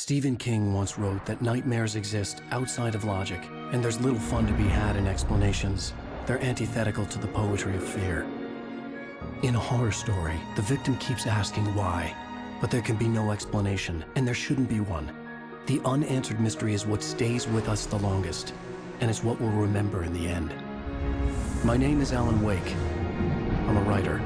Stephen King once wrote that nightmares exist outside of logic, and there's little fun to be had in explanations. They're antithetical to the poetry of fear. In a horror story, the victim keeps asking why, but there can be no explanation, and there shouldn't be one. The unanswered mystery is what stays with us the longest, and it's what we'll remember in the end. My name is Alan Wake. I'm a writer.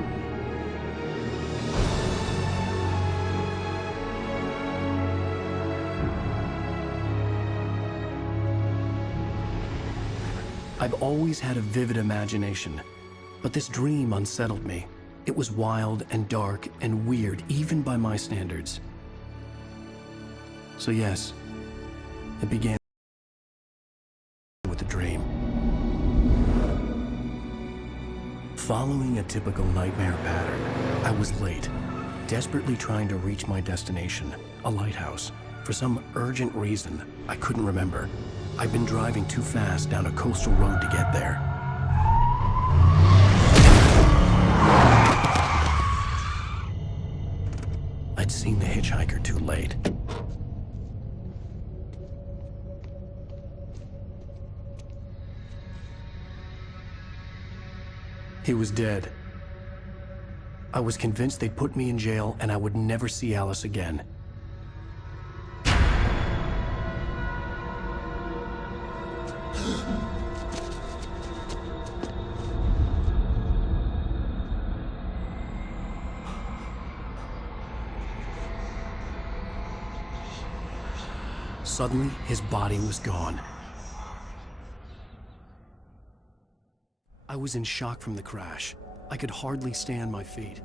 I've always had a vivid imagination, but this dream unsettled me. It was wild and dark and weird, even by my standards. So yes, it began with a dream. Following a typical nightmare pattern, I was late, desperately trying to reach my destination, a lighthouse. For some urgent reason, I couldn't remember. I'd been driving too fast down a coastal road to get there. I'd seen the hitchhiker too late. He was dead. I was convinced they'd put me in jail and I would never see Alice again. Suddenly, his body was gone. I was in shock from the crash. I could hardly stay on my feet.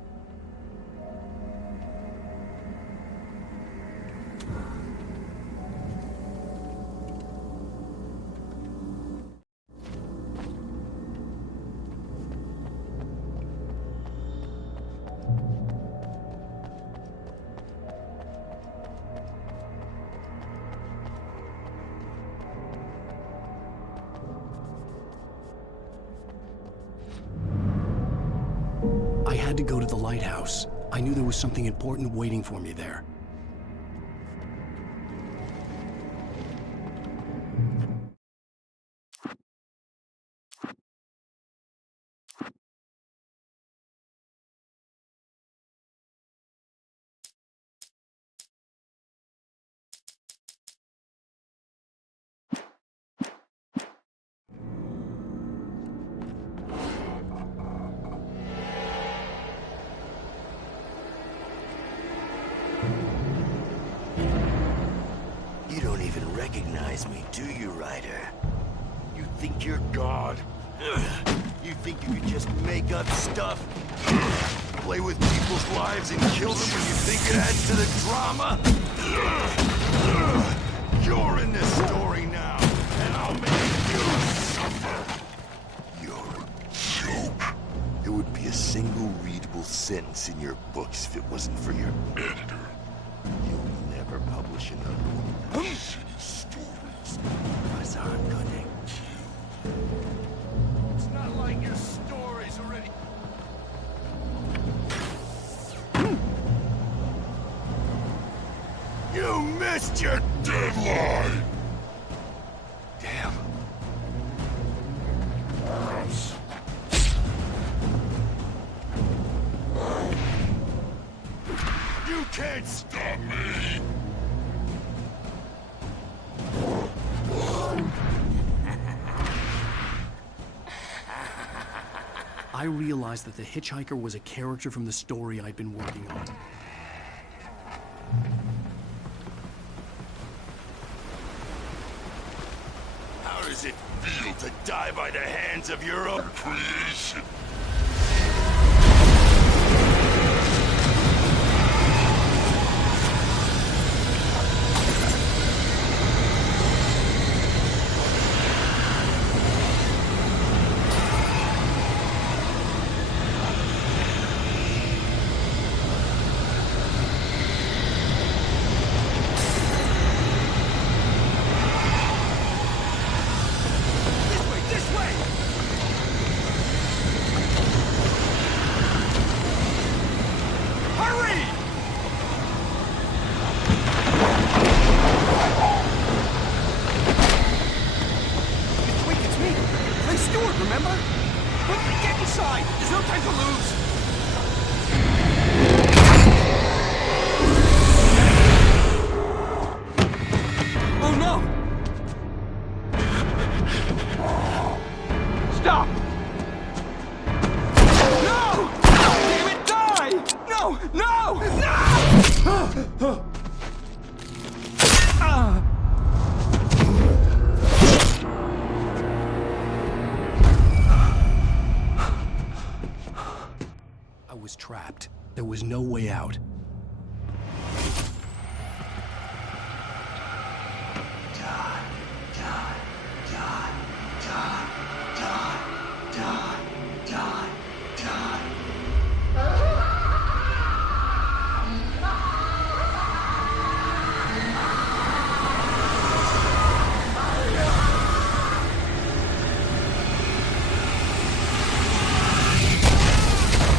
I had to go to the lighthouse. I knew there was something important waiting for me there. You don't even recognize me, do you, Ryder? You think you're God? You think you could just make up stuff? Play with people's lives and kill them when you think it adds to the drama? You're in this story now, and I'll make you suffer. You're a joke. There would be a single readable sentence in your books if it wasn't for your editor. You'll never publish another one of those shitty stories. Because I'm gonna kill you. It's not like your story's already... You missed your deadline! Damn. You can't stop me! I realized that the hitchhiker was a character from the story I'd been working on. How does it feel to die by the hands of your own creation? This way! way out.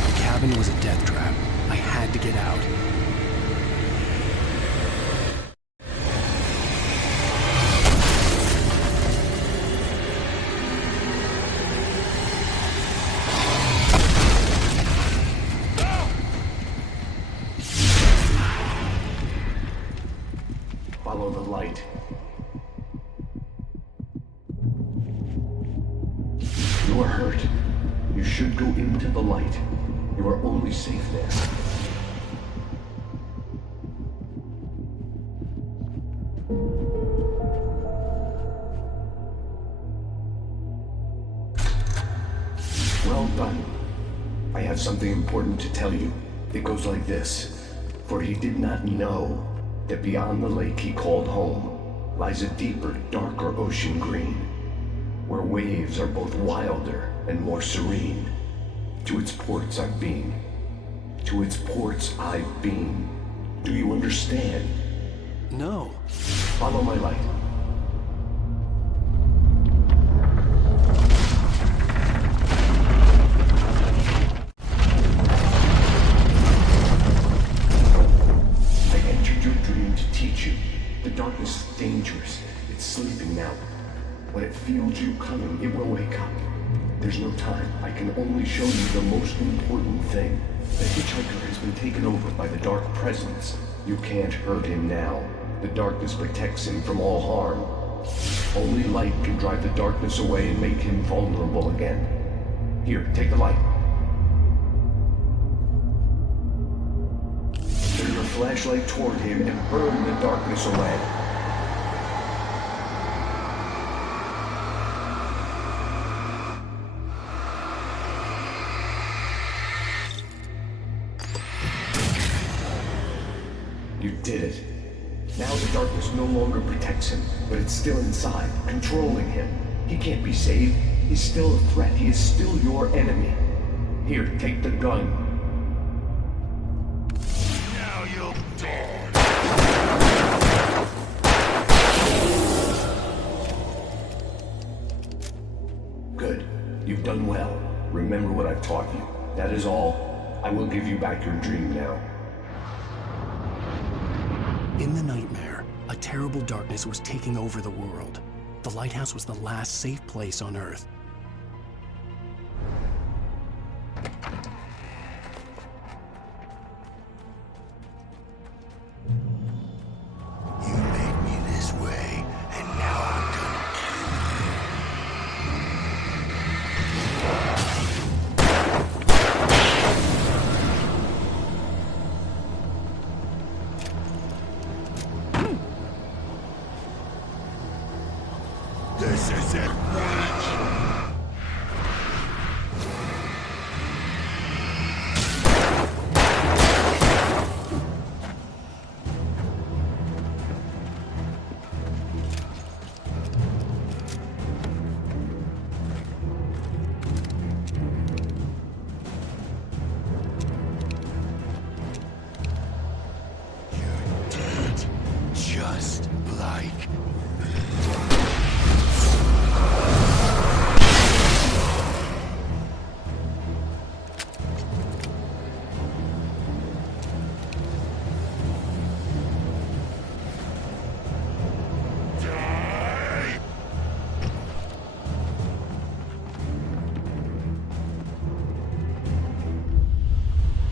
The cabin was a death trap. I had to get out. Follow the light. You are hurt. You should go into the light. You are only safe there. Well done. I have something important to tell you. It goes like this. For he did not know that beyond the lake he called home lies a deeper, darker ocean green, where waves are both wilder and more serene. To its ports I've been. To its ports I've been. Do you understand? No. Follow my light. I entered your dream to teach you. The darkness is dangerous. It's sleeping now. When it feels you coming, it will wake up. There's no time. I can only show you the most important thing. The hitchhiker has been taken over by the dark presence. You can't hurt him now. The darkness protects him from all harm. Only light can drive the darkness away and make him vulnerable again. Here, take the light. Turn your flashlight toward him and burn the darkness away. You did it. Now the darkness no longer protects him, but it's still inside, controlling him. He can't be saved. He's still a threat. He is still your enemy. Here, take the gun. Now you'll die. Good. You've done well. Remember what I've taught you. That is all. I will give you back your dream now. In the nightmare, a terrible darkness was taking over the world. The lighthouse was the last safe place on Earth. You made me this way, and now I'm gonna This isn't right! You're dead, just like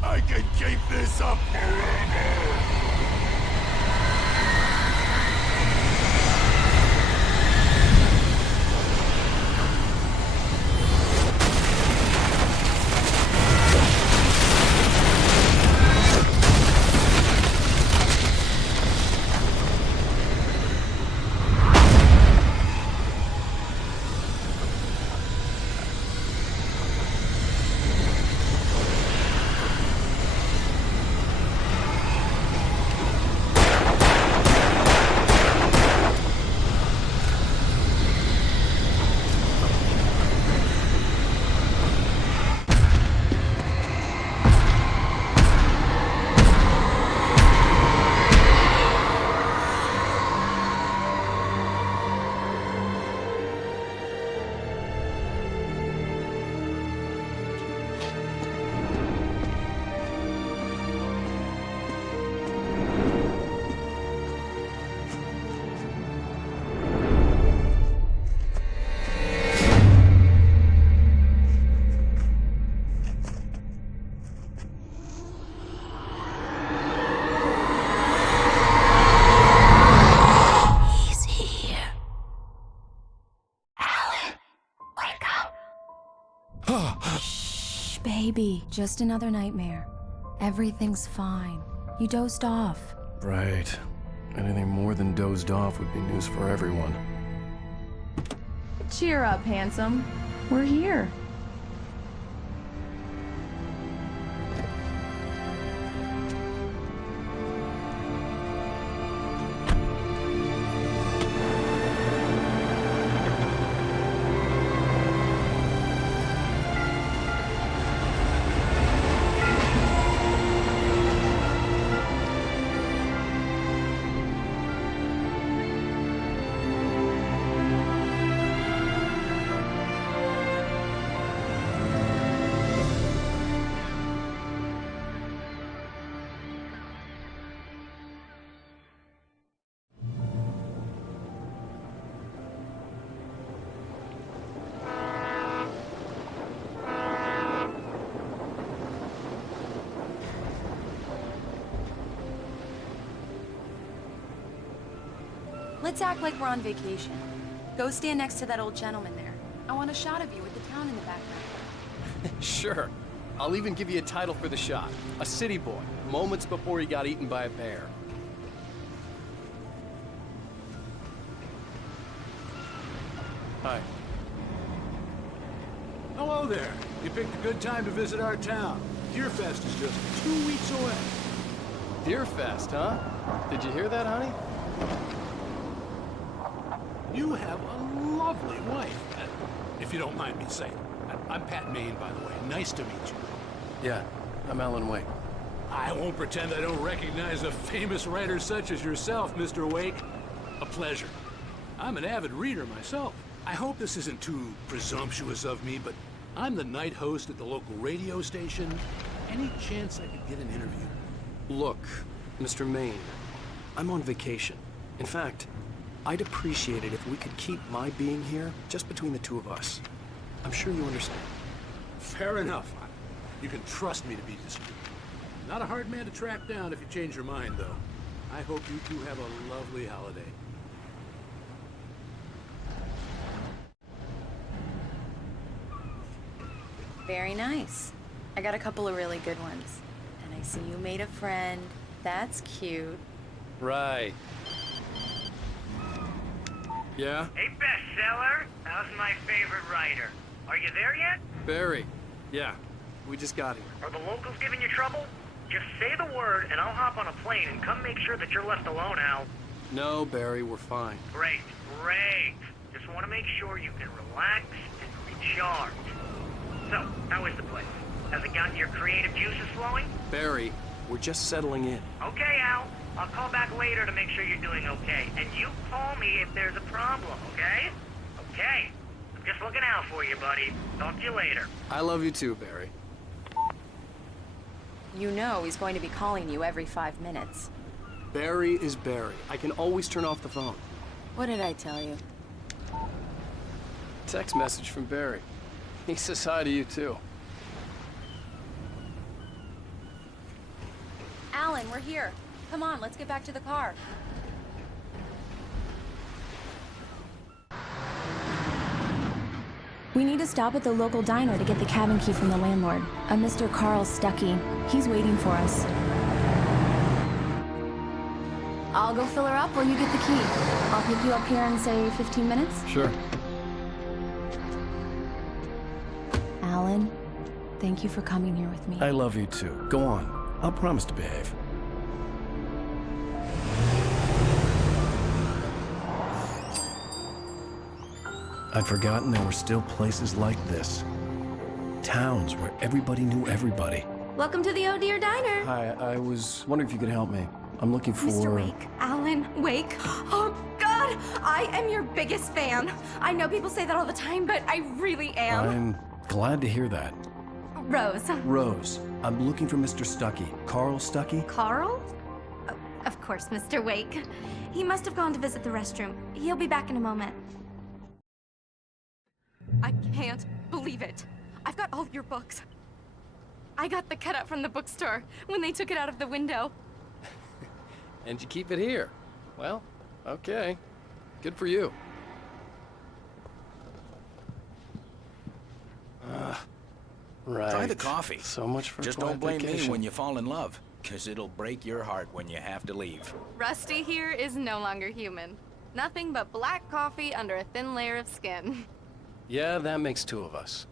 I can keep this up forever! Shh, baby. Just another nightmare. Everything's fine. You dozed off. Right. Anything more than dozed off would be news for everyone. Cheer up, handsome. We're here. Let's act like we're on vacation. Go stand next to that old gentleman there. I want a shot of you with the town in the background. Sure. I'll even give you a title for the shot. A city boy, moments before he got eaten by a bear. Hi. Hello there. You picked a good time to visit our town. Deerfest is just 2 weeks away. Deerfest, huh? Did you hear that, honey? You have a lovely wife, if you don't mind me saying. I'm Pat Maine, by the way. Nice to meet you. Yeah, I'm Alan Wake. I won't pretend I don't recognize a famous writer such as yourself, Mr. Wake. A pleasure. I'm an avid reader myself. I hope this isn't too presumptuous of me, but I'm the night host at the local radio station. Any chance I could get an interview? Look, Mr. Maine, I'm on vacation. In fact, I'd appreciate it if we could keep my being here just between the two of us. I'm sure you understand. Fair enough. You can trust me to be discreet. Not a hard man to track down if you change your mind, though. I hope you two have a lovely holiday. Very nice. I got a couple of really good ones. And I see you made a friend. That's cute. Right. Yeah? Hey, bestseller. How's my favorite writer? Are you there yet? Barry. Yeah, we just got here. Are the locals giving you trouble? Just say the word and I'll hop on a plane and come make sure that you're left alone, Al. No, Barry, we're fine. Great, great. Just want to make sure you can relax and recharge. So, how is the place? Has it gotten your creative juices flowing? Barry, we're just settling in. Okay, Al. I'll call back later to make sure you're doing okay. And you call me if there's a problem, okay? Okay. I'm just looking out for you, buddy. Talk to you later. I love you too, Barry. You know he's going to be calling you every 5 minutes. Barry is Barry. I can always turn off the phone. What did I tell you? Text message from Barry. He says hi to you too. Alan, we're here. Come on, let's get back to the car. We need to stop at the local diner to get the cabin key from the landlord, a Mr. Carl Stuckey. He's waiting for us. I'll go fill her up while you get the key. I'll pick you up here in, say, 15 minutes? Sure. Alan, thank you for coming here with me. I love you too. Go on. I'll promise to behave. I'd forgotten there were still places like this. Towns where everybody knew everybody. Welcome to the Oh Dear Diner. Hi, I was wondering if you could help me. I'm looking for... Mr. Wake. Alan Wake. Oh, God! I am your biggest fan. I know people say that all the time, but I really am. I'm glad to hear that. Rose. Rose, I'm looking for Mr. Stuckey. Carl Stuckey? Carl? Oh, of course, Mr. Wake. He must have gone to visit the restroom. He'll be back in a moment. I can't believe it. I've got all of your books. I got the cutout from the bookstore when they took it out of the window. And you keep it here. Well, okay. Good for you. Right. Try the coffee. So much for Just don't blame me when you fall in love, because it'll break your heart when you have to leave. Rusty here is no longer human. Nothing but black coffee under a thin layer of skin. Yeah, that makes two of us.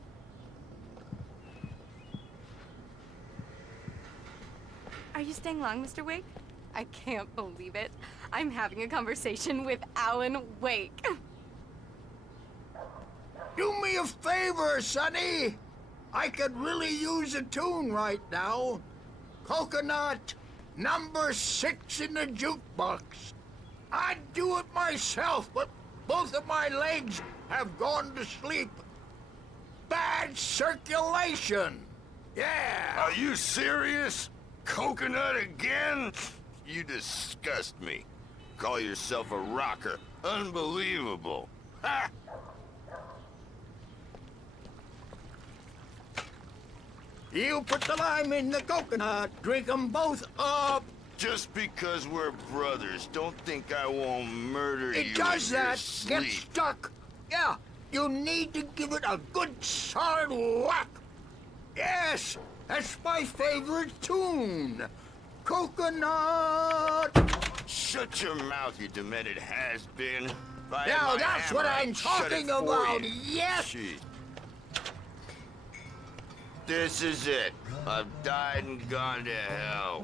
Are you staying long, Mr. Wake? I can't believe it. I'm having a conversation with Alan Wake. Do me a favor, Sonny. I could really use a tune right now. Coconut, number 6 in the jukebox. I'd do it myself, but both of my legs have gone to sleep. Bad circulation. Yeah. Are you serious? Coconut again? You disgust me. Call yourself a rocker. Unbelievable. Ha! You put the lime in the coconut. Drink them both up. Just because we're brothers, don't think I won't murder you It does in your that. Get sleep. stuck. Yeah, you need to give it a good solid whack. Yes, that's my favorite tune. Coconut. Shut your mouth, you demented has-been. Now that's what I'm talking about. Yes. Jeez. This is it. I've died and gone to hell.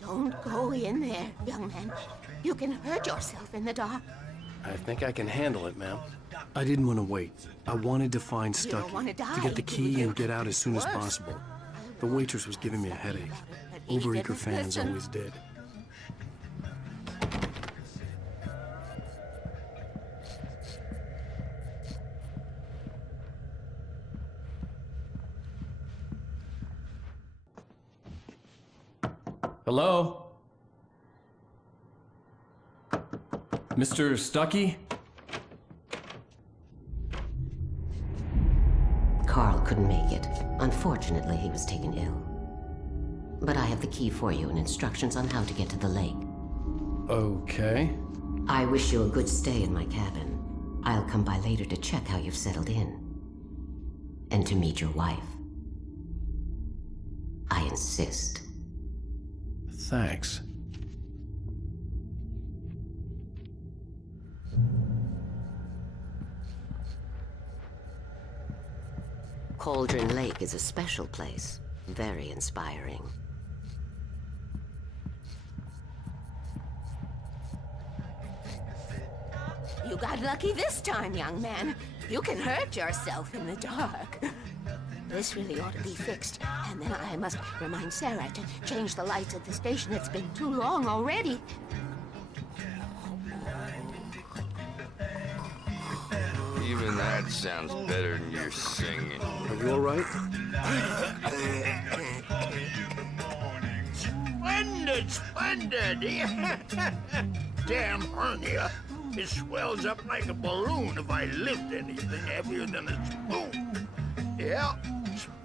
Don't go in there, young man. You can hurt yourself in the dark. I think I can handle it, ma'am. I didn't want to wait. I wanted to find You don't Stucky, wanna die, to get the do key you? and get out as soon as Worse. possible. The waitress was giving me a headache. Overeager fans always did. Hello? Mr. Stucky? Carl couldn't make it. Unfortunately, he was taken ill. But I have the key for you and instructions on how to get to the lake. Okay. I wish you a good stay in my cabin. I'll come by later to check how you've settled in. And to meet your wife. I insist. Thanks. Cauldron Lake is a special place. Very inspiring. You got lucky this time, young man. You can hurt yourself in the dark. This really ought to be fixed. And then I must remind Sarah to change the lights at the station. It's been too long already. Even that sounds better than your singing. Are you all right? Splendid, splendid. Damn hernia. It swells up like a balloon if I lift anything heavier than a spoon. Yeah,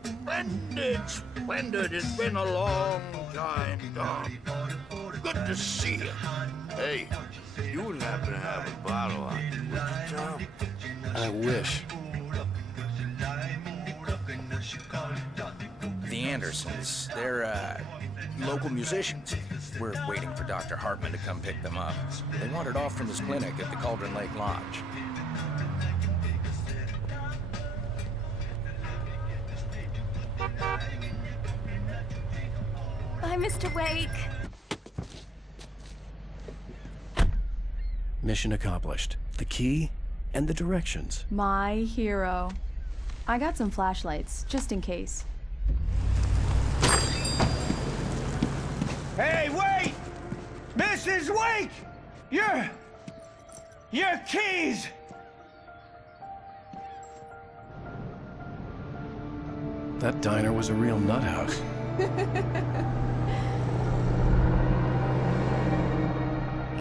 splendid, splendid. It's been a long time gone. Good to see you. Hey, you wouldn't happen to have a bottle on you, would you, Tom? I wish. The Andersons, they're, local musicians. We're waiting for Dr. Hartman to come pick them up. They wandered off from his clinic at the Cauldron Lake Lodge. Bye, Mr. Wake. Mission accomplished. The key and the directions. My hero. I got some flashlights, just in case. Hey, wait! Mrs. Wake! Your keys! That diner was a real nut house.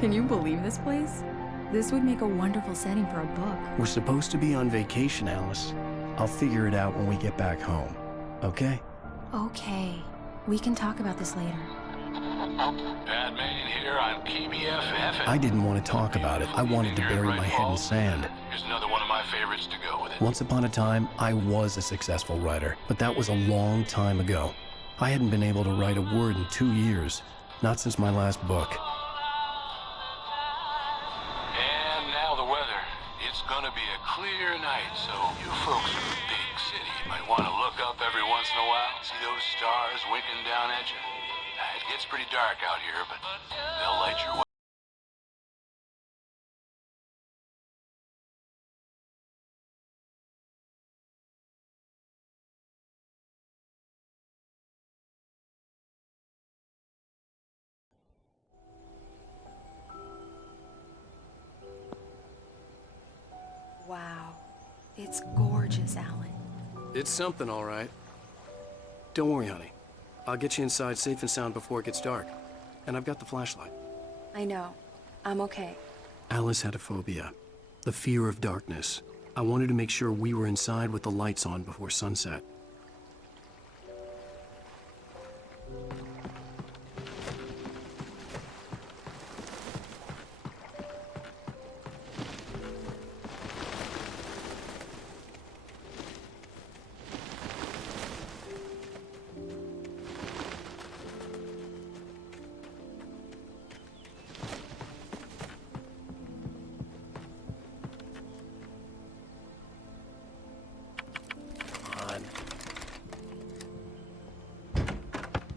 Can you believe this place? This would make a wonderful setting for a book. We're supposed to be on vacation, Alice. I'll figure it out when we get back home, okay? Okay. We can talk about this later. Pat Main here on KBFF. I didn't want to talk about it. I wanted to bury my head in sand. Here's another one of my favorites to go with it. Once upon a time, I was a successful writer, but that was a long time ago. I hadn't been able to write a word in 2 years, not since my last book. And now the weather. It's gonna be a clear night, so you folks in the big city might want to look up every once in a while, see those stars winking down at you. It gets pretty dark out here, but they'll light your way. Wow. It's gorgeous, Alan. It's something, all right. Don't worry, honey. I'll get you inside safe and sound before it gets dark. And I've got the flashlight. I know. I'm okay. Alice had a phobia, the fear of darkness. I wanted to make sure we were inside with the lights on before sunset.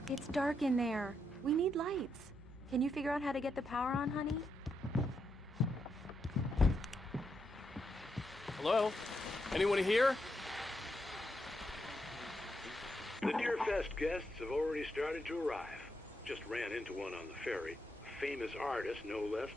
It's dark in there. We need lights. Can you figure out how to get the power on, honey? Hello? Anyone here? The Deerfest guests have already started to arrive. Just ran into one on the ferry. A famous artist, no less.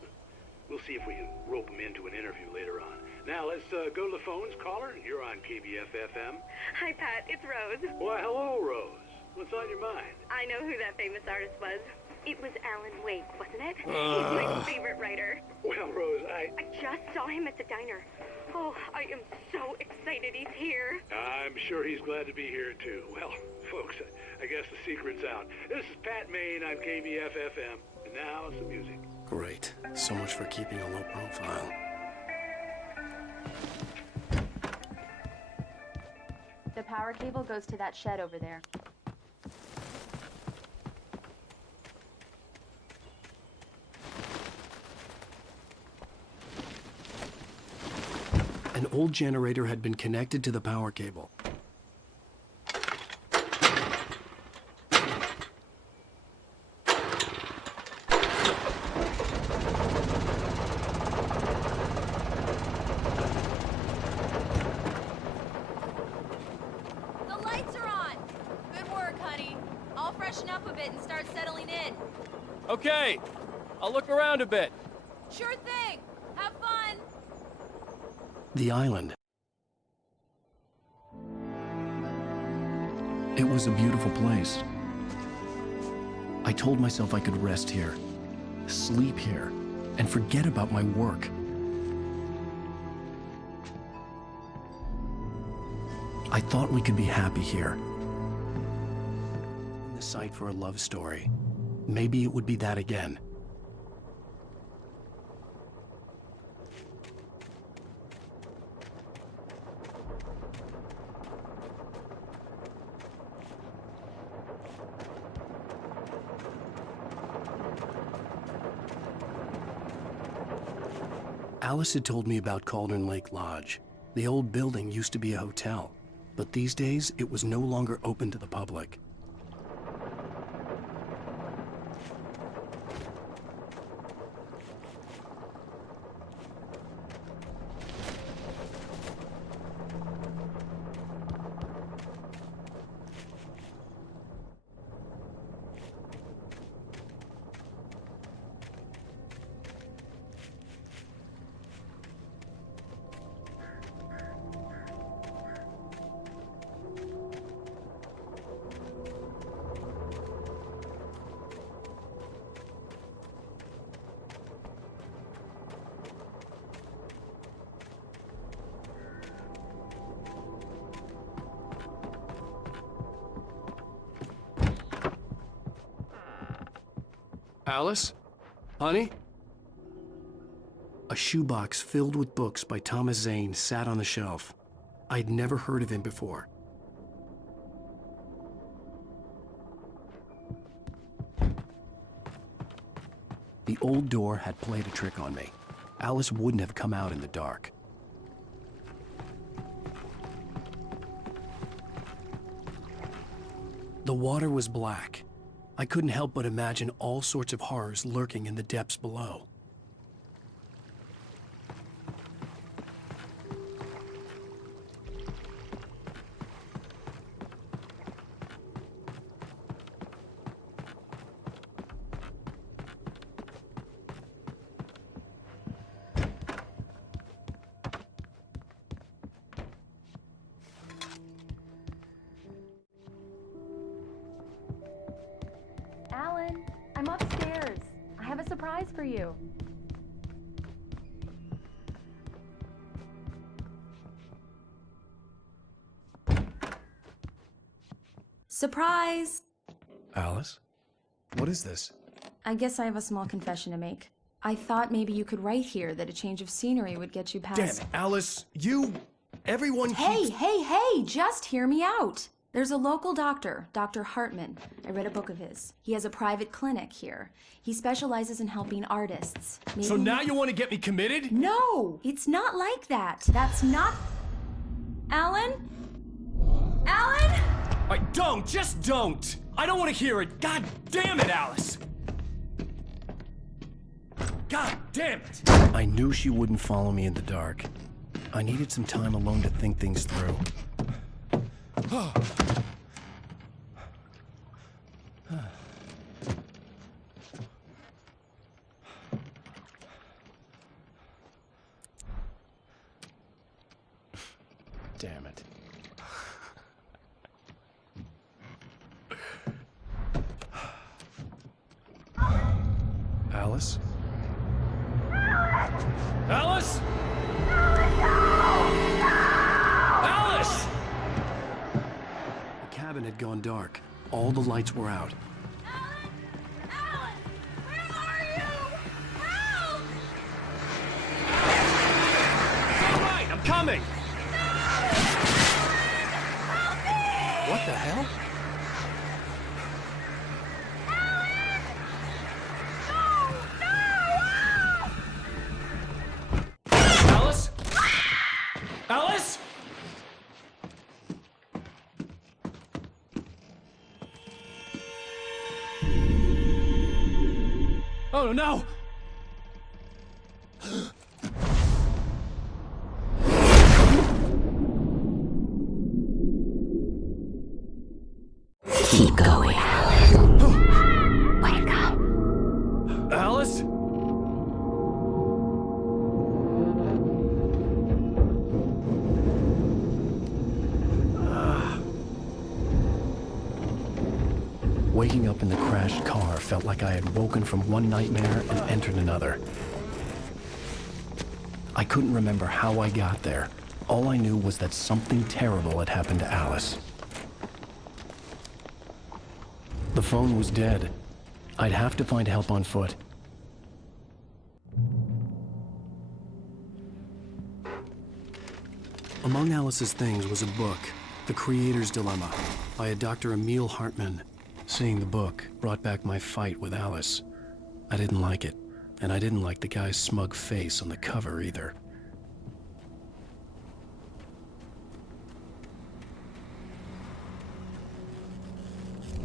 We'll see if we can rope him into an interview later on. Now, let's go to the phones. Caller, you're on KBFFM. Hi, Pat. It's Rose. Why, hello, Rose. What's on your mind? I know who that famous artist was. It was Alan Wake, wasn't it? He's my favorite writer. Well, Rose, I just saw him at the diner. Oh, I am so excited he's here. I'm sure he's glad to be here, too. Well, folks, I guess the secret's out. This is Pat Main on KBFFM. And now, some music. Great. So much for keeping a low profile. The power cable goes to that shed over there. An old generator had been connected to the power cable. The lights are on! Good work, honey. I'll freshen up a bit and start settling in. Okay. I'll look around a bit. Sure thing! Have fun! The island. It was a beautiful place. I told myself I could rest here, sleep here, and forget about my work. I thought we could be happy here. In the site for a love story. Maybe it would be that again. Alice had told me about Cauldron Lake Lodge. The old building used to be a hotel, but these days it was no longer open to the public. Alice? Honey? A shoebox filled with books by Thomas Zane sat on the shelf. I'd never heard of him before. The old door had played a trick on me. Alice wouldn't have come out in the dark. The water was black. I couldn't help but imagine all sorts of horrors lurking in the depths below. Alan, I'm upstairs. I have a surprise for you. Surprise! Alice? What is this? I guess I have a small confession to make. I thought maybe you could write here that a change of scenery would get you past— Damn it, Alice! Everyone keeps— Hey, just hear me out! There's a local doctor, Dr. Hartman. I read a book of his. He has a private clinic here. He specializes in helping artists. So now you want to get me committed? No! It's not like that. That's not— Alan? Alan? Just don't! I don't want to hear it! God damn it, Alice! God damn it! I knew she wouldn't follow me in the dark. I needed some time alone to think things through. Damn it. Alice? Alice? Alice! The cabin had gone dark. All the lights were out. Alan! Where are you? Help! All right, I'm coming! What the hell? Alice? Alice? Oh no! Keep going. Wake up. Alice? Waking up in the crashed car felt like I had woken from one nightmare and entered another. I couldn't remember how I got there. All I knew was that something terrible had happened to Alice. The phone was dead. I'd have to find help on foot. Among Alice's things was a book, The Creator's Dilemma, by a Dr. Emil Hartman. Seeing the book brought back my fight with Alice. I didn't like it, and I didn't like the guy's smug face on the cover either.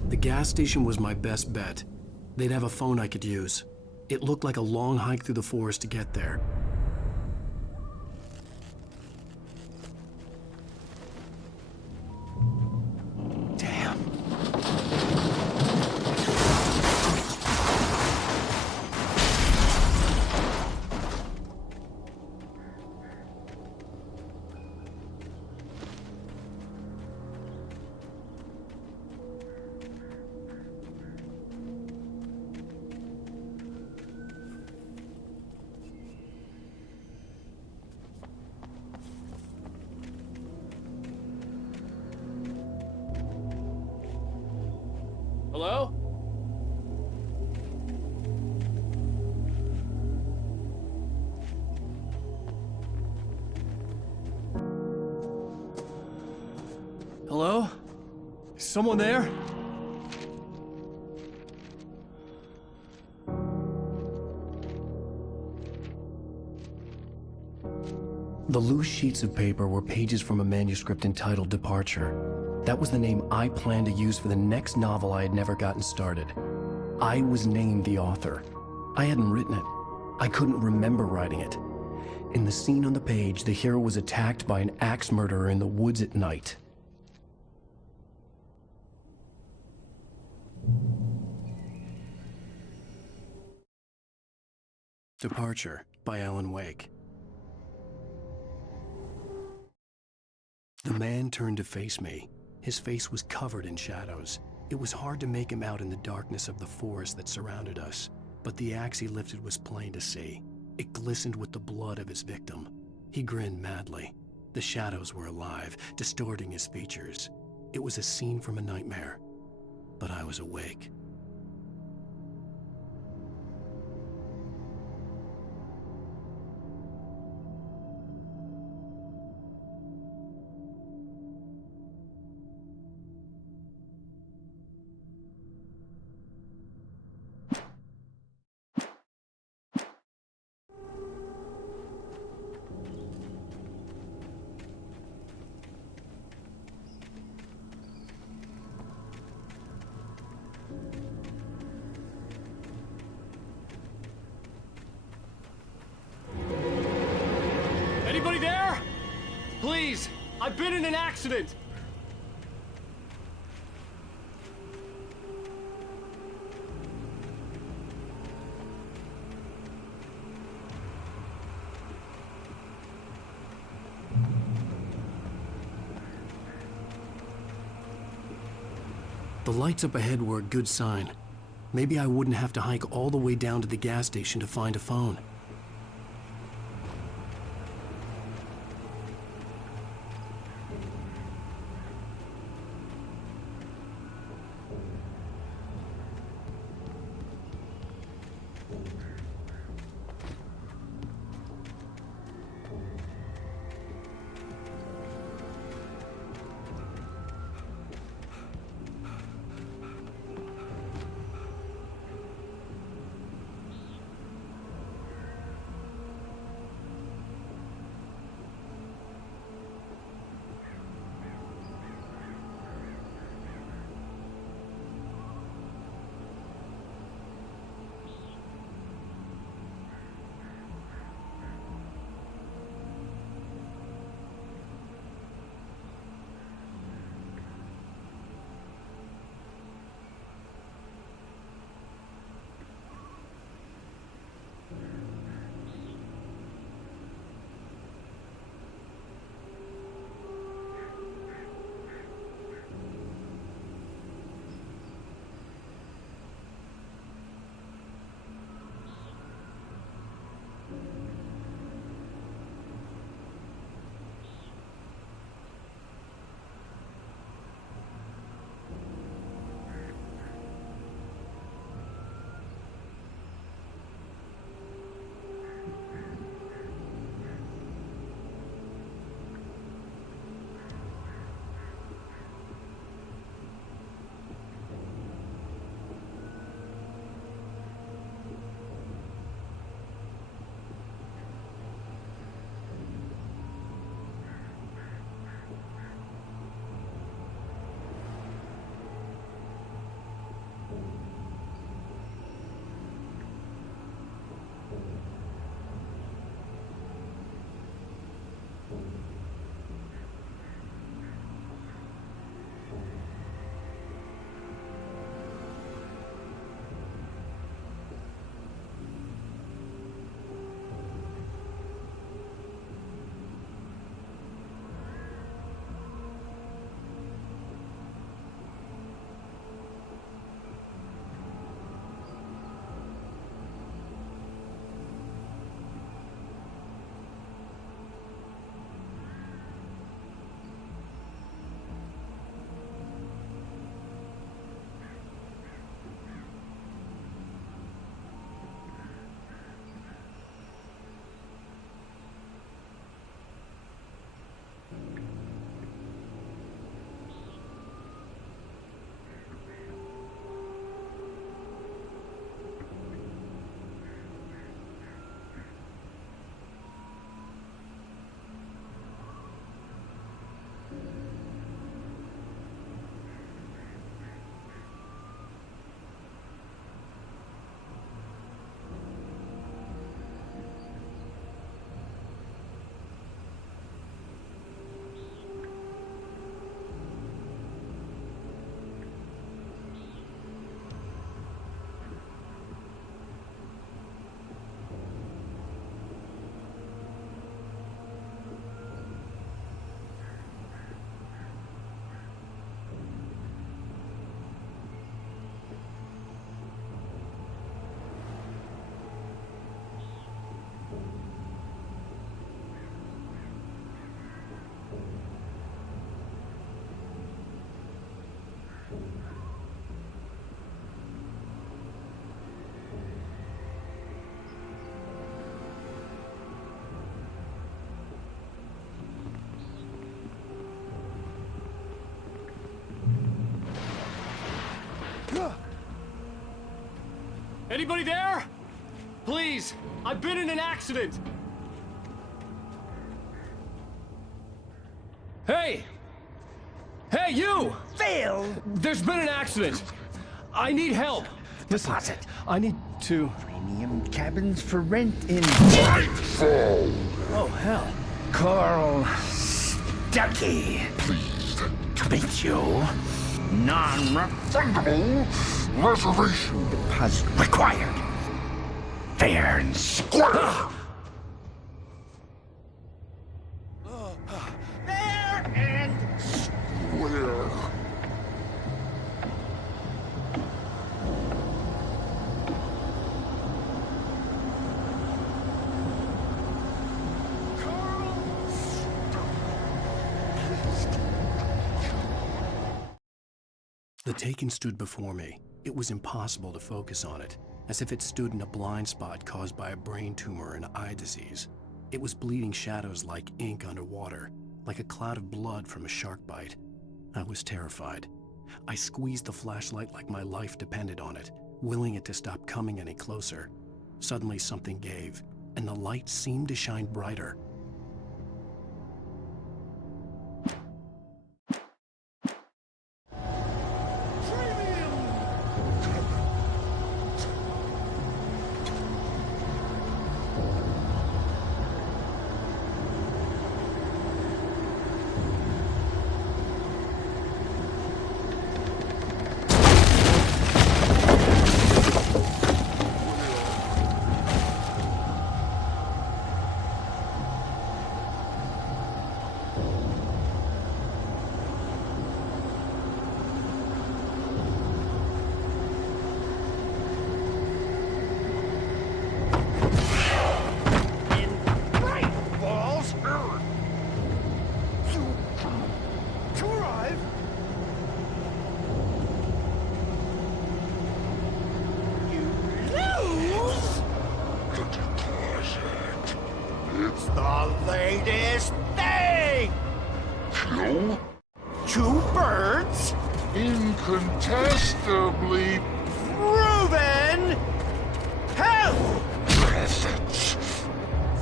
The gas station was my best bet. They'd have a phone I could use. It looked like a long hike through the forest to get there. Damn. Hello? Hello? Someone there? The loose sheets of paper were pages from a manuscript entitled Departure. That was the name I planned to use for the next novel I had never gotten started. I was named the author. I hadn't written it. I couldn't remember writing it. In the scene on the page, the hero was attacked by an axe murderer in the woods at night. Departure by Alan Wake. The man turned to face me. His face was covered in shadows. It was hard to make him out in the darkness of the forest that surrounded us, but the axe he lifted was plain to see. It glistened with the blood of his victim. He grinned madly. The shadows were alive, distorting his features. It was a scene from a nightmare, but I was awake. Anybody there? Please, I've been in an accident. The lights up ahead were a good sign. Maybe I wouldn't have to hike all the way down to the gas station to find a phone. Anybody there? Please, I've been in an accident. Hey! Hey, you! Phil! There's been an accident. I need help. Deposit. I need to... Premium cabins for rent in... Nightfall! Oh, hell. Carl Stuckey. Pleased To meet you. Non-refundable reservation deposit required. Fair and square. Fair and Where? The Taken stood before me. It was impossible to focus on it, as if it stood in a blind spot caused by a brain tumor and eye disease. It was bleeding shadows like ink underwater, like a cloud of blood from a shark bite. I was terrified. I squeezed the flashlight like my life depended on it, willing it to stop coming any closer. Suddenly something gave, and the light seemed to shine brighter. The latest thing! Kill? Two birds? Incontestably Proven! Health! present.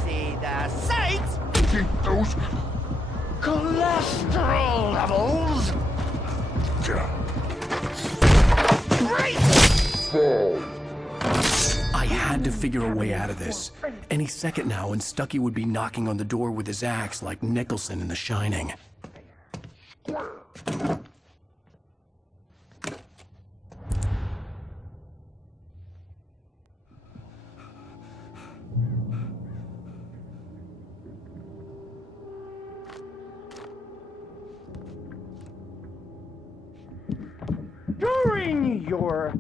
See the sights? Keep those Cholesterol levels! fall. I had to figure a way out of this. Any second now, and Stuckey would be knocking on the door with his axe like Nicholson in The Shining. During your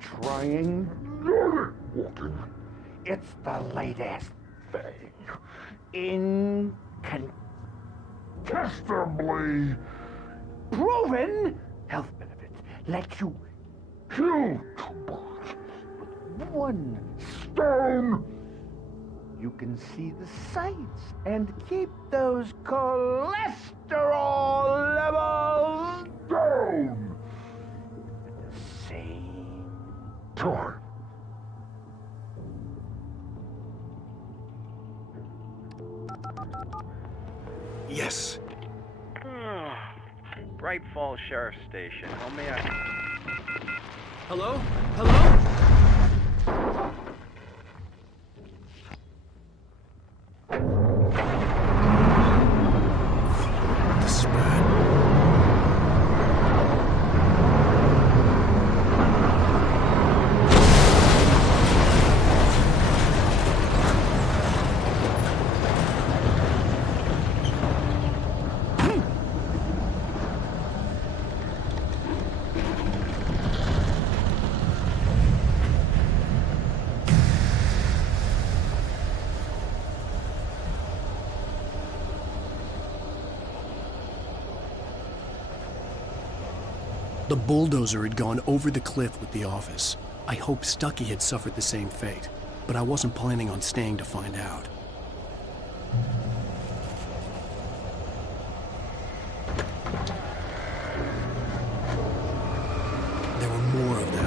trying Walking. it's the latest Thing. incontestably proven health benefits let you Kill two birds. with one. Stone. You can see the sights and keep those cholesterol levels Down. at the same Time. Yes. Bright Falls Sheriff Station. How may I... Hello? Hello? The spread. The bulldozer had gone over the cliff with the office. I hoped Stuckey had suffered the same fate, but I wasn't planning on staying to find out. There were more of them.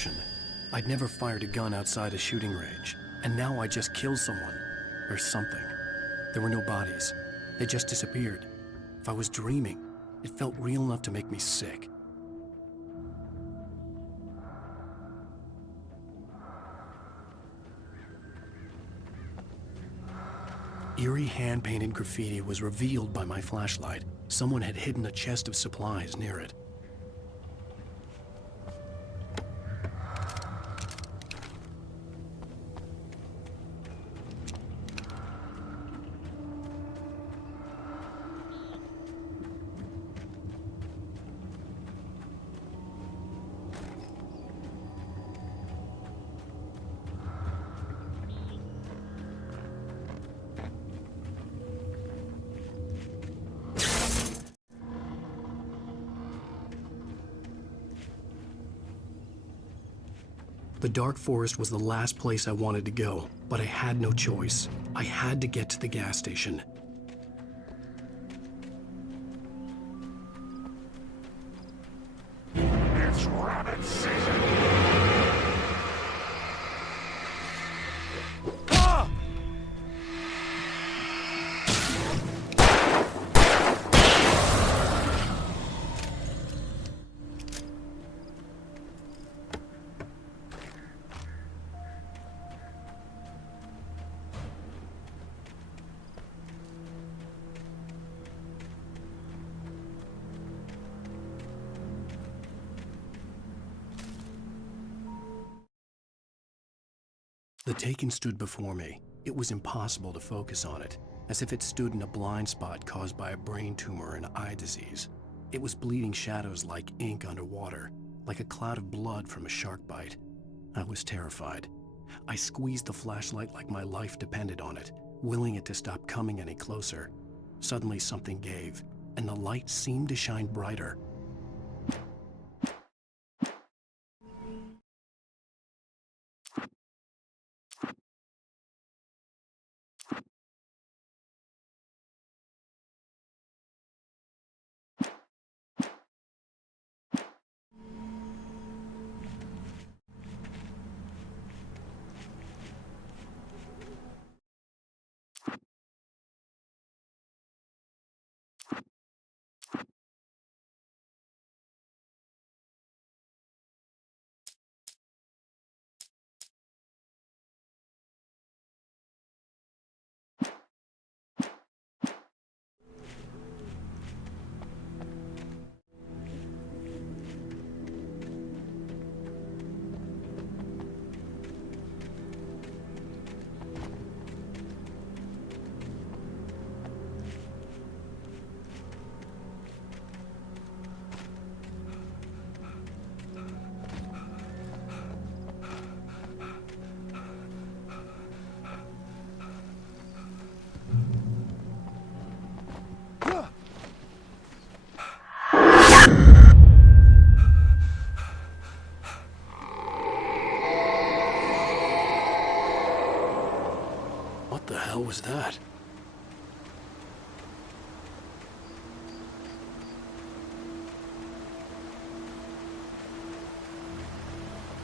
concussion. I'd never fired a gun outside a shooting range, and now I just killed someone. Or something. There were no bodies. They just disappeared. If I was dreaming, it felt real enough to make me sick. Eerie hand-painted graffiti was revealed by my flashlight. Someone had hidden a chest of supplies near it. The dark forest was the last place I wanted to go, but I had no choice. I had to get to the gas station. It's rabbit season! The Taken stood before me. It was impossible to focus on it, as if it stood in a blind spot caused by a brain tumor and eye disease. It was bleeding shadows like ink underwater, like a cloud of blood from a shark bite. I was terrified. I squeezed the flashlight like my life depended on it, willing it to stop coming any closer. Suddenly something gave, and the light seemed to shine brighter. What the hell was that?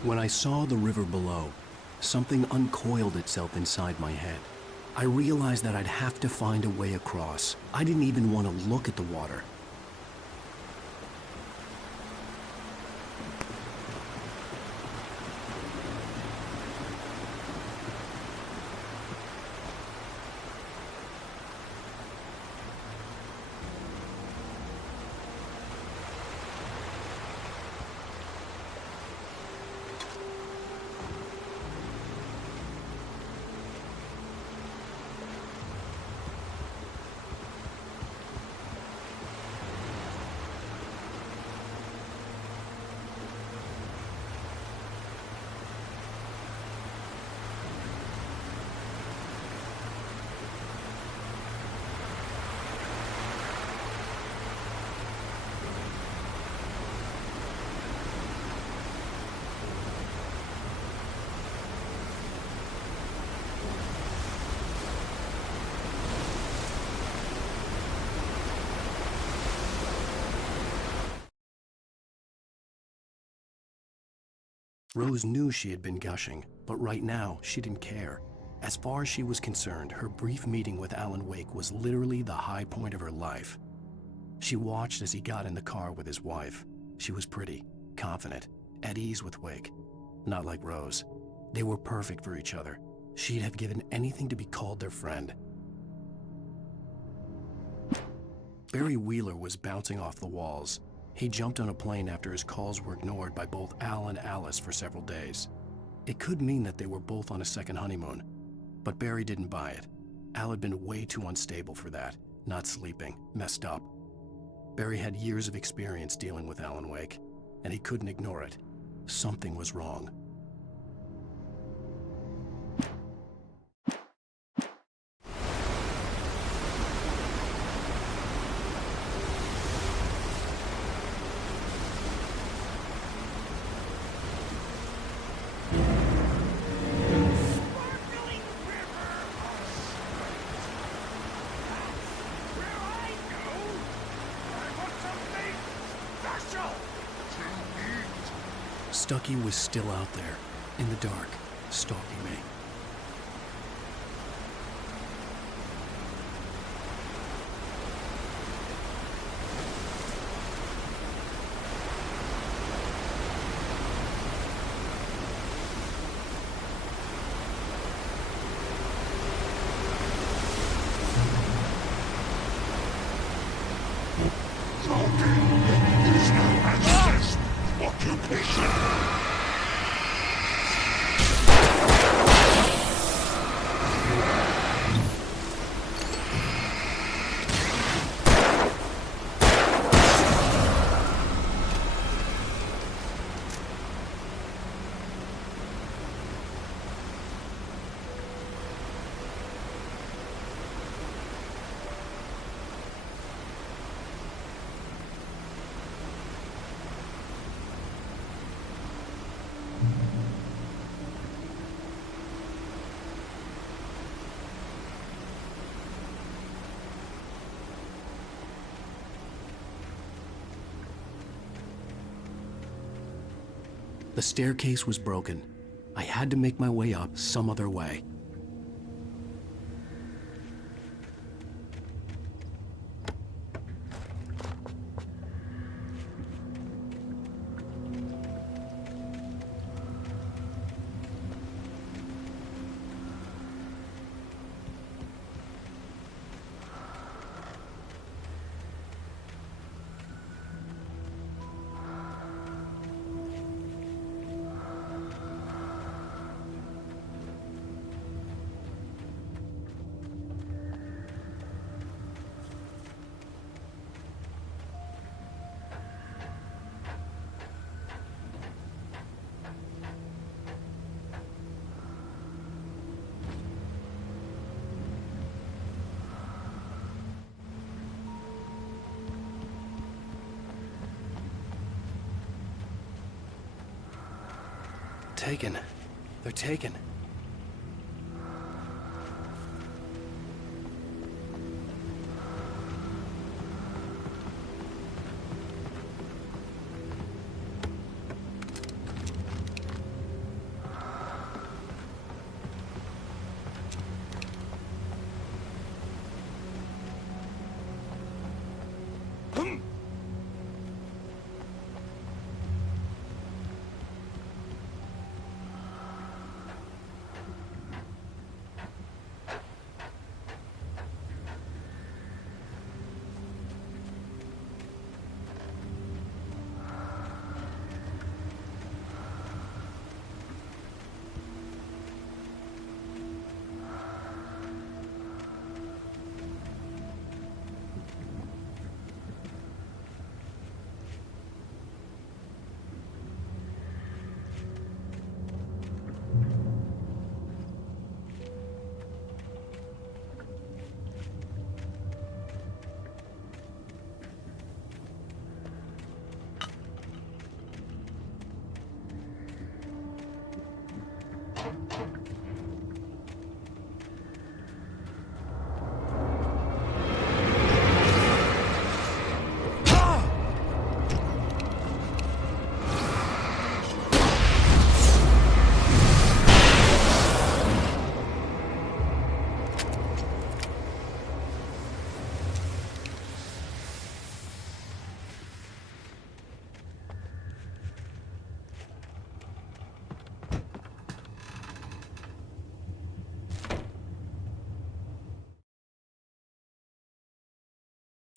When I saw the river below, something uncoiled itself inside my head. I realized that I'd have to find a way across. I didn't even want to look at the water. Rose knew she had been gushing, but right now she didn't care. As far as she was concerned, her brief meeting with Alan Wake was literally the high point of her life. She watched as he got in the car with his wife. She was pretty, confident, at ease with Wake. Not like Rose. They were perfect for each other. She'd have given anything to be called their friend. Barry Wheeler was bouncing off the walls. He jumped on a plane after his calls were ignored by both Al and Alice for several days. It could mean that they were both on a second honeymoon, but Barry didn't buy it. Al had been way too unstable for that, not sleeping, messed up. Barry had years of experience dealing with Alan Wake, and he couldn't ignore it. Something was wrong. Stucky was still out there, in the dark, stalking me. The staircase was broken. I had to make my way up some other way. Taken. They're taken.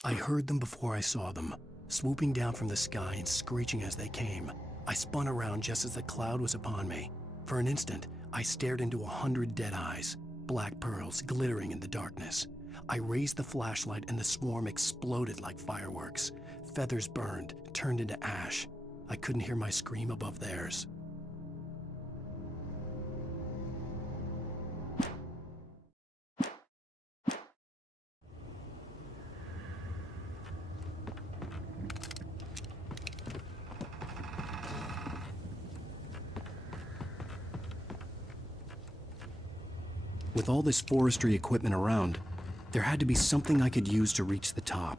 I heard them before I saw them, swooping down from the sky and screeching as they came. I spun around just as the cloud was upon me. For an instant, I stared into 100 dead eyes, black pearls glittering in the darkness. I raised the flashlight and the swarm exploded like fireworks. Feathers burned, turned into ash. I couldn't hear my scream above theirs. With all this forestry equipment around, there had to be something I could use to reach the top.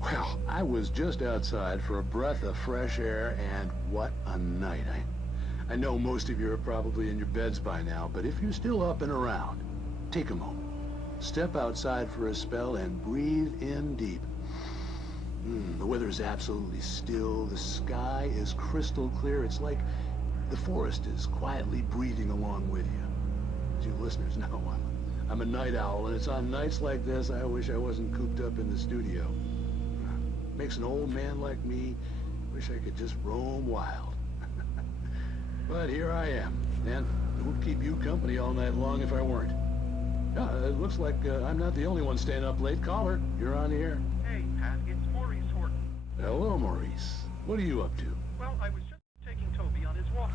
Well, I was just outside for a breath of fresh air, and what a night. I know most of you are probably in your beds by now, but if you're still up and around, take a moment. Step outside for a spell and breathe in deep. The weather is absolutely still. The sky is crystal clear. It's like the forest is quietly breathing along with you. As you listeners know, I'm a night owl, and it's on nights like this I wish I wasn't cooped up in the studio. Makes an old man like me wish I could just roam wild. But here I am, and it would keep you company all night long if I weren't. It looks like I'm not the only one staying up late. Caller, you're on the air. Hey, Pat, it's Maurice Horton. Hello, Maurice. What are you up to? Well, I was just taking Toby on his walk.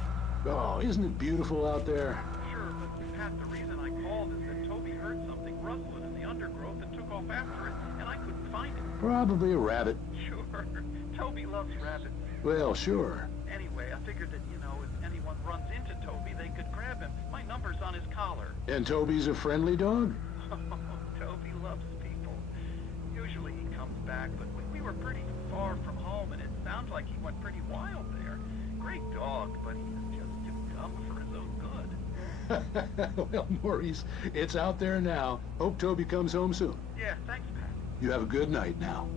Oh, isn't it beautiful out there? Sure, but Pat, the reason I called is that Toby heard something rustling in the undergrowth and took off after it, and I couldn't find it. Probably a rabbit. Sure. Toby loves rabbits. Well, sure. Anyway, I figured that, if anyone runs into Toby, they could grab him. My number's on his collar. And Toby's a friendly dog? Toby loves people. Usually he comes back, but we were pretty far from home, and it sounds like he went pretty wild there. Great dog, but he's just too dumb for his own good. Well, Maurice, it's out there now. Hope Toby comes home soon. Yeah, thanks, Pat. You have a good night now.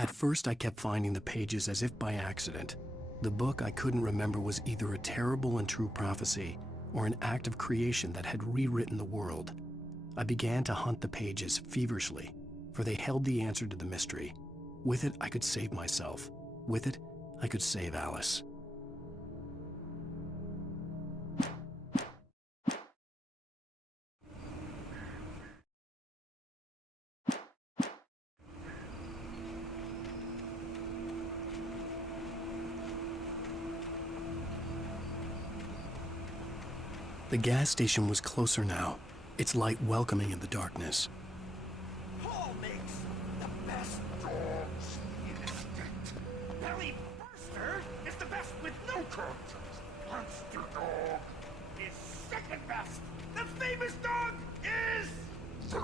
At first, I kept finding the pages as if by accident. The book I couldn't remember was either a terrible and true prophecy or an act of creation that had rewritten the world. I began to hunt the pages feverishly, for they held the answer to the mystery. With it, I could save myself. With it, I could save Alice. The gas station was closer now, its light welcoming in the darkness. Paul makes the best dogs in the state. Belly Burster is the best with no contest. Monster Dog is second best. The famous dog is third.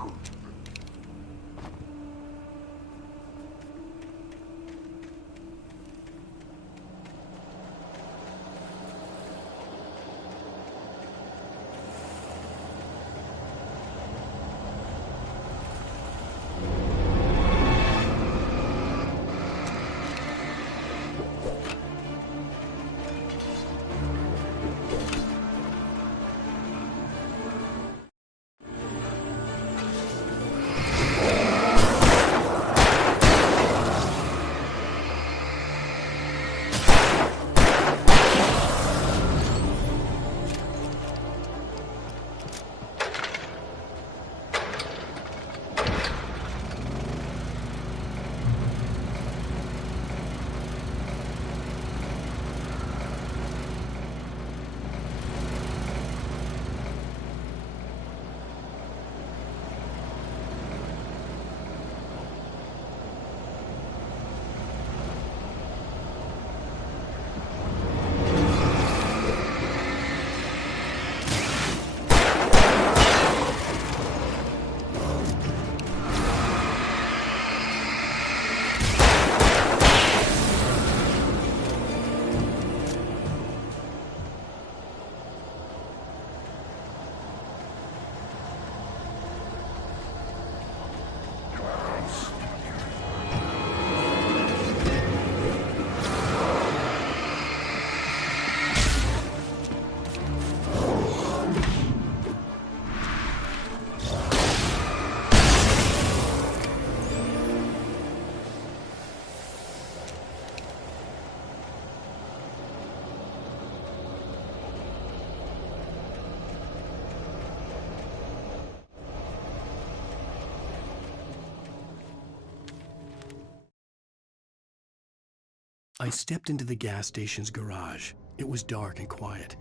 I stepped into the gas station's garage. It was dark and quiet.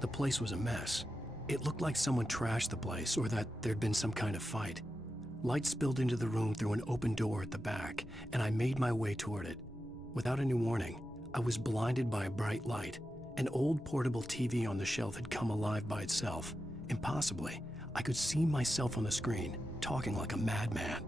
The place was a mess. It looked like someone trashed the place or that there'd been some kind of fight. Light spilled into the room through an open door at the back, and I made my way toward it. Without any warning, I was blinded by a bright light. An old portable TV on the shelf had come alive by itself. Impossibly, I could see myself on the screen, talking like a madman.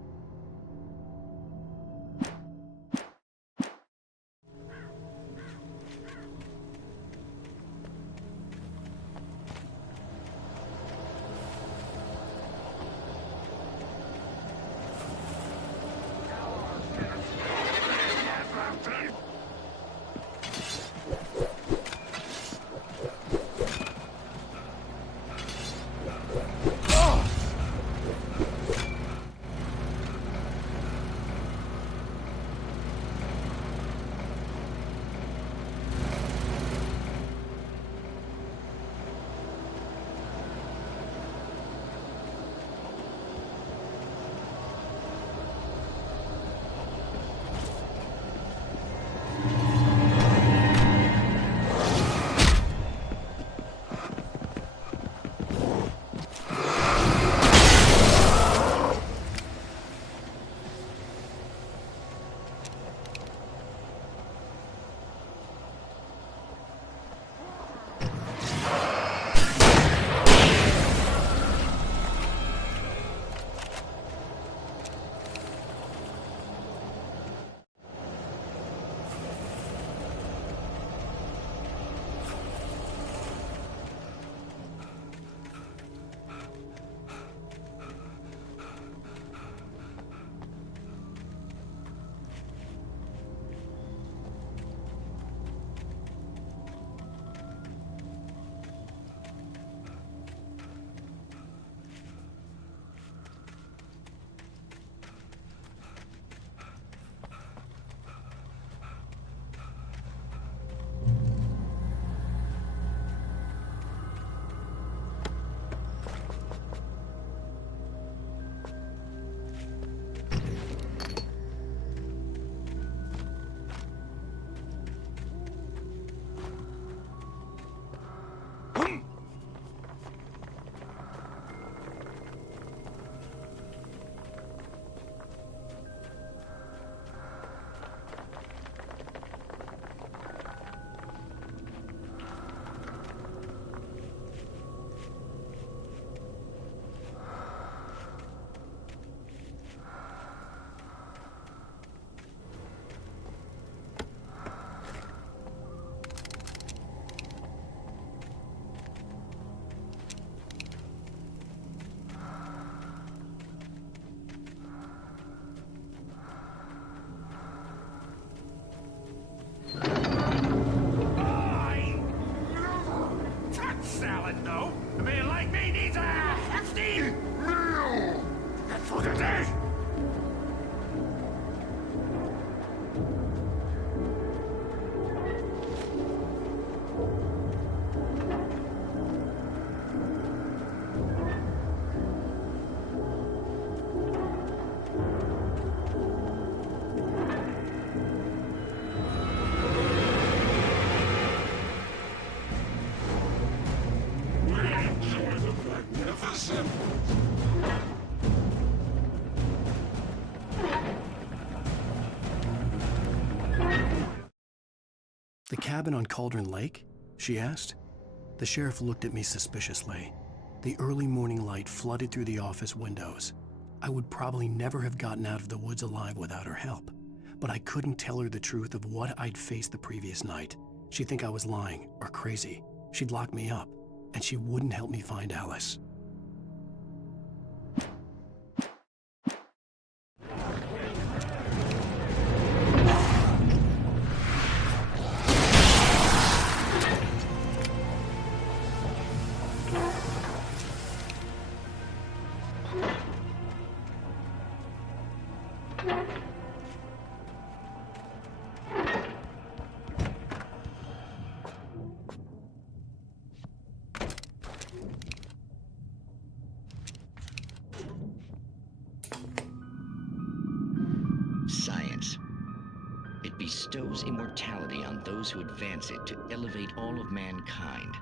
The cabin on Cauldron Lake? She asked. The sheriff looked at me suspiciously. The early morning light flooded through the office windows. I would probably never have gotten out of the woods alive without her help, but I couldn't tell her the truth of what I'd faced the previous night. She'd think I was lying or crazy. She'd lock me up, and she wouldn't help me find Alice. bestows immortality on those who advance it to elevate all of mankind.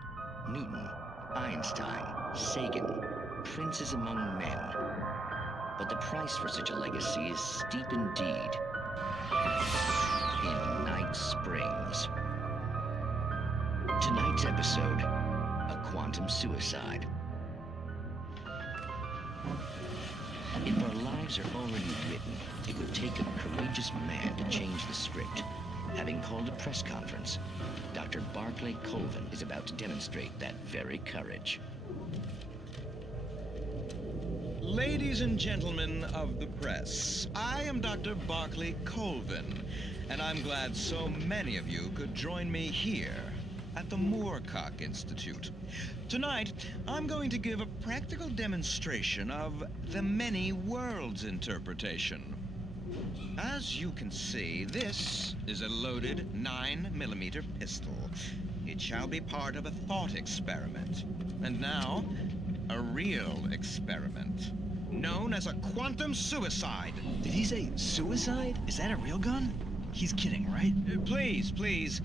Newton, Einstein, Sagan, princes among men. But the price for such a legacy is steep indeed. In Night Springs. Tonight's episode, a quantum suicide. If our lives are already written, it would take a courageous man to change the script. Having called a press conference, Dr. Barclay Colvin is about to demonstrate that very courage. Ladies and gentlemen of the press, I am Dr. Barclay Colvin, and I'm glad so many of you could join me here at the Moorcock Institute. Tonight, I'm going to give a practical demonstration of the many worlds interpretation. As you can see, this is a loaded 9mm pistol. It shall be part of a thought experiment. And now, a real experiment, known as a quantum suicide. Did he say suicide? Is that a real gun? He's kidding, right? Please,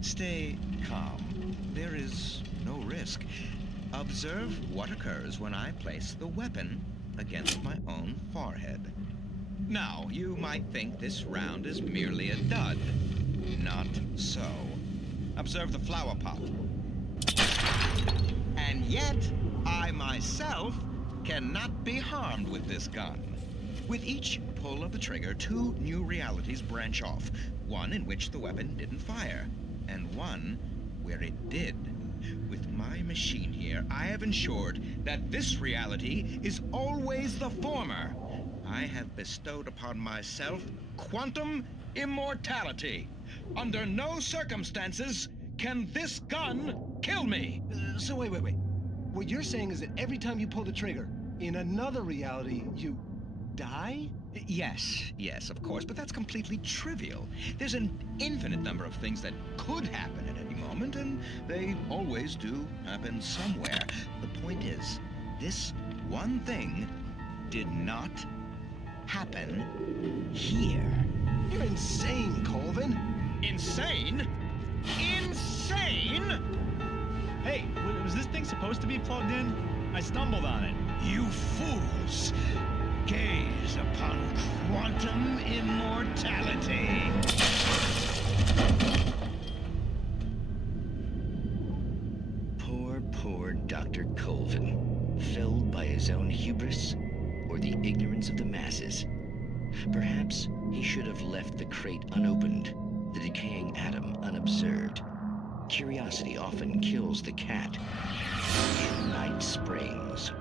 stay calm. There is no risk. Observe what occurs when I place the weapon against my own forehead. Now, you might think this round is merely a dud. Not so. Observe the flower pot. And yet, I myself cannot be harmed with this gun. With each pull of the trigger, two new realities branch off. One in which the weapon didn't fire, and one where it did. With my machine here, I have ensured that this reality is always the former. I have bestowed upon myself quantum immortality. Under no circumstances can this gun kill me. So wait. What you're saying is that every time you pull the trigger, in another reality, you die? Yes, of course, but that's completely trivial. There's an infinite number of things that could happen at any moment, and they always do happen somewhere. The point is, this one thing did not happen here. You're insane, Colvin. Insane? Insane? Hey, was this thing supposed to be plugged in? I stumbled on it. You fools! Gaze upon quantum immortality. Poor Dr. Colvin, felled by his own hubris or the ignorance of the masses. Perhaps he should have left the crate unopened, the decaying atom unobserved. Curiosity often kills the cat. Night Springs.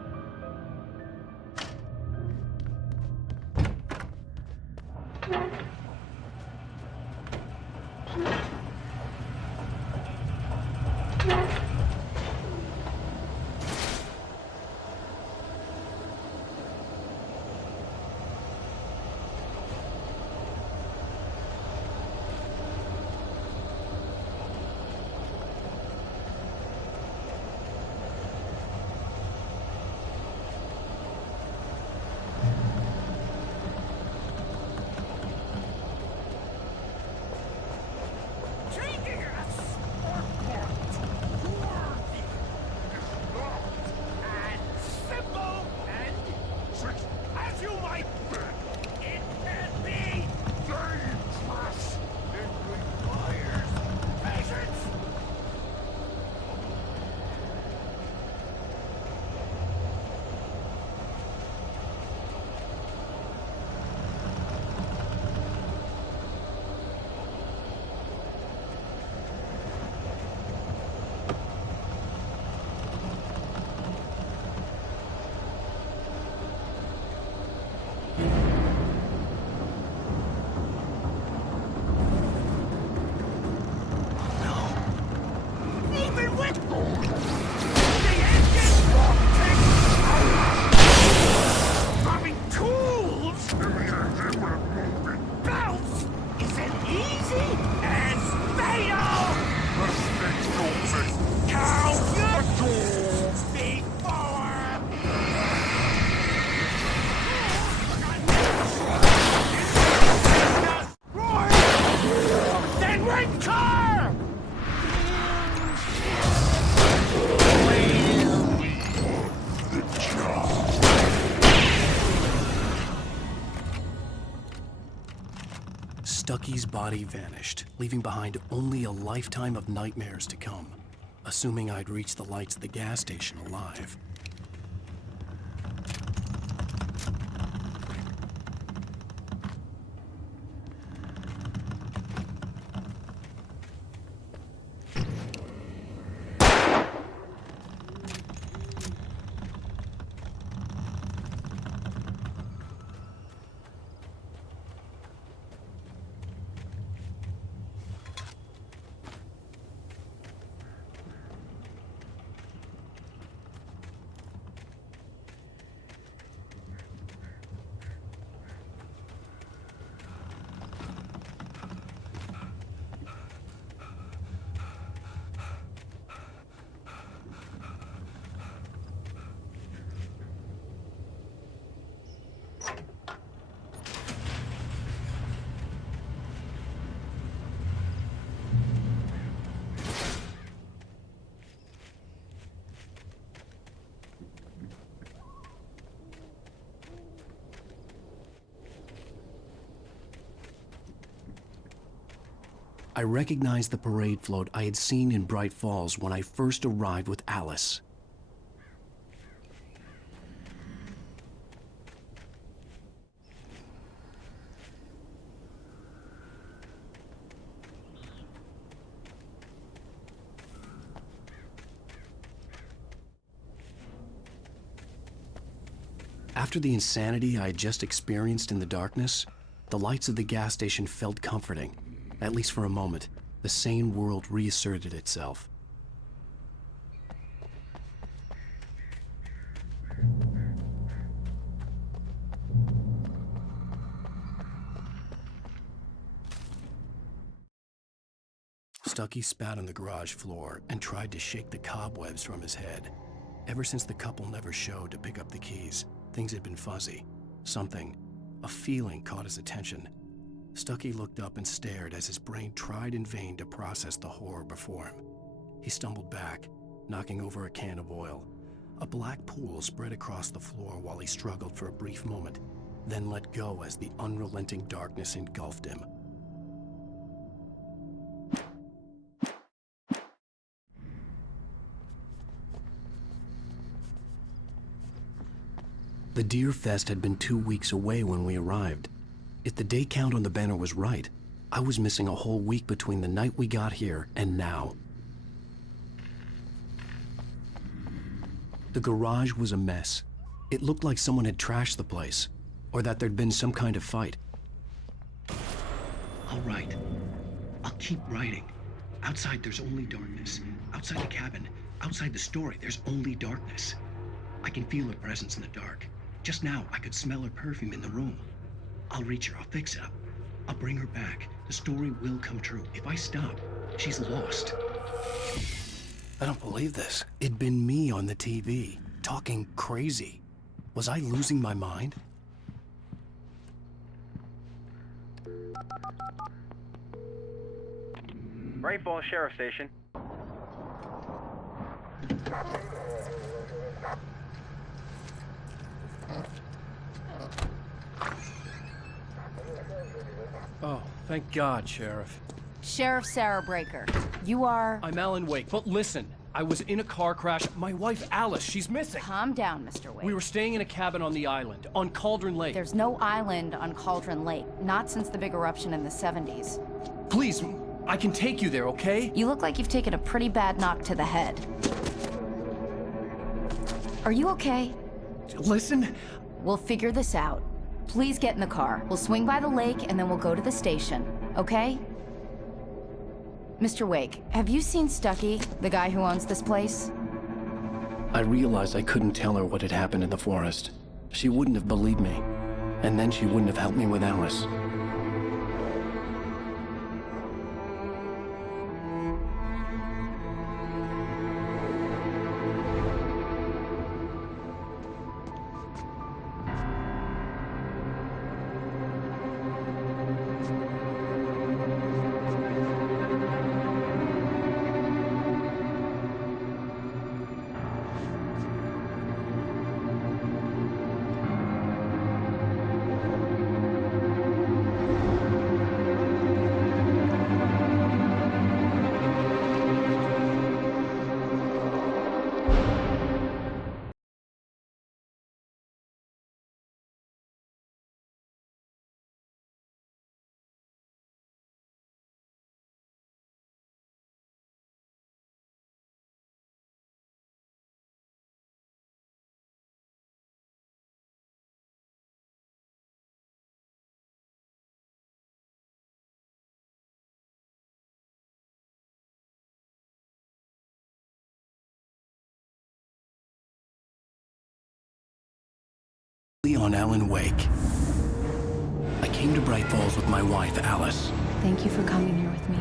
Stucky's body vanished, leaving behind only a lifetime of nightmares to come, assuming I'd reach the lights of the gas station alive. I recognized the parade float I had seen in Bright Falls when I first arrived with Alice. After the insanity I had just experienced in the darkness, the lights of the gas station felt comforting. At least for a moment, the sane world reasserted itself. Stucky spat on the garage floor and tried to shake the cobwebs from his head. Ever since the couple never showed to pick up the keys, things had been fuzzy. Something, a feeling caught his attention. Stucky looked up and stared as his brain tried in vain to process the horror before him. He stumbled back, knocking over a can of oil. A black pool spread across the floor while he struggled for a brief moment, then let go as the unrelenting darkness engulfed him. The Deer Fest had been 2 weeks away when we arrived. If the day count on the banner was right, I was missing a whole week between the night we got here and now. The garage was a mess. It looked like someone had trashed the place, or that there'd been some kind of fight. I'll write. I'll keep writing. Outside there's only darkness. Outside the cabin, outside the story, there's only darkness. I can feel her presence in the dark. Just now, I could smell her perfume in the room. I'll reach her, I'll fix it up. I'll bring her back. The story will come true. If I stop, she's lost. I don't believe this. It'd been me on the TV, talking crazy. Was I losing my mind? Bright Falls Sheriff Station. Oh, thank God, Sheriff. Sheriff Sarah Breaker. You are... I'm Alan Wake, but listen. I was in a car crash. My wife, Alice, she's missing. Calm down, Mr. Wake. We were staying in a cabin on the island, on Cauldron Lake. There's no island on Cauldron Lake. Not since the big eruption in the 70s. Please, I can take you there, okay? You look like you've taken a pretty bad knock to the head. Are you okay? Listen. We'll figure this out. Please get in the car. We'll swing by the lake and then we'll go to the station, okay? Mr. Wake, have you seen Stucky, the guy who owns this place? I realized I couldn't tell her what had happened in the forest. She wouldn't have believed me, and then she wouldn't have helped me with Alice. On Alan Wake. I came to Bright Falls with my wife, Alice. Thank you for coming here with me.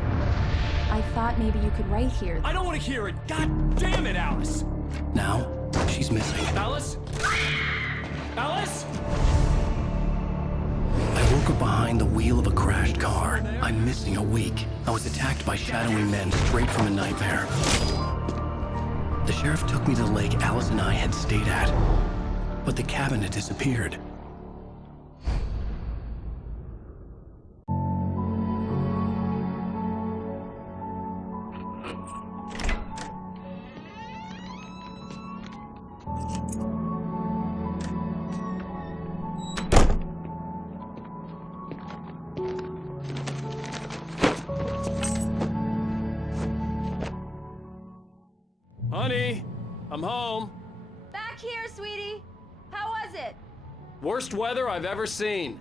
I thought maybe you could write here. I don't want to hear it! God damn it, Alice! Now, she's missing. Alice? Alice? I woke up behind the wheel of a crashed car. I'm missing a week. I was attacked by shadowy men straight from a nightmare. The sheriff took me to the lake Alice and I had stayed at. But the cabin had disappeared. Honey, I'm home. Back here, sweetie. How was it? Worst weather I've ever seen.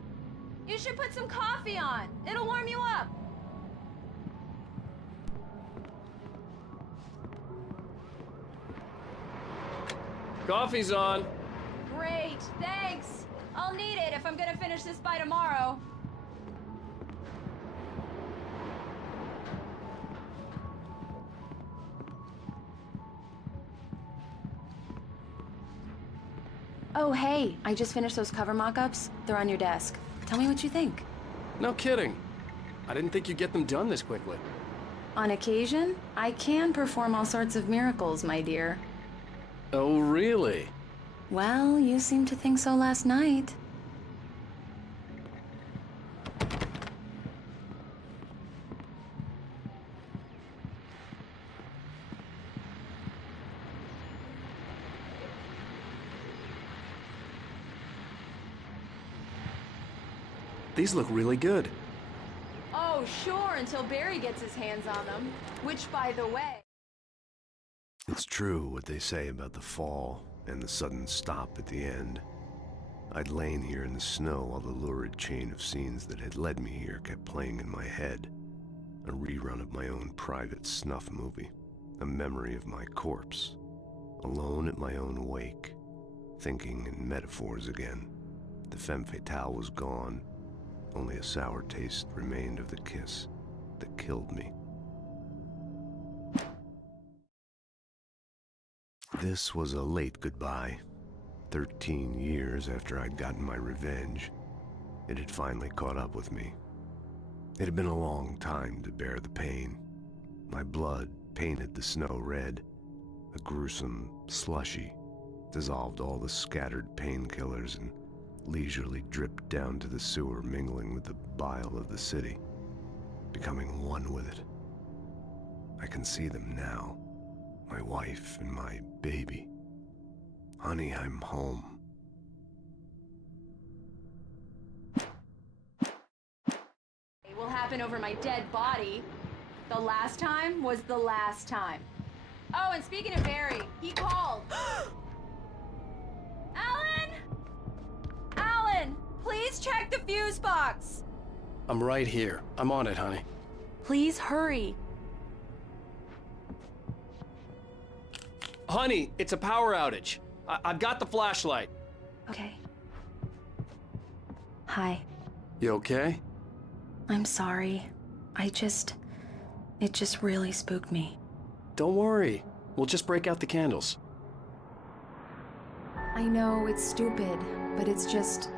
You should put some coffee on. It'll warm you up. Coffee's on. Great, thanks. I'll need it if I'm gonna finish this by tomorrow. Oh, hey, I just finished those cover mock-ups. They're on your desk. Tell me what you think. No kidding. I didn't think you'd get them done this quickly. On occasion, I can perform all sorts of miracles, my dear. Oh, really? Well, you seemed to think so last night. These look really good. Oh, sure, until Barry gets his hands on them. Which, by the way... It's true what they say about the fall and the sudden stop at the end. I'd lain here in the snow while the lurid chain of scenes that had led me here kept playing in my head. A rerun of my own private snuff movie. A memory of my corpse. Alone at my own wake. Thinking in metaphors again. The femme fatale was gone. Only a sour taste remained of the kiss that killed me. This was a late goodbye. 13 years after I'd gotten my revenge, it had finally caught up with me. It had been a long time to bear the pain. My blood painted the snow red. A gruesome slushy dissolved all the scattered painkillers and leisurely dripped down to the sewer, mingling with the bile of the city, becoming one with it. I can see them now, my wife and my baby. Honey, I'm home. It will happen over my dead body. The last time was the last time. Oh, and speaking of Barry, he called. Alan! Alan, please check the fuse box. I'm right here. I'm on it, honey. Please hurry. Honey, it's a power outage. I've got the flashlight. Okay. Hi. You okay? I'm sorry. It just really spooked me. Don't worry. We'll just break out the candles. I know it's stupid, but it's just...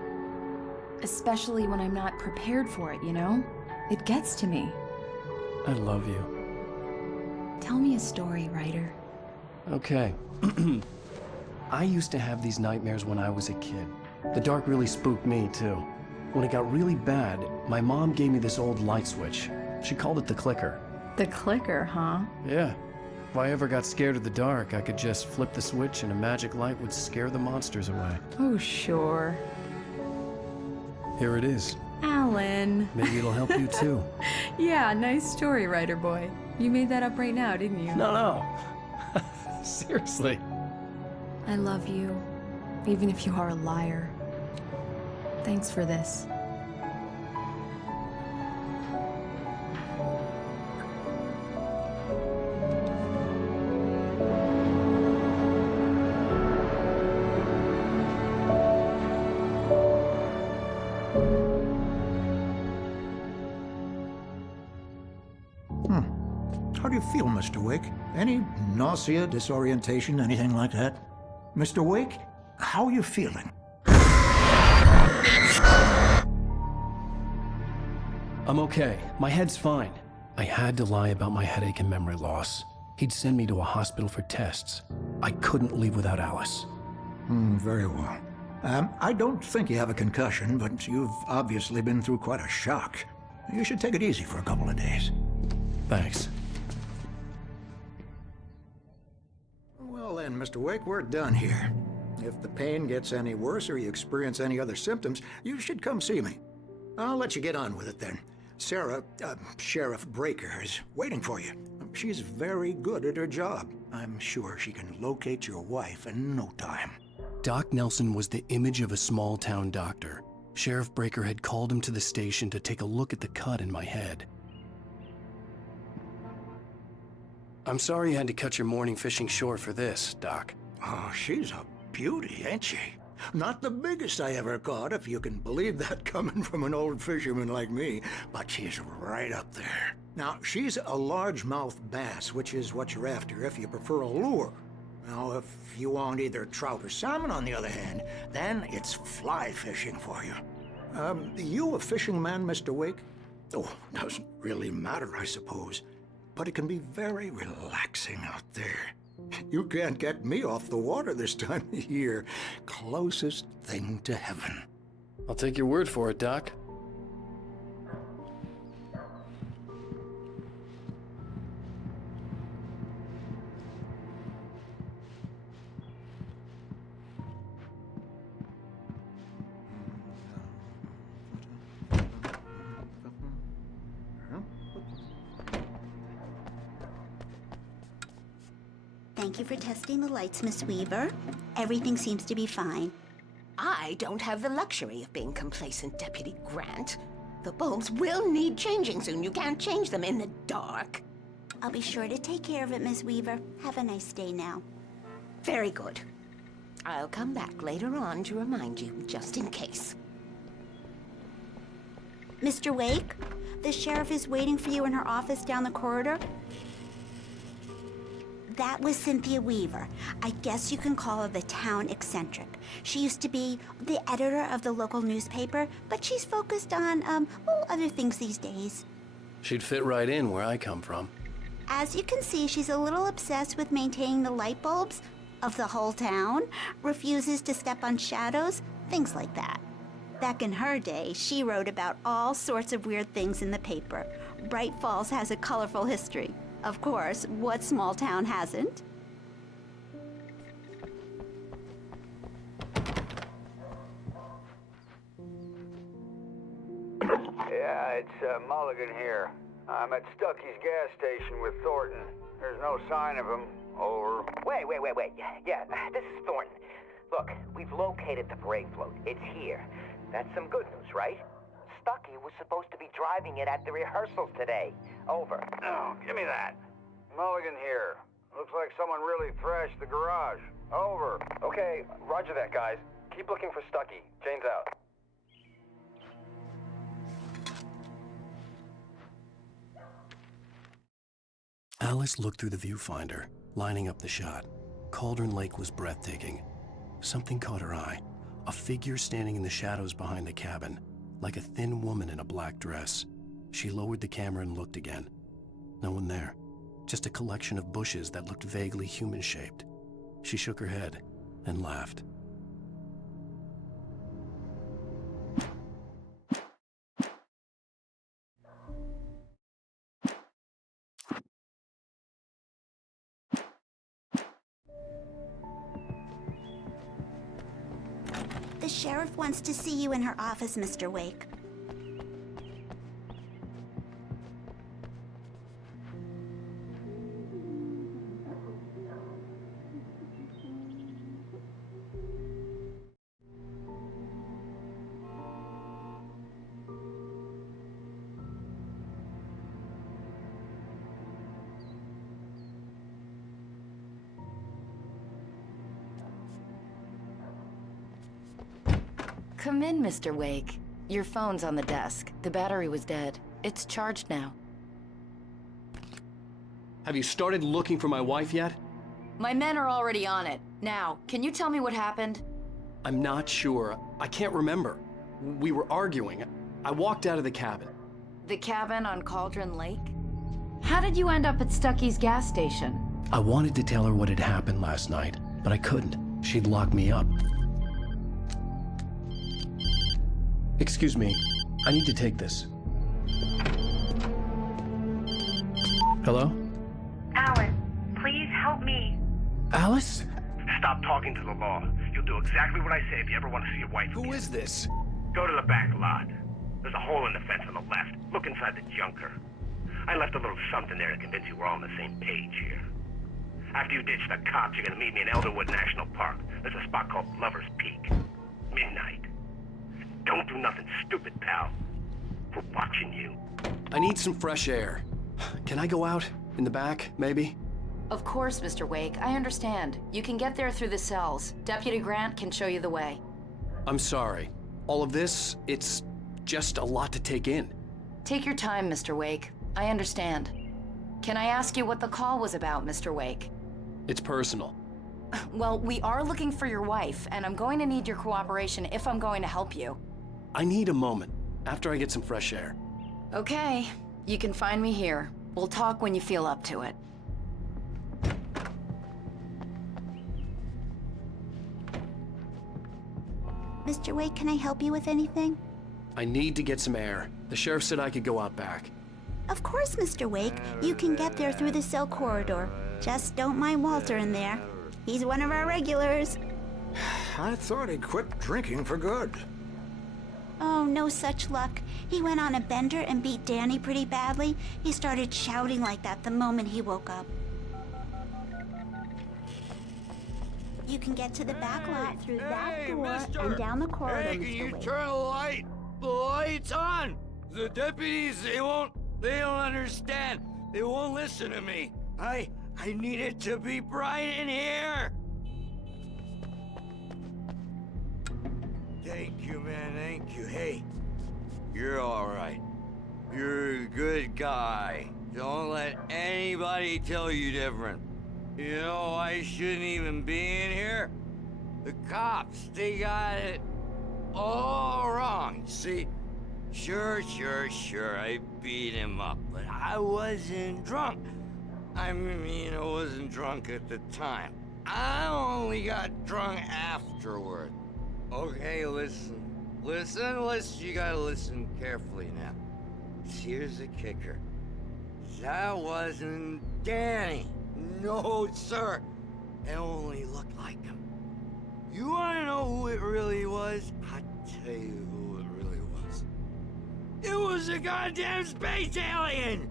especially when I'm not prepared for it, you know? It gets to me. I love you. Tell me a story, writer. Okay. I used to have these nightmares when I was a kid. The dark really spooked me, too. When it got really bad, my mom gave me this old light switch. She called it the clicker. The clicker, huh? Yeah. If I ever got scared of the dark, I could just flip the switch and a magic light would scare the monsters away. Oh, sure. Here it is. Alan. Maybe it'll help you, too. Yeah, nice story, writer boy. You made that up right now, didn't you? No. Seriously. I love you, even if you are a liar. Thanks for this. How do you feel, Mr. Wake? Any nausea, disorientation, anything like that? Mr. Wake, how are you feeling? I'm okay. My head's fine. I had to lie about my headache and memory loss. He'd send me to a hospital for tests. I couldn't leave without Alice. Very well. I don't think you have a concussion, but you've obviously been through quite a shock. You should take it easy for a couple of days. Thanks. Well then, Mr. Wake, we're done here. If the pain gets any worse or you experience any other symptoms, you should come see me. I'll let you get on with it then. Sarah, Sheriff Breaker, is waiting for you. She's very good at her job. I'm sure she can locate your wife in no time. Doc Nelson was the image of a small-town doctor. Sheriff Breaker had called him to the station to take a look at the cut in my head. I'm sorry you had to cut your morning fishing short for this, Doc. Oh, she's a beauty, ain't she? Not the biggest I ever caught, if you can believe that coming from an old fisherman like me, but she's right up there. Now, she's a largemouth bass, which is what you're after if you prefer a lure. Now, if you want either trout or salmon, on the other hand, then it's fly fishing for you. You a fishing man, Mr. Wake? Oh, doesn't really matter, I suppose. But it can be very relaxing out there. You can't get me off the water this time of year. Closest thing to heaven. I'll take your word for it, Doc. Thank you for testing the lights, Miss Weaver. Everything seems to be fine. I don't have the luxury of being complacent, Deputy Grant. The bulbs will need changing soon. You can't change them in the dark. I'll be sure to take care of it, Miss Weaver. Have a nice day now. Very good. I'll come back later on to remind you, just in case. Mr. Wake, the sheriff is waiting for you in her office down the corridor. That was Cynthia Weaver. I guess you can call her the town eccentric. She used to be the editor of the local newspaper, but she's focused on, other things these days. She'd fit right in where I come from. As you can see, she's a little obsessed with maintaining the light bulbs of the whole town, refuses to step on shadows, things like that. Back in her day, she wrote about all sorts of weird things in the paper. Bright Falls has a colorful history. Of course, what small town hasn't? Yeah, it's Mulligan here. I'm at Stucky's gas station with Thornton. There's no sign of him. Over. Wait. Yeah, this is Thornton. Look, we've located the brake float. It's here. That's some good news, right? Stucky was supposed to be driving it at the rehearsals today. Over. Oh, give me that. Mulligan here. Looks like someone really thrashed the garage. Over. Okay, roger that, guys. Keep looking for Stucky. Jane's out. Alice looked through the viewfinder, lining up the shot. Cauldron Lake was breathtaking. Something caught her eye. A figure standing in the shadows behind the cabin, like a thin woman in a black dress. She lowered the camera and looked again. No one there. Just a collection of bushes that looked vaguely human-shaped. She shook her head and laughed. The sheriff wants to see you in her office, Mr. Wake. Come in, Mr. Wake. Your phone's on the desk. The battery was dead. It's charged now. Have you started looking for my wife yet? My men are already on it. Now, can you tell me what happened? I'm not sure. I can't remember. We were arguing. I walked out of the cabin. The cabin on Cauldron Lake? How did you end up at Stucky's gas station? I wanted to tell her what had happened last night, but I couldn't. She'd lock me up. Excuse me, I need to take this. Hello? Alan, please help me. Alice? Stop talking to the law. You'll do exactly what I say if you ever want to see your wife again. Who is this? Go to the back lot. There's a hole in the fence on the left. Look inside the junker. I left a little something there to convince you we're all on the same page here. After you ditch the cops, you're gonna meet me in Elderwood National Park. There's a spot called Lover's Peak. Midnight. Don't do nothing stupid, pal. We're watching you. I need some fresh air. Can I go out? In the back, maybe? Of course, Mr. Wake. I understand. You can get there through the cells. Deputy Grant can show you the way. I'm sorry. All of this, it's just a lot to take in. Take your time, Mr. Wake. I understand. Can I ask you what the call was about, Mr. Wake? It's personal. Well, we are looking for your wife, and I'm going to need your cooperation if I'm going to help you. I need a moment, after I get some fresh air. Okay. You can find me here. We'll talk when you feel up to it. Mr. Wake, can I help you with anything? I need to get some air. The sheriff said I could go out back. Of course, Mr. Wake. You can get there through the cell corridor. Just don't mind Walter in there. He's one of our regulars. I thought he quit drinking for good. Oh, no such luck. He went on a bender and beat Danny pretty badly. He started shouting like that the moment he woke up. You can get to the back lot through that door and down the corridor, Hey, can Mr. you Wake. turn the light? The light's on! The deputies, they don't understand. They won't listen to me. I need it to be bright in here! Thank you, man, thank you. Hey, you're all right. You're a good guy. Don't let anybody tell you different. You know, I shouldn't even be in here. The cops, they got it all wrong. See, sure, I beat him up, but I wasn't drunk. I mean, I wasn't drunk at the time. I only got drunk afterward. Okay, listen, you gotta listen carefully now. Here's the kicker. That wasn't Danny. No, sir. It only looked like him. You wanna know who it really was? I'll tell you who it really was. It was a goddamn space alien!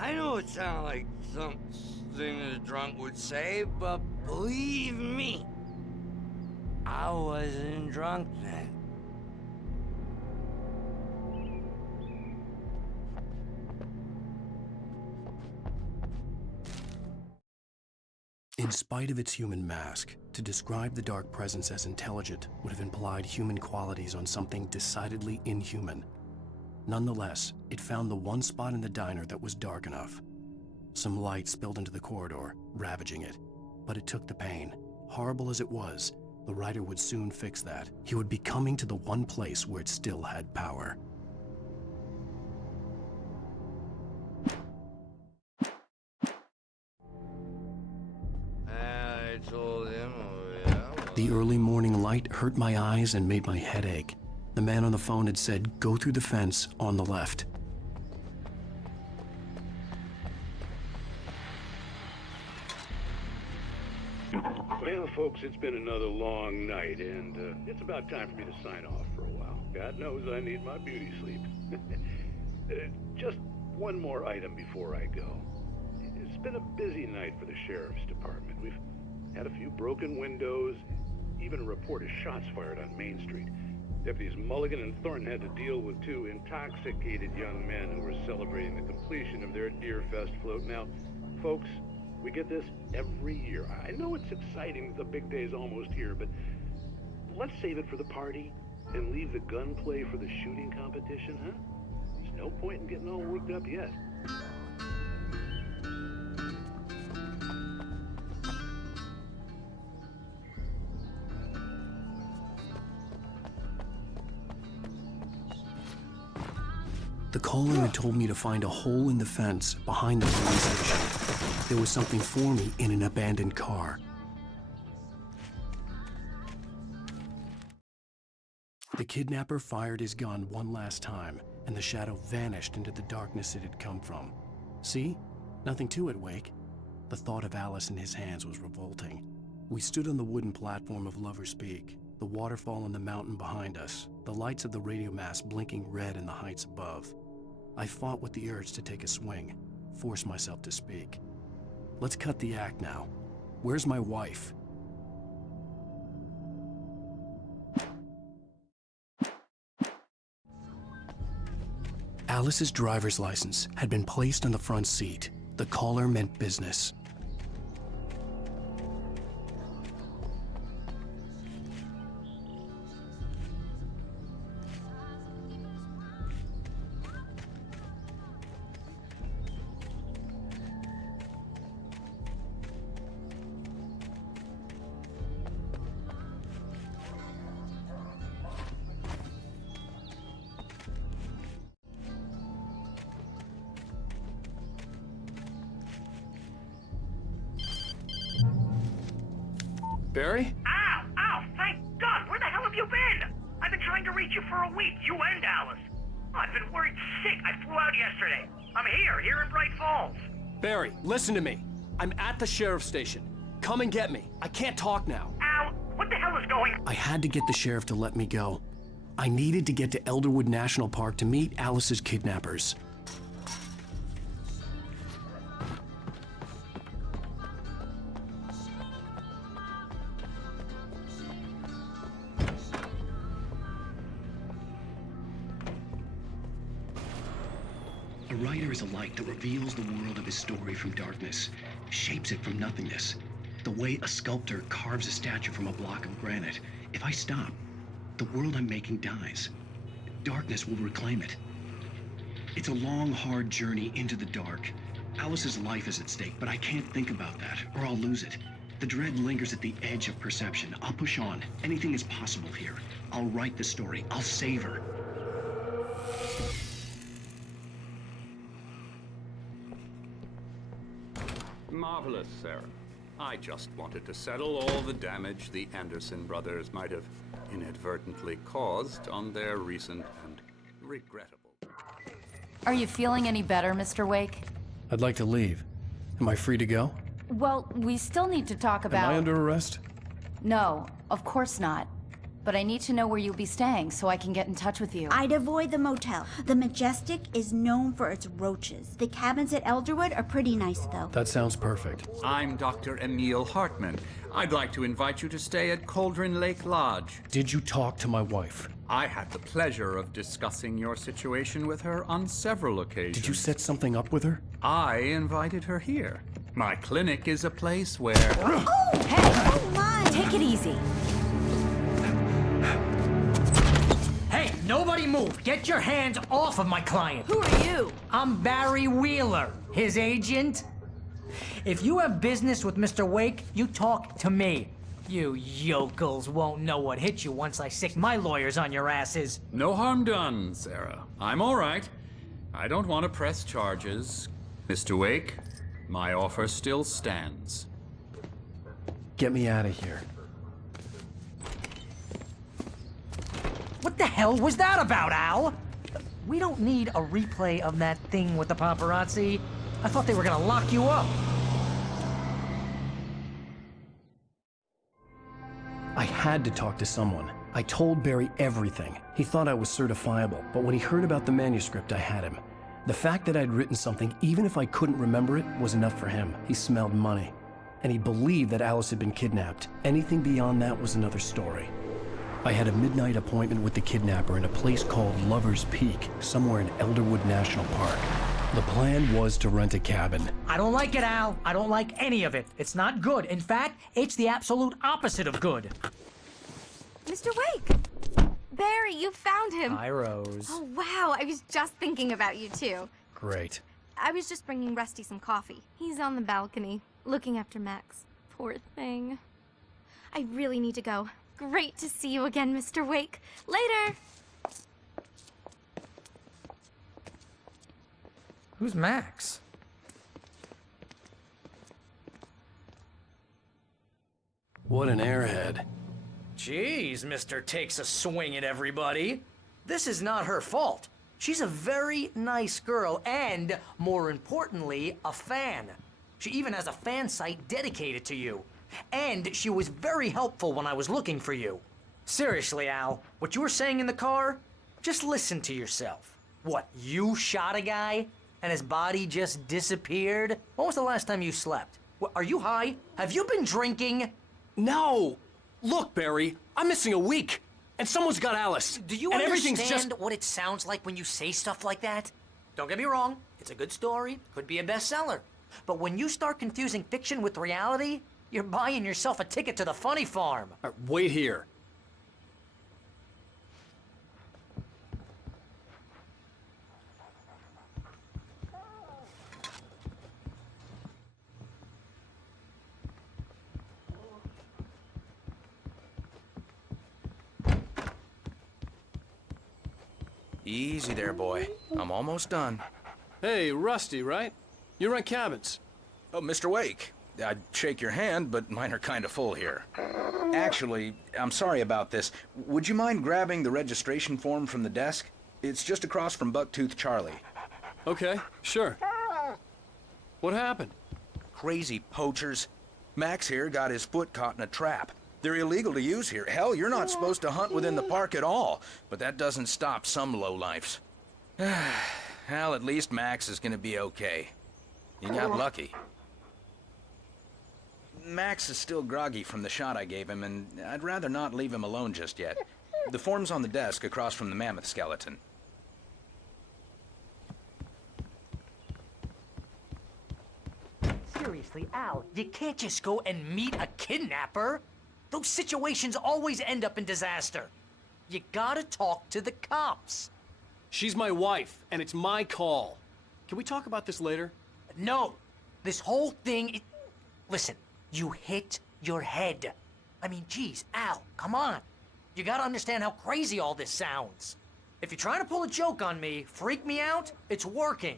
I know it sounds like something a drunk would say, but believe me, I wasn't drunk then. In spite of its human mask, to describe the dark presence as intelligent would have implied human qualities on something decidedly inhuman. Nonetheless, it found the one spot in the diner that was dark enough. Some light spilled into the corridor, ravaging it. But it took the pain. Horrible as it was, the writer would soon fix that. He would be coming to the one place where it still had power. I told him, The early morning light hurt my eyes and made my head ache. The man on the phone had said, "Go through the fence on the left." Well, folks, it's been another long night, and it's about time for me to sign off for a while. God knows I need my beauty sleep. Just one more item before I go. It's been a busy night for the sheriff's department. We've had a few broken windows, even a report of shots fired on Main Street. Deputies Mulligan and Thornton had to deal with two intoxicated young men who were celebrating the completion of their Deerfest float. Now, folks, we get this every year. I know it's exciting, the big day's almost here, but let's save it for the party and leave the gunplay for the shooting competition, huh? There's no point in getting all worked up yet. The caller had told me to find a hole in the fence behind the police station. There was something for me in an abandoned car. The kidnapper fired his gun one last time, and the shadow vanished into the darkness it had come from. See? Nothing to it, Wake. The thought of Alice in his hands was revolting. We stood on the wooden platform of Lover's Peak, the waterfall on the mountain behind us, the lights of the radio mast blinking red in the heights above. I fought with the urge to take a swing, force myself to speak. Let's cut the act now. Where's my wife? Alice's driver's license had been placed on the front seat. The caller meant business. Barry? Ow! Ow! Thank God! Where the hell have you been? I've been trying to reach you for a week, you and Alice. I've been worried sick. I flew out yesterday. I'm here in Bright Falls. Barry, listen to me. I'm at the sheriff's station. Come and get me. I can't talk now. Al, what the hell is going on? I had to get the sheriff to let me go. I needed to get to Elderwood National Park to meet Alice's kidnappers. A writer is a light that reveals the world of his story from darkness, shapes it from nothingness. The way a sculptor carves a statue from a block of granite. If I stop, the world I'm making dies. Darkness will reclaim it. It's a long, hard journey into the dark. Alice's life is at stake, but I can't think about that, or I'll lose it. The dread lingers at the edge of perception. I'll push on. Anything is possible here. I'll write the story. I'll save her. Marvelous, Sarah. I just wanted to settle all the damage the Anderson brothers might have inadvertently caused on their recent and regrettable... Are you feeling any better, Mr. Wake? I'd like to leave. Am I free to go? Well, we still need to talk about... Am I under arrest? No, of course not. But I need to know where you'll be staying so I can get in touch with you. I'd avoid the motel. The Majestic is known for its roaches. The cabins at Elderwood are pretty nice, though. That sounds perfect. I'm Dr. Emil Hartman. I'd like to invite you to stay at Cauldron Lake Lodge. Did you talk to my wife? I had the pleasure of discussing your situation with her on several occasions. Did you set something up with her? I invited her here. My clinic is a place where... Oh! Hey! Oh, my! Take it easy. Hey, nobody move! Get your hands off of my client! Who are you? I'm Barry Wheeler, his agent. If you have business with Mr. Wake, you talk to me. You yokels won't know what hit you once I sick my lawyers on your asses. No harm done, Sarah. I'm all right. I don't want to press charges. Mr. Wake, my offer still stands. Get me out of here. What the hell was that about, Al? We don't need a replay of that thing with the paparazzi. I thought they were gonna lock you up. I had to talk to someone. I told Barry everything. He thought I was certifiable, but when he heard about the manuscript, I had him. The fact that I'd written something, even if I couldn't remember it, was enough for him. He smelled money. And he believed that Alice had been kidnapped. Anything beyond that was another story. I had a midnight appointment with the kidnapper in a place called Lover's Peak, somewhere in Elderwood National Park. The plan was to rent a cabin. I don't like it, Al. I don't like any of it. It's not good. In fact, it's the absolute opposite of good. Mr. Wake! Barry, you found him! Hi, Rose. Oh, wow. I was just thinking about you, too. Great. I was just bringing Rusty some coffee. He's on the balcony, looking after Max. Poor thing. I really need to go. Great to see you again, Mr. Wake. Later! Who's Max? What an airhead. Jeez, Mr. Takes a swing at everybody. This is not her fault. She's a very nice girl and, more importantly, a fan. She even has a fan site dedicated to you. And she was very helpful when I was looking for you. Seriously, Al, what you were saying in the car? Just listen to yourself. What, you shot a guy and his body just disappeared? When was the last time you slept? What, are you high? Have you been drinking? No! Look, Barry, I'm missing a week, and someone's got Alice. Do you and understand everything's just... what it sounds like when you say stuff like that? Don't get me wrong, it's a good story, could be a bestseller. But when you start confusing fiction with reality, you're buying yourself a ticket to the funny farm. Wait here. Easy there, boy. I'm almost done. Hey, Rusty, right? You rent cabins. Oh, Mr. Wake. I'd shake your hand, but mine are kind of full here. Actually, I'm sorry about this. Would you mind grabbing the registration form from the desk? It's just across from Bucktooth Charlie. Okay, sure. What happened? Crazy poachers. Max here got his foot caught in a trap. They're illegal to use here. Hell, you're not supposed to hunt within the park at all. But that doesn't stop some lowlifes. Hell, at least Max is gonna be okay. You got lucky. Max is still groggy from the shot I gave him, and I'd rather not leave him alone just yet. The form's on the desk across from the mammoth skeleton. Seriously, Al, you can't just go and meet a kidnapper. Those situations always end up in disaster. You gotta talk to the cops. She's my wife, and it's my call. Can we talk about this later? No. This whole thing, Listen, you hit your head. I mean, geez, Al, come on. You gotta understand how crazy all this sounds. If you're trying to pull a joke on me, freak me out, it's working.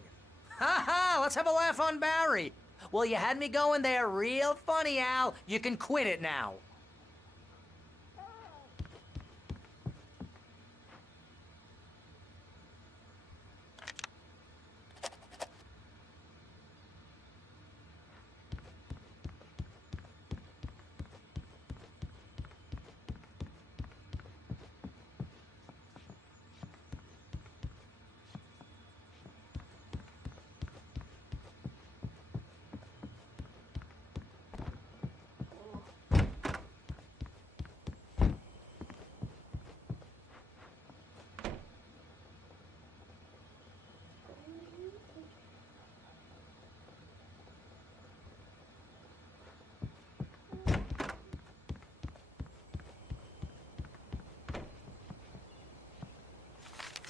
Ha ha, let's have a laugh on Barry. Well, you had me going there real funny, Al. You can quit it now.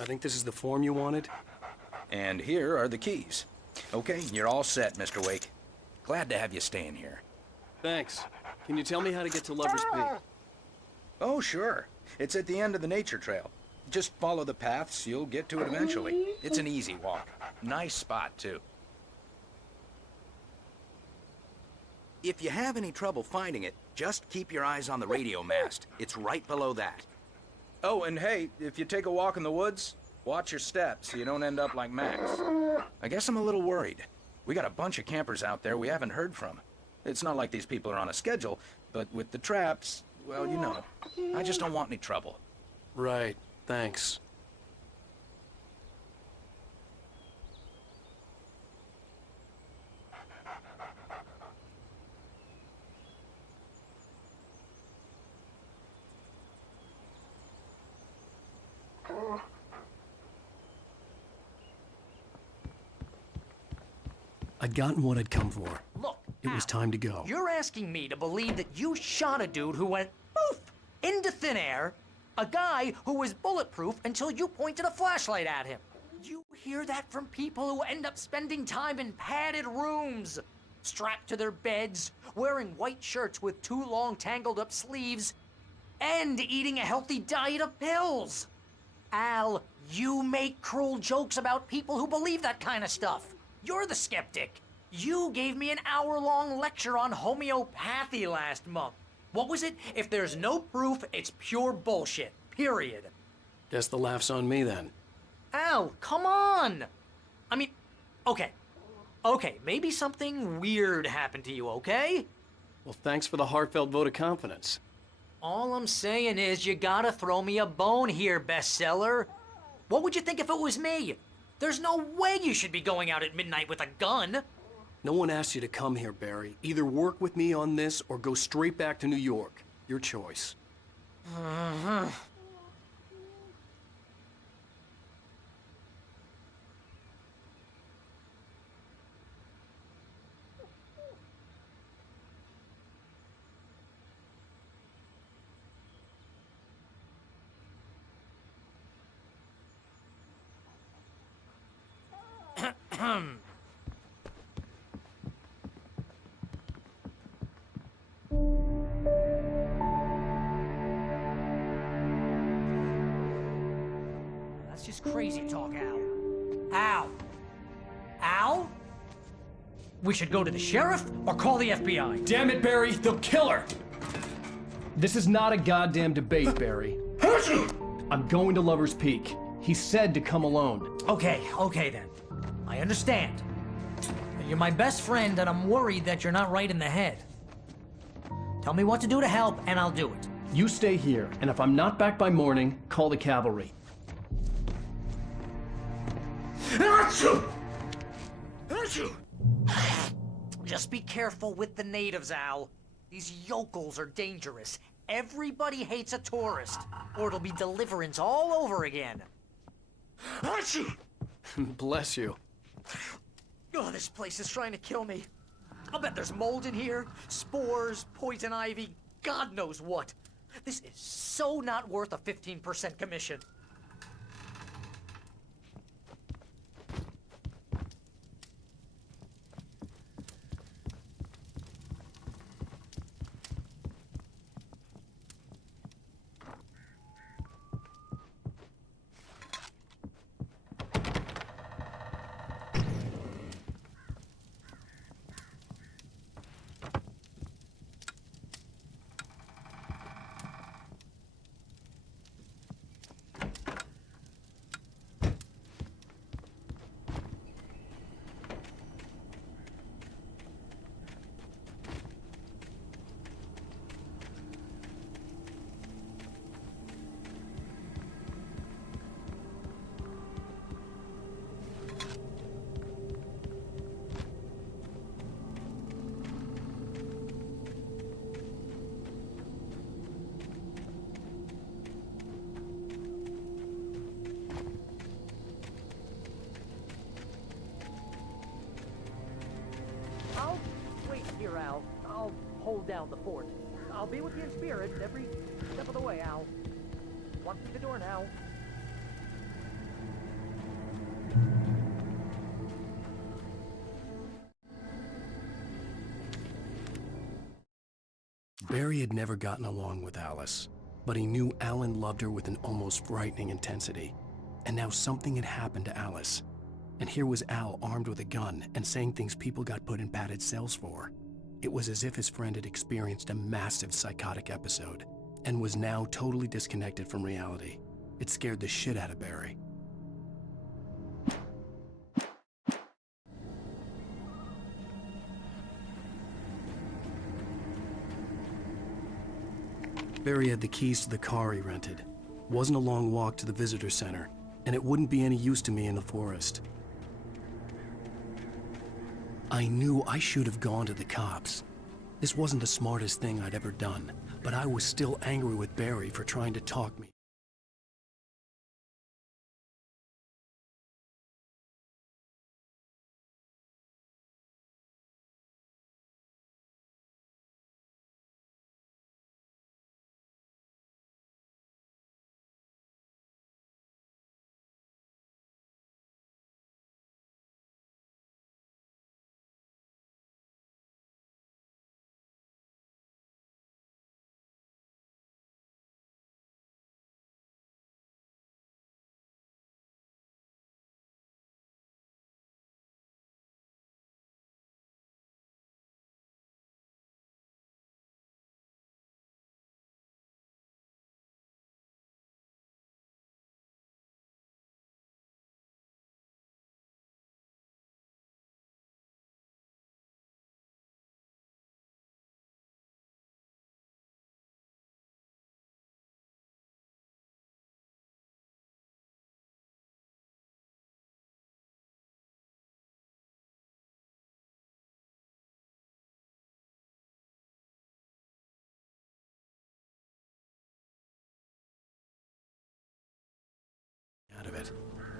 I think this is the form you wanted. And here are the keys. Okay, you're all set, Mr. Wake. Glad to have you staying here. Thanks. Can you tell me how to get to Lover's Peak? Oh, sure. It's at the end of the nature trail. Just follow the paths, you'll get to it eventually. It's an easy walk. Nice spot, too. If you have any trouble finding it, just keep your eyes on the radio mast. It's right below that. Oh, and hey, if you take a walk in the woods, watch your steps so you don't end up like Max. I guess I'm a little worried. We got a bunch of campers out there we haven't heard from. It's not like these people are on a schedule, but with the traps, well, you know, I just don't want any trouble. Right, thanks. I'd gotten what I'd come for. Look, It was time to go. You're asking me to believe that you shot a dude who went poof into thin air, a guy who was bulletproof until you pointed a flashlight at him. You hear that from people who end up spending time in padded rooms, strapped to their beds, wearing white shirts with too long tangled up sleeves, and eating a healthy diet of pills. Al, you make cruel jokes about people who believe that kind of stuff. You're the skeptic. You gave me an hour-long lecture on homeopathy last month. What was it? If there's no proof, it's pure bullshit. Period. Guess the laugh's on me then. Al, come on! I mean, okay. Okay, maybe something weird happened to you, okay? Well, thanks for the heartfelt vote of confidence. All I'm saying is you gotta throw me a bone here, bestseller. What would you think if it was me? There's no way you should be going out at midnight with a gun. No one asked you to come here, Barry. Either work with me on this or go straight back to New York. Your choice. That's just crazy talk, Al. Al? Al? We should go to the sheriff or call the FBI. Damn it, Barry, they'll kill her! This is not a goddamn debate, Barry. I'm going to Lover's Peak. He said to come alone. Okay then. I understand. You're my best friend and I'm worried that you're not right in the head. Tell me what to do to help and I'll do it. You stay here, and if I'm not back by morning, call the cavalry. Just be careful with the natives, Al. These yokels are dangerous. Everybody hates a tourist, or it'll be Deliverance all over again. Bless you. Oh, this place is trying to kill me. I'll bet there's mold in here, spores, poison ivy, God knows what. This is so not worth a 15% commission. I'll wait here, Al. I'll hold down the fort. I'll be with you in spirit every step of the way, Al. Walk through the door now. Barry had never gotten along with Alice, but he knew Alan loved her with an almost frightening intensity. And now something had happened to Alice. And here was Al armed with a gun and saying things people got put in padded cells for. It was as if his friend had experienced a massive psychotic episode and was now totally disconnected from reality. It scared the shit out of Barry. Barry had the keys to the car he rented. It wasn't a long walk to the visitor center, and it wouldn't be any use to me in the forest. I knew I should have gone to the cops. This wasn't the smartest thing I'd ever done, but I was still angry with Barry for trying to talk me.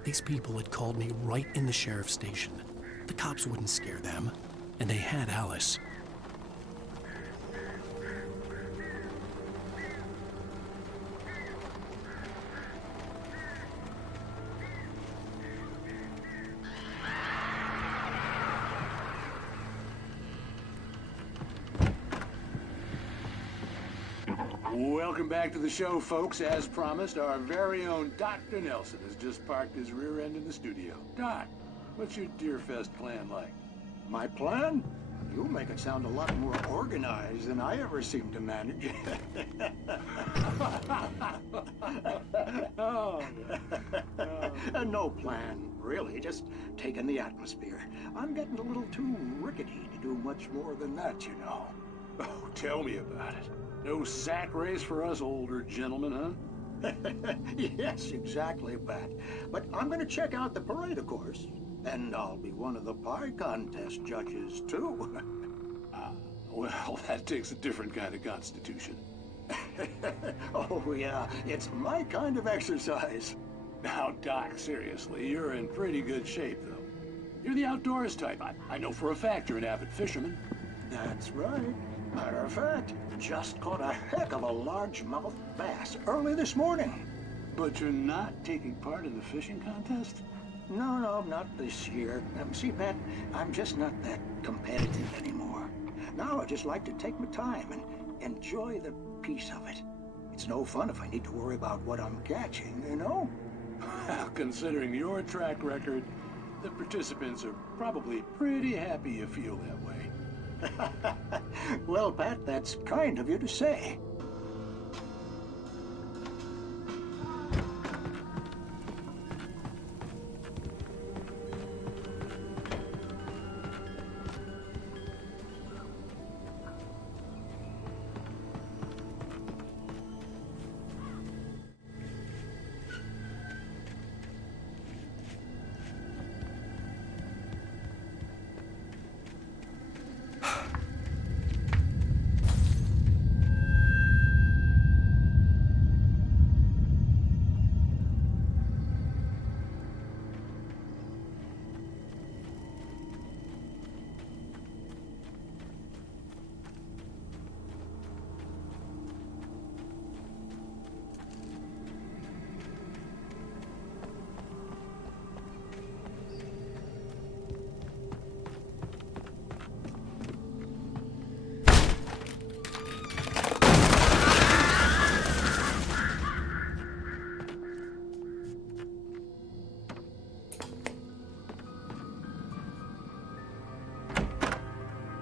These people had called me right in the sheriff's station. The cops wouldn't scare them, and they had Alice. Welcome back to the show, folks. As promised, our very own Dr. Nelson has just parked his rear end in the studio. Doc, what's your Deerfest plan like? My plan? You make it sound a lot more organized than I ever seem to manage. Oh, No plan, really. Just taking the atmosphere. I'm getting a little too rickety to do much more than that, you know. Oh, tell me about it. No sack race for us older gentlemen, huh? Yes, exactly, Pat. But I'm gonna check out the parade, of course. And I'll be one of the pie contest judges, too. Well, that takes a different kind of constitution. Oh, yeah, it's my kind of exercise. Now, Doc, seriously, you're in pretty good shape, though. You're the outdoors type. I know for a fact you're an avid fisherman. That's right. Matter of fact, just caught a heck of a largemouth bass early this morning. But you're not taking part in the fishing contest? No, not this year. See, Pat, I'm just not that competitive anymore. Now I just like to take my time and enjoy the peace of it. It's no fun if I need to worry about what I'm catching, you know? Well, considering your track record, the participants are probably pretty happy you feel that way. Well, Pat, that's kind of you to say.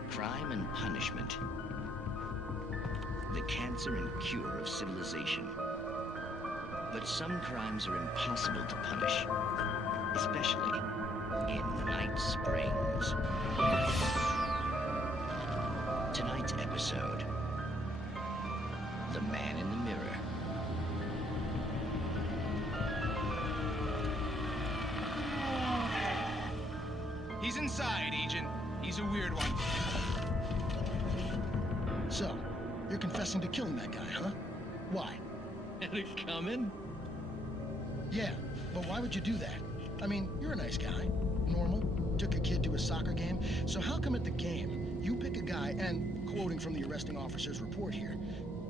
Crime and punishment. The cancer and cure of civilization. But some crimes are impossible to punish, especially in Night Springs. Tonight's episode, The Man in the Mirror. He's inside, Agent. He's a weird one. So, you're confessing to killing that guy, huh? Why? Had it coming? Yeah, but why would you do that? I mean, you're a nice guy. Normal. Took a kid to a soccer game. So how come at the game, you pick a guy and, quoting from the arresting officer's report here,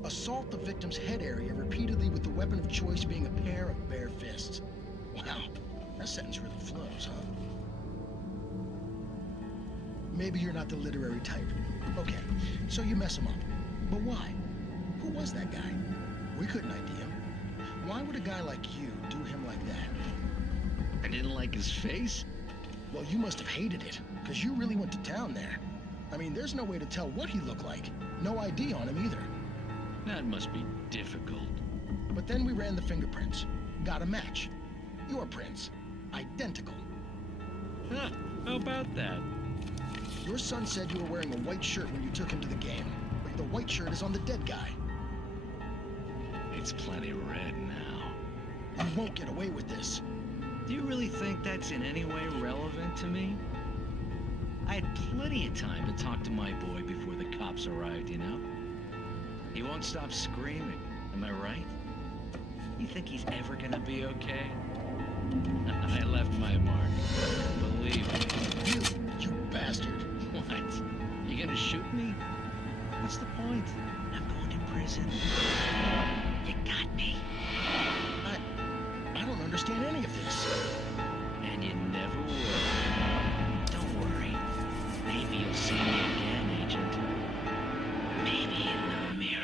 assault the victim's head area repeatedly with the weapon of choice being a pair of bare fists? Wow, that sentence really flows, huh? Maybe you're not the literary type. Okay, so you mess him up. But why? Who was that guy? We couldn't ID him. Why would a guy like you do him like that? I didn't like his face? Well, you must have hated it, because you really went to town there. I mean, there's no way to tell what he looked like. No ID on him either. That must be difficult. But then we ran the fingerprints. Got a match. Your prints. Identical. Huh, how about that? Your son said you were wearing a white shirt when you took him to the game, but the white shirt is on the dead guy. It's plenty red now. You won't get away with this. Do you really think that's in any way relevant to me? I had plenty of time to talk to my boy before the cops arrived, you know? He won't stop screaming, am I right? You think he's ever gonna be okay? I left my mark. Believe me. You bastard. What? You gonna shoot me? What's the point? I'm going to prison. You got me. I don't understand any of this. And you never will. Don't worry. Maybe you'll see me again, Agent. Maybe in the mirror.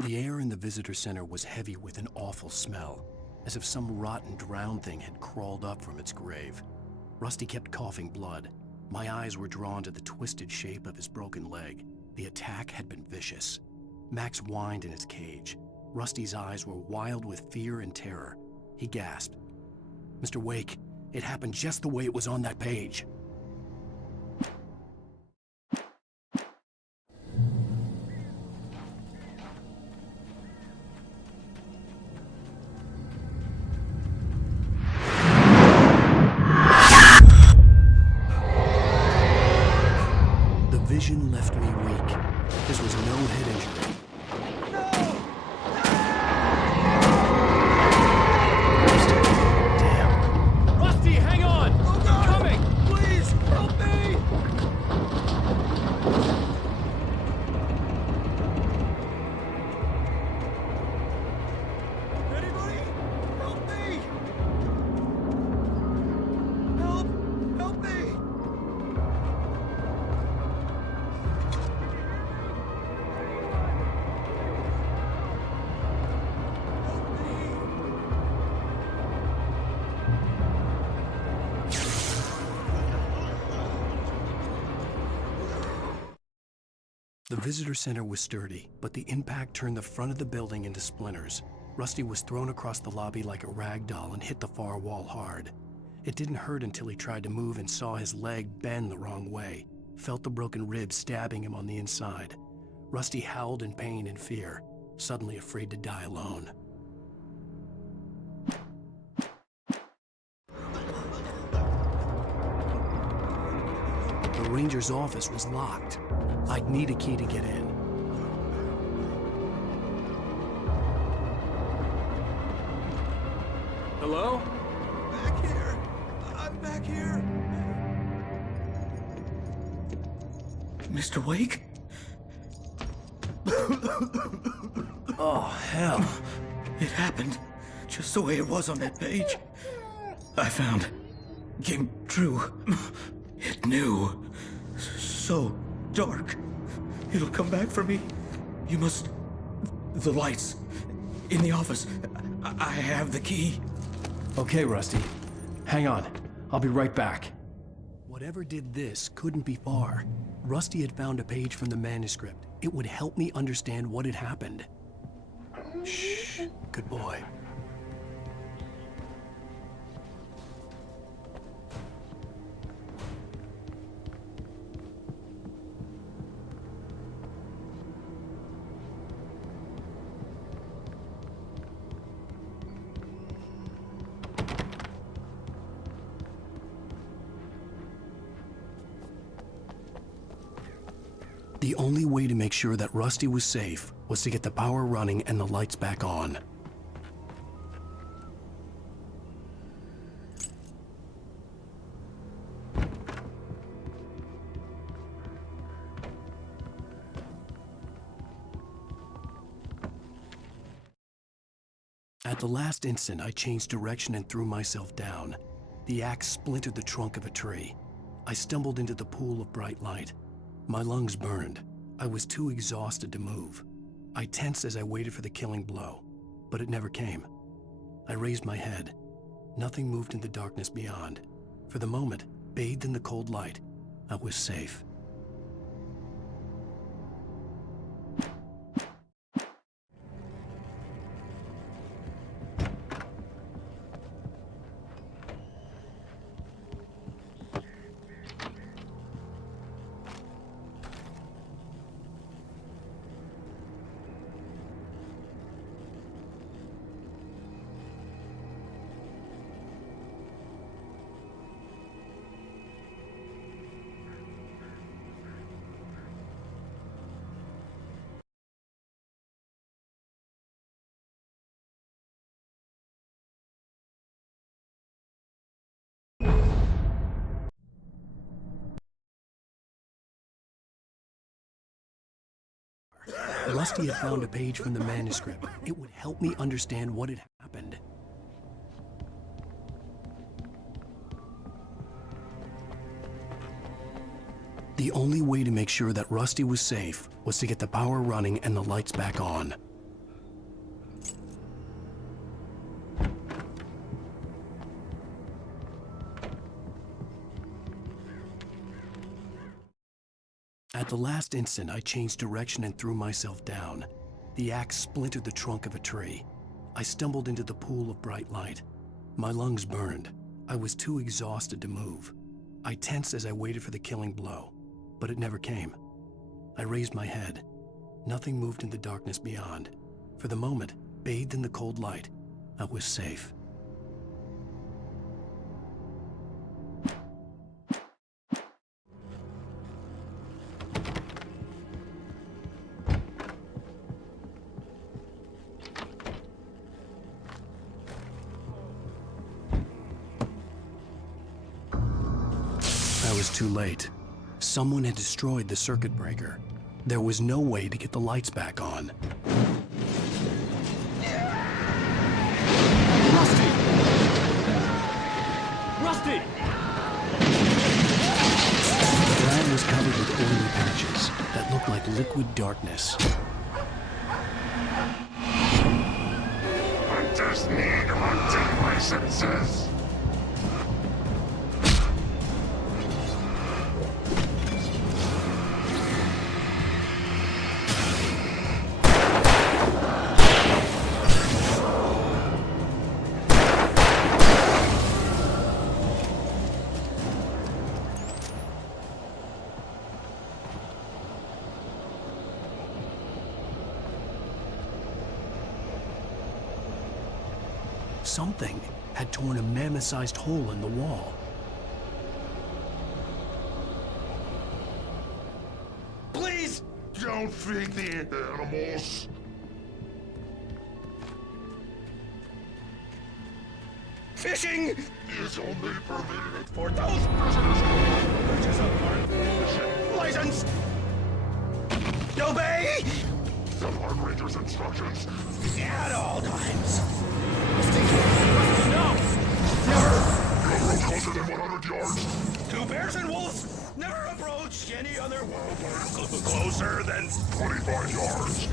The air in the visitor center was heavy with an awful smell, as if some rotten drowned thing had crawled up from its grave. Rusty kept coughing blood. My eyes were drawn to the twisted shape of his broken leg. The attack had been vicious. Max whined in his cage. Rusty's eyes were wild with fear and terror. He gasped. "Mr. Wake, it happened just the way it was on that page." The vision left me weak. This was no head injury. Rusty, hang on! Oh God! Coming! Please, help me! Anybody? Help me! Help me! The visitor center was sturdy, but the impact turned the front of the building into splinters. Rusty was thrown across the lobby like a rag doll and hit the far wall hard. It didn't hurt until he tried to move and saw his leg bend the wrong way, felt the broken rib stabbing him on the inside. Rusty howled in pain and fear, suddenly afraid to die alone. The ranger's office was locked. I'd need a key to get in. Hello? Back here! I'm back here! Mr. Wake? Oh, hell. It happened just the way it was on that page. I found. Came true. It knew. So dark. It'll come back for me. You must... The lights. In the office. I have the key. Okay, Rusty. Hang on. I'll be right back. Whatever did this couldn't be far. Rusty had found a page from the manuscript. It would help me understand what had happened. Shh. Good boy. The only way to make sure that Rusty was safe was to get the power running and the lights back on. At the last instant, I changed direction and threw myself down. The axe splintered the trunk of a tree. I stumbled into the pool of bright light. My lungs burned. I was too exhausted to move. I tensed as I waited for the killing blow, but it never came. I raised my head. Nothing moved in the darkness beyond. For the moment, bathed in the cold light, I was safe. Rusty had found a page from the manuscript. It would help me understand what had happened. The only way to make sure that Rusty was safe was to get the power running and the lights back on. At the last instant, I changed direction and threw myself down. The axe splintered the trunk of a tree. I stumbled into the pool of bright light. My lungs burned. I was too exhausted to move. I tensed as I waited for the killing blow, but it never came. I raised my head. Nothing moved in the darkness beyond. For the moment, bathed in the cold light, I was safe. I was too late. Someone had destroyed the circuit breaker. There was no way to get the lights back on. Rusty! Rusty! The ground was covered with oily patches that looked like liquid darkness. Hunters need hunting licenses. Something had torn a mammoth-sized hole in the wall. Please! Don't feed the animals. Fishing is only permitted for those prisoners who purchase a park fishing license. Obey! The park ranger's instructions. At all times. No! Never! You approach closer than 100 yards. Two bears and wolves never approach any other wildlife closer than 25 yards.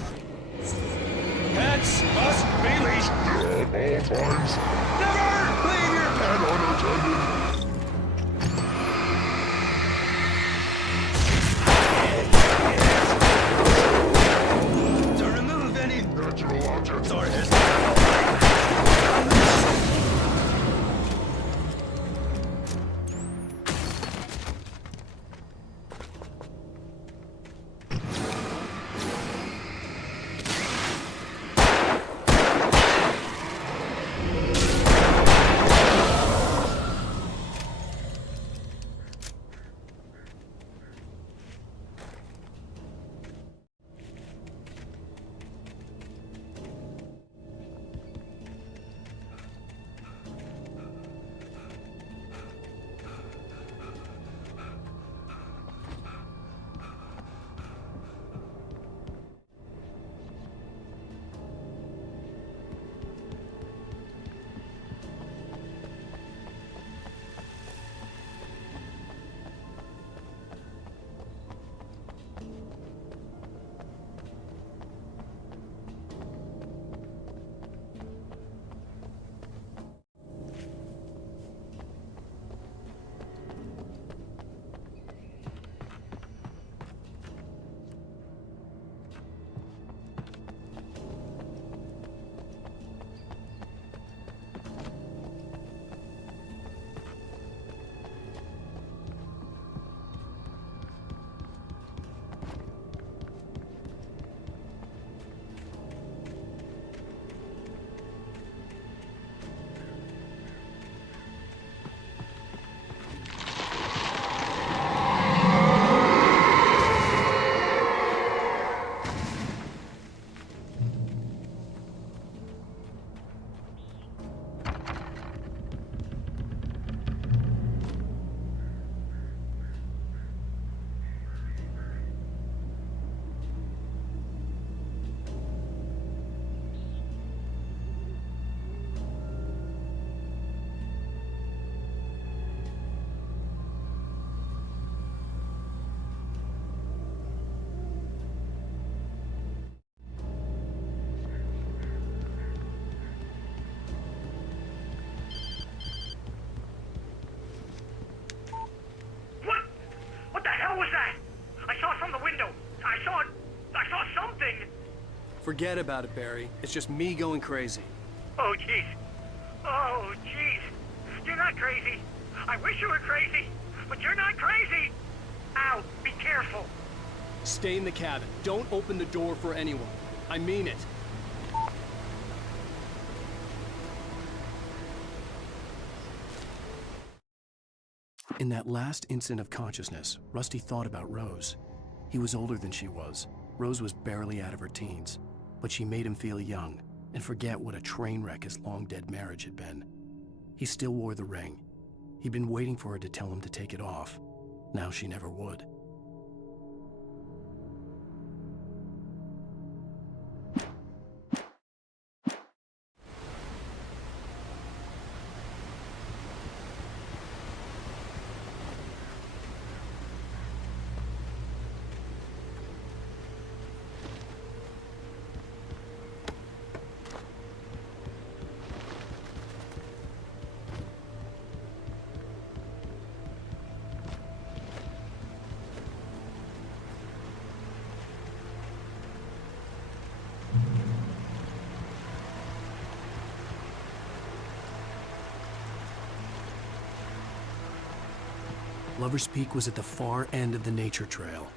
Pets must be leashed. At all times. Never leave your pet unattended. To remove any natural objects or Forget about it, Barry. It's just me going crazy. Oh, jeez. Oh, jeez. You're not crazy. I wish you were crazy, but you're not crazy. Al, be careful. Stay in the cabin. Don't open the door for anyone. I mean it. In that last instant of consciousness, Rusty thought about Rose. He was older than she was. Rose was barely out of her teens, but she made him feel young and forget what a train wreck his long-dead marriage had been. He still wore the ring. He'd been waiting for her to tell him to take it off. Now she never would. Lover's Peak was at the far end of the nature trail.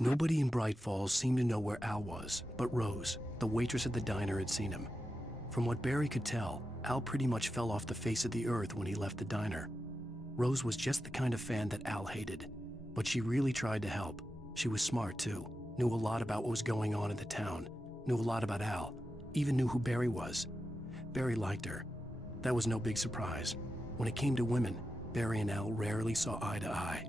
Nobody in Bright Falls seemed to know where Al was, but Rose, the waitress at the diner, had seen him. From what Barry could tell, Al pretty much fell off the face of the earth when he left the diner. Rose was just the kind of fan that Al hated, but she really tried to help. She was smart too, knew a lot about what was going on in the town, knew a lot about Al, even knew who Barry was. Barry liked her. That was no big surprise. When it came to women, Barry and Al rarely saw eye to eye.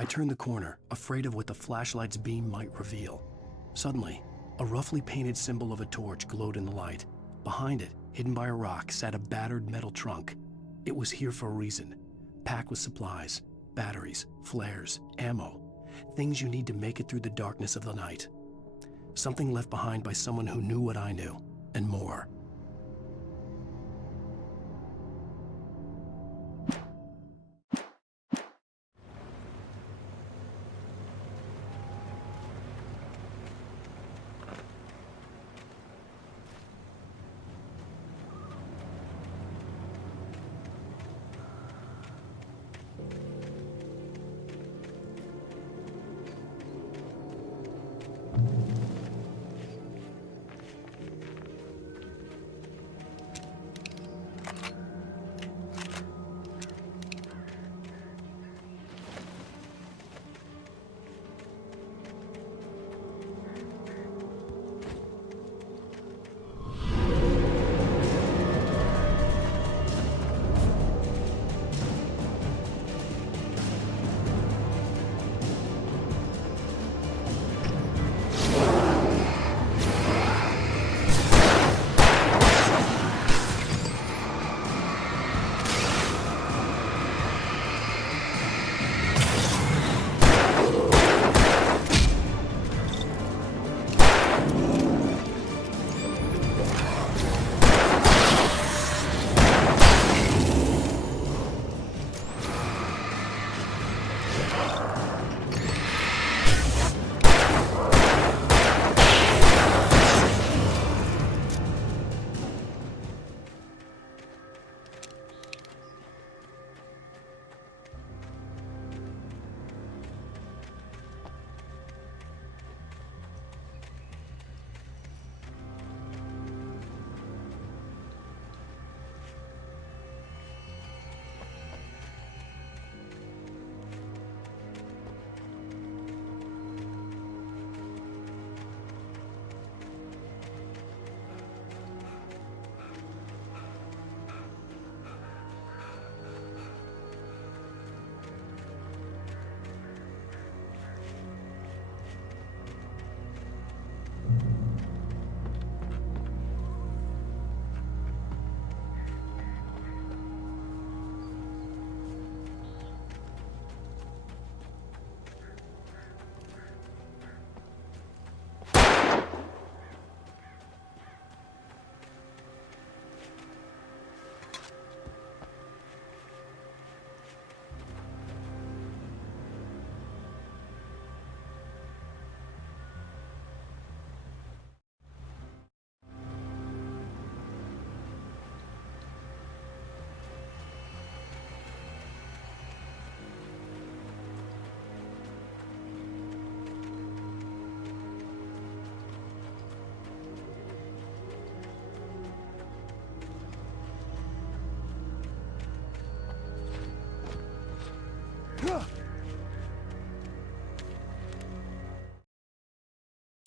I turned the corner, afraid of what the flashlight's beam might reveal. Suddenly, a roughly painted symbol of a torch glowed in the light. Behind it, hidden by a rock, sat a battered metal trunk. It was here for a reason, packed with supplies, batteries, flares, ammo, things you need to make it through the darkness of the night. Something left behind by someone who knew what I knew, and more.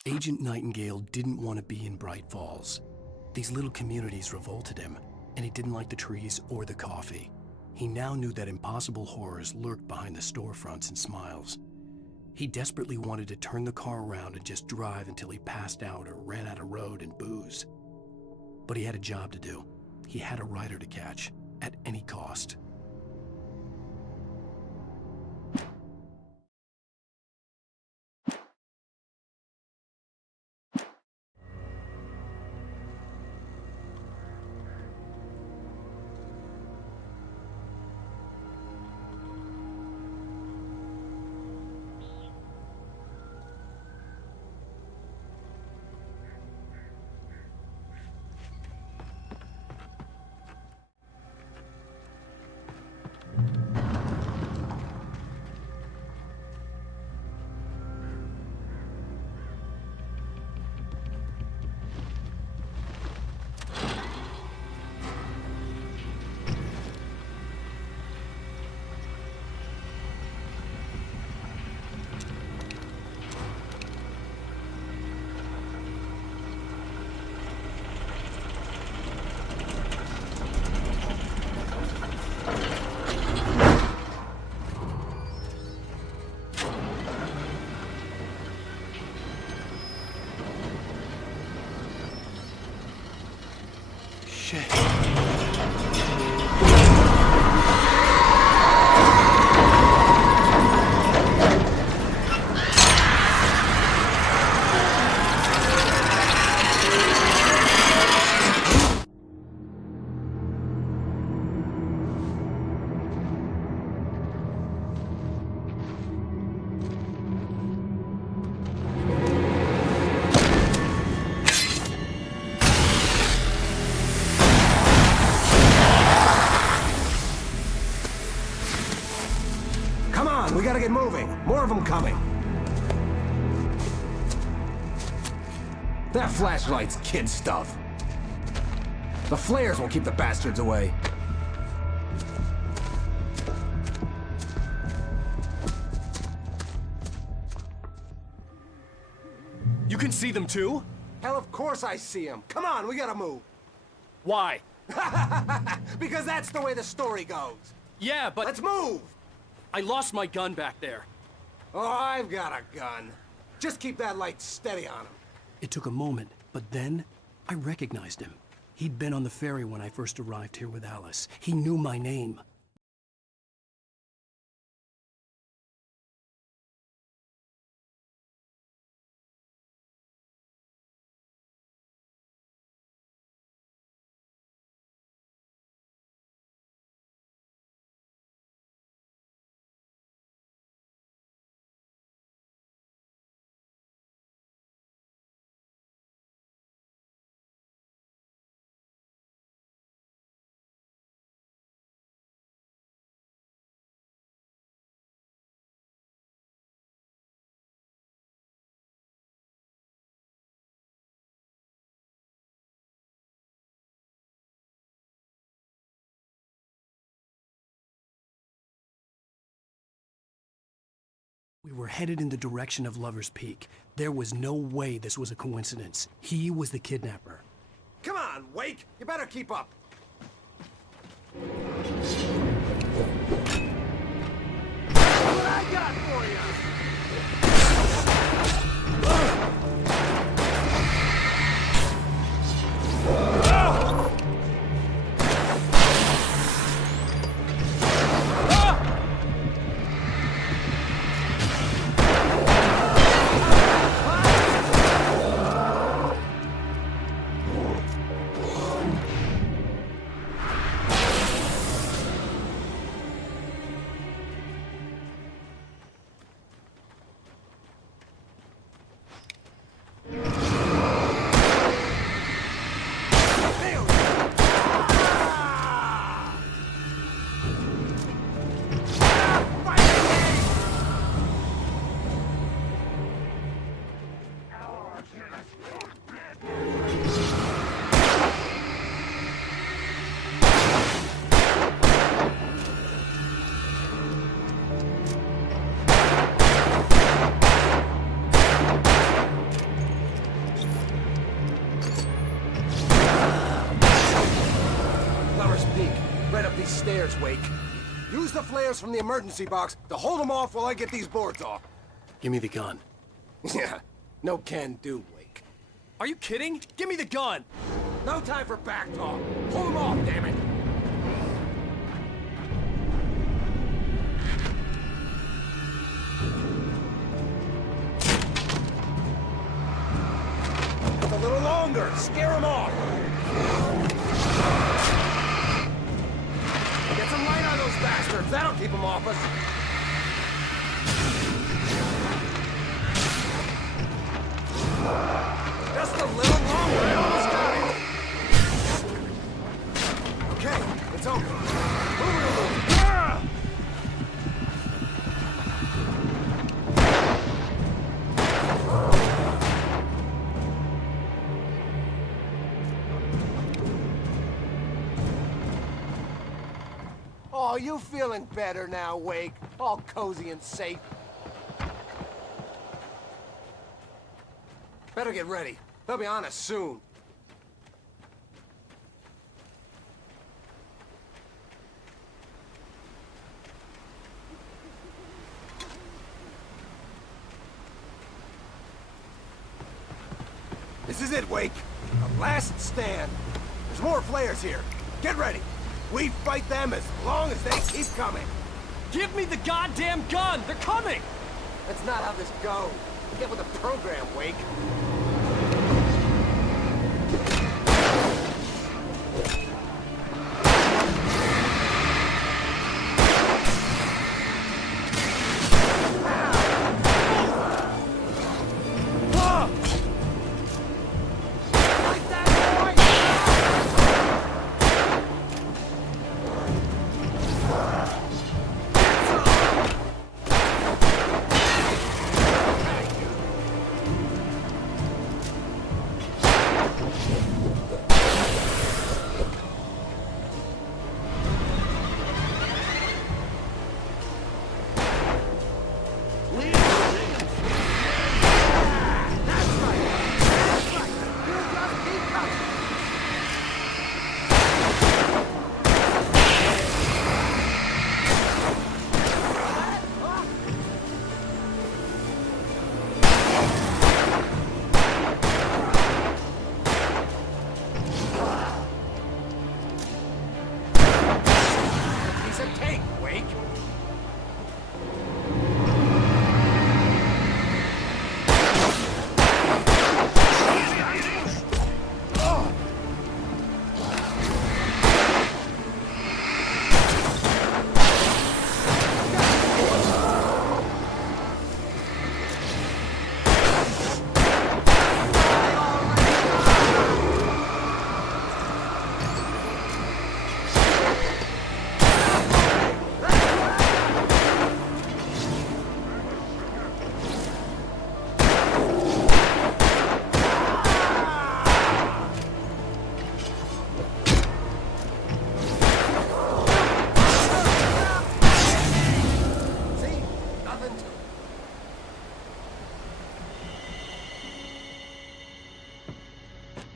Agent Nightingale didn't want to be in Bright Falls. These little communities revolted him, and he didn't like the trees or the coffee. He now knew that impossible horrors lurked behind the storefronts and smiles. He desperately wanted to turn the car around and just drive until he passed out or ran out of road and booze. But he had a job to do. He had a rider to catch, at any cost. Shit. Come on, we gotta get moving. More of them coming. That flashlight's kid stuff. The flares will keep the bastards away. You can see them too? Hell, of course I see them. Come on, we gotta move. Why? Because that's the way the story goes. Yeah, but... Let's move! I lost my gun back there. Oh, I've got a gun. Just keep that light steady on him. It took a moment, but then I recognized him. He'd been on the ferry when I first arrived here with Alice. He knew my name. We were headed in the direction of Lover's Peak. There was no way this was a coincidence. He was the kidnapper. Come on, Wake! You better keep up. What I got for you? Stairs, Wake. Use the flares from the emergency box to hold them off while I get these boards off. Give me the gun. Yeah, no can do, Wake. Are you kidding? Give me the gun! No time for back talk. Hold them off, damn it! Just a little longer. Scare them off. Get some light on those bastards. That'll keep them off us. Just a little longer. I almost got it. Okay, it's over. Move it along. Oh, you feeling better now, Wake? All cozy and safe. Better get ready. They'll be on us soon. This is it, Wake. The last stand. There's There's more flares here. Get ready. We fight them as long as they keep coming. Give me the goddamn gun! They're coming! That's not how this goes. Get with the program, Wake.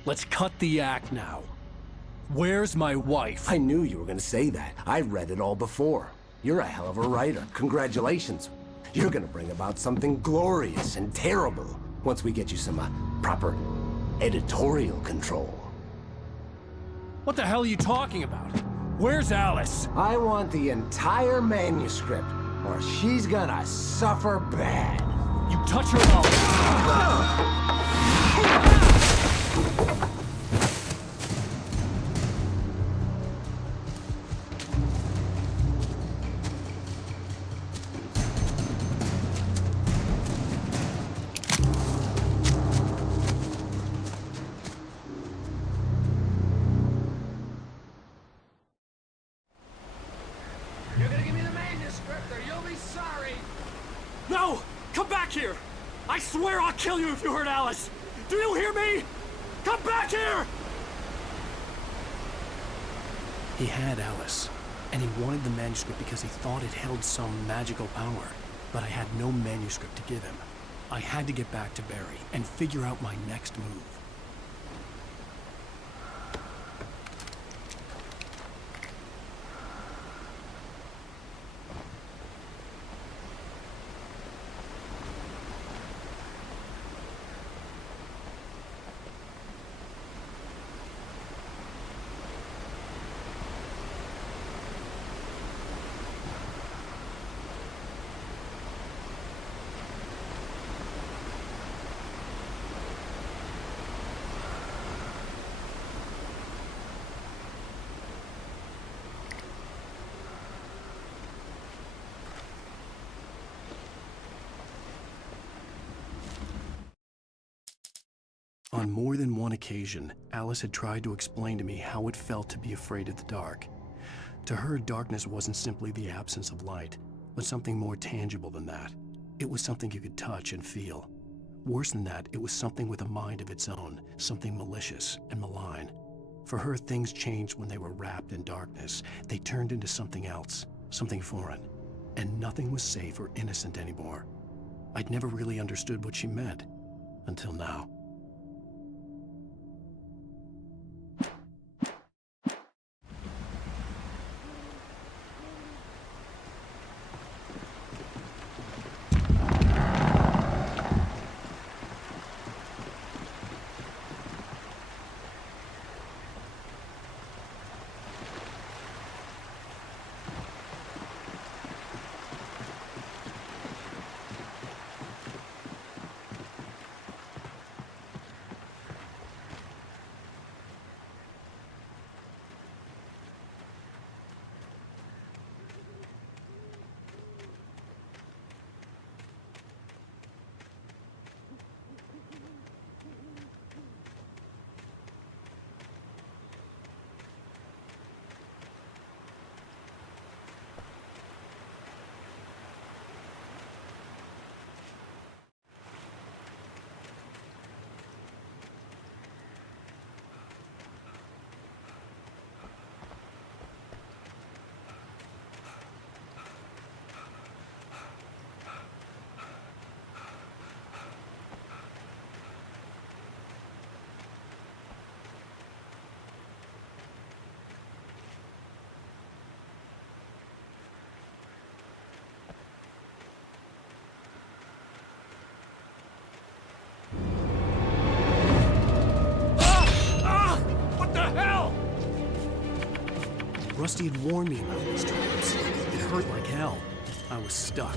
Let's cut the act now. Where's my wife? I knew you were gonna say that. I read it all before. You're a hell of a writer. Congratulations. You're gonna bring about something glorious and terrible once we get you some proper editorial control. What the hell are you talking about? Where's Alice? I want the entire manuscript, or she's gonna suffer bad. You touch her up. You're gonna give me the manuscript or you'll be sorry. No! Come back here! I swear I'll kill you if you hurt Alice! Do you hear me? Come back here! He had Alice, and he wanted the manuscript because he thought it held some magical power. But I had no manuscript to give him. I had to get back to Barry and figure out my next move. On more than one occasion, Alice had tried to explain to me how it felt to be afraid of the dark. To her, darkness wasn't simply the absence of light, but something more tangible than that. It was something you could touch and feel. Worse than that, it was something with a mind of its own, something malicious and malign. For her, things changed when they were wrapped in darkness. They turned into something else, something foreign, and nothing was safe or innocent anymore. I'd never really understood what she meant, until now. Rusty had warned me about these traps. It hurt like hell. I was stuck.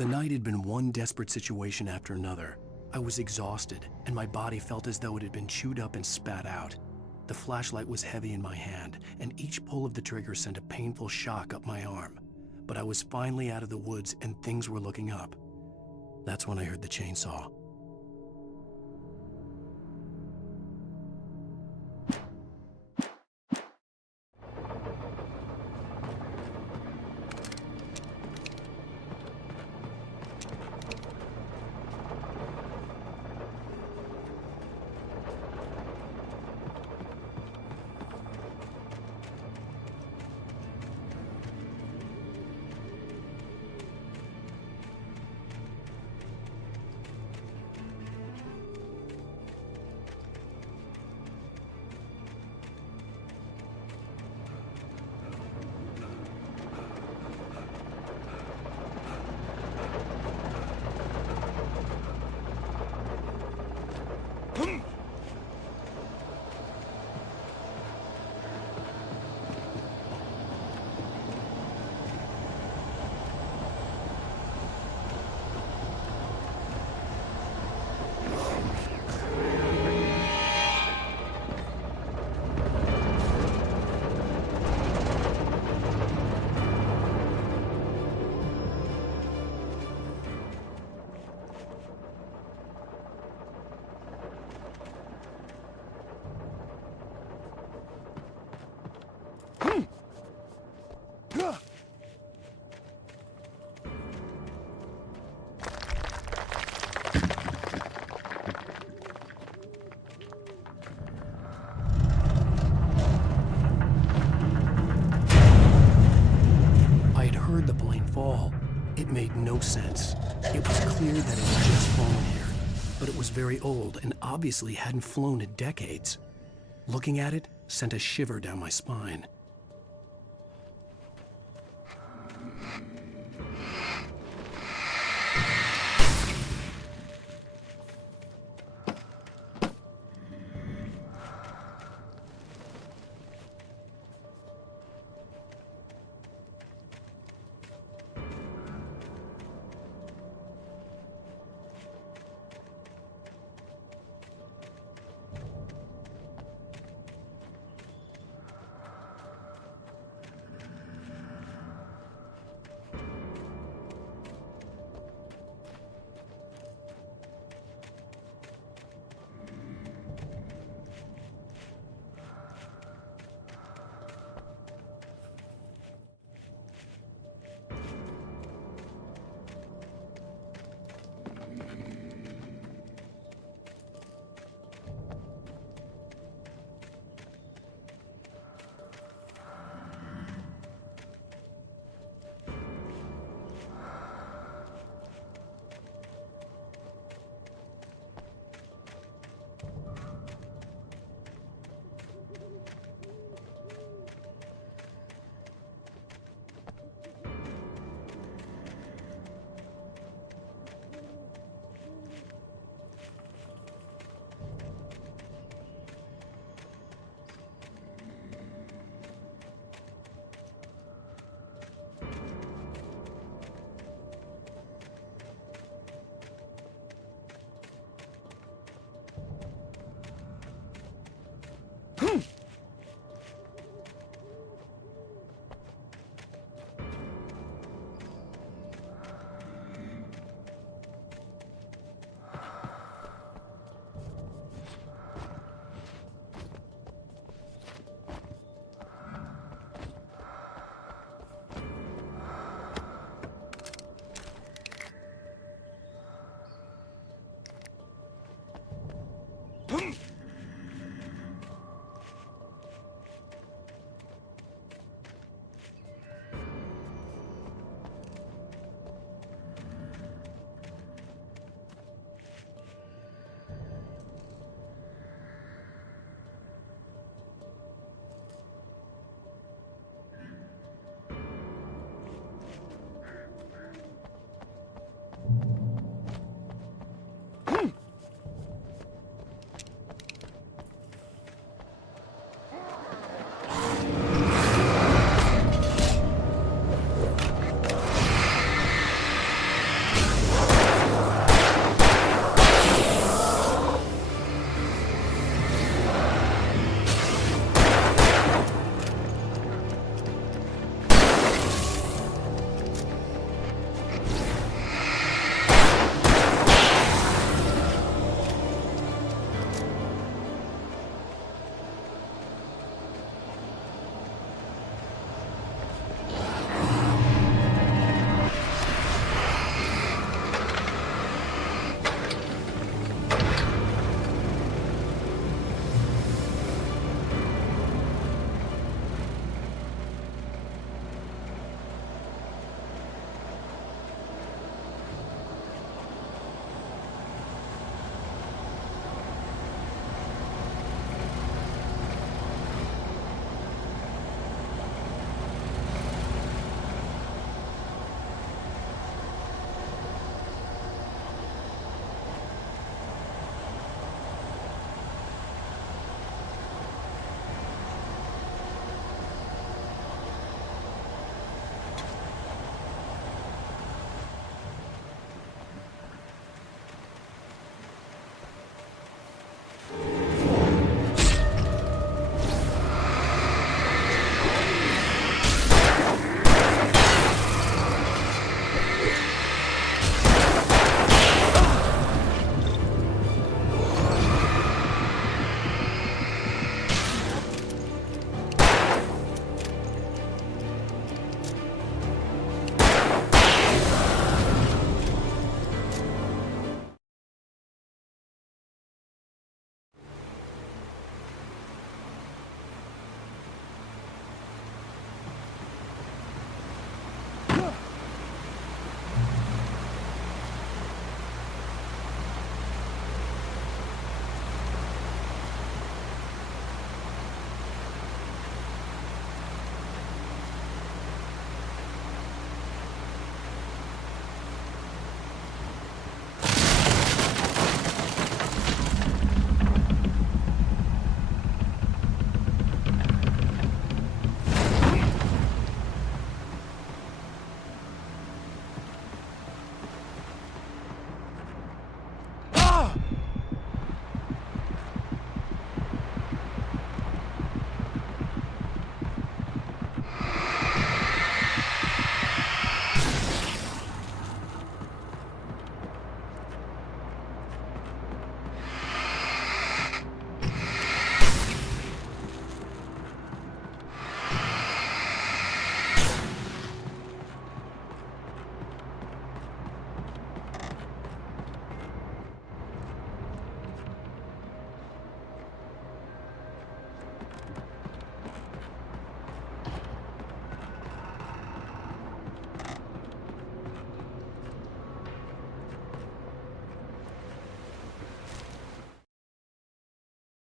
The night had been one desperate situation after another. I was exhausted, and my body felt as though it had been chewed up and spat out. The flashlight was heavy in my hand, and each pull of the trigger sent a painful shock up my arm. But I was finally out of the woods, and things were looking up. That's when I heard the chainsaw. all. It made no sense. It was clear that it had just fallen here, but it was very old and obviously hadn't flown in decades. Looking at it sent a shiver down my spine.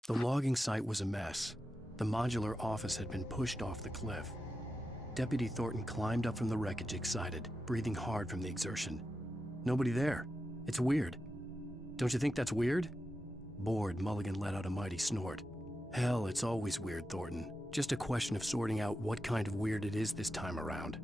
The logging site was a mess. The modular office had been pushed off the cliff. Deputy Thornton climbed up from the wreckage excited, breathing hard from the exertion. Nobody there. It's weird. Don't you think that's weird? Bored, Mulligan let out a mighty snort. Hell, it's always weird, Thornton. Just a question of sorting out what kind of weird it is this time around.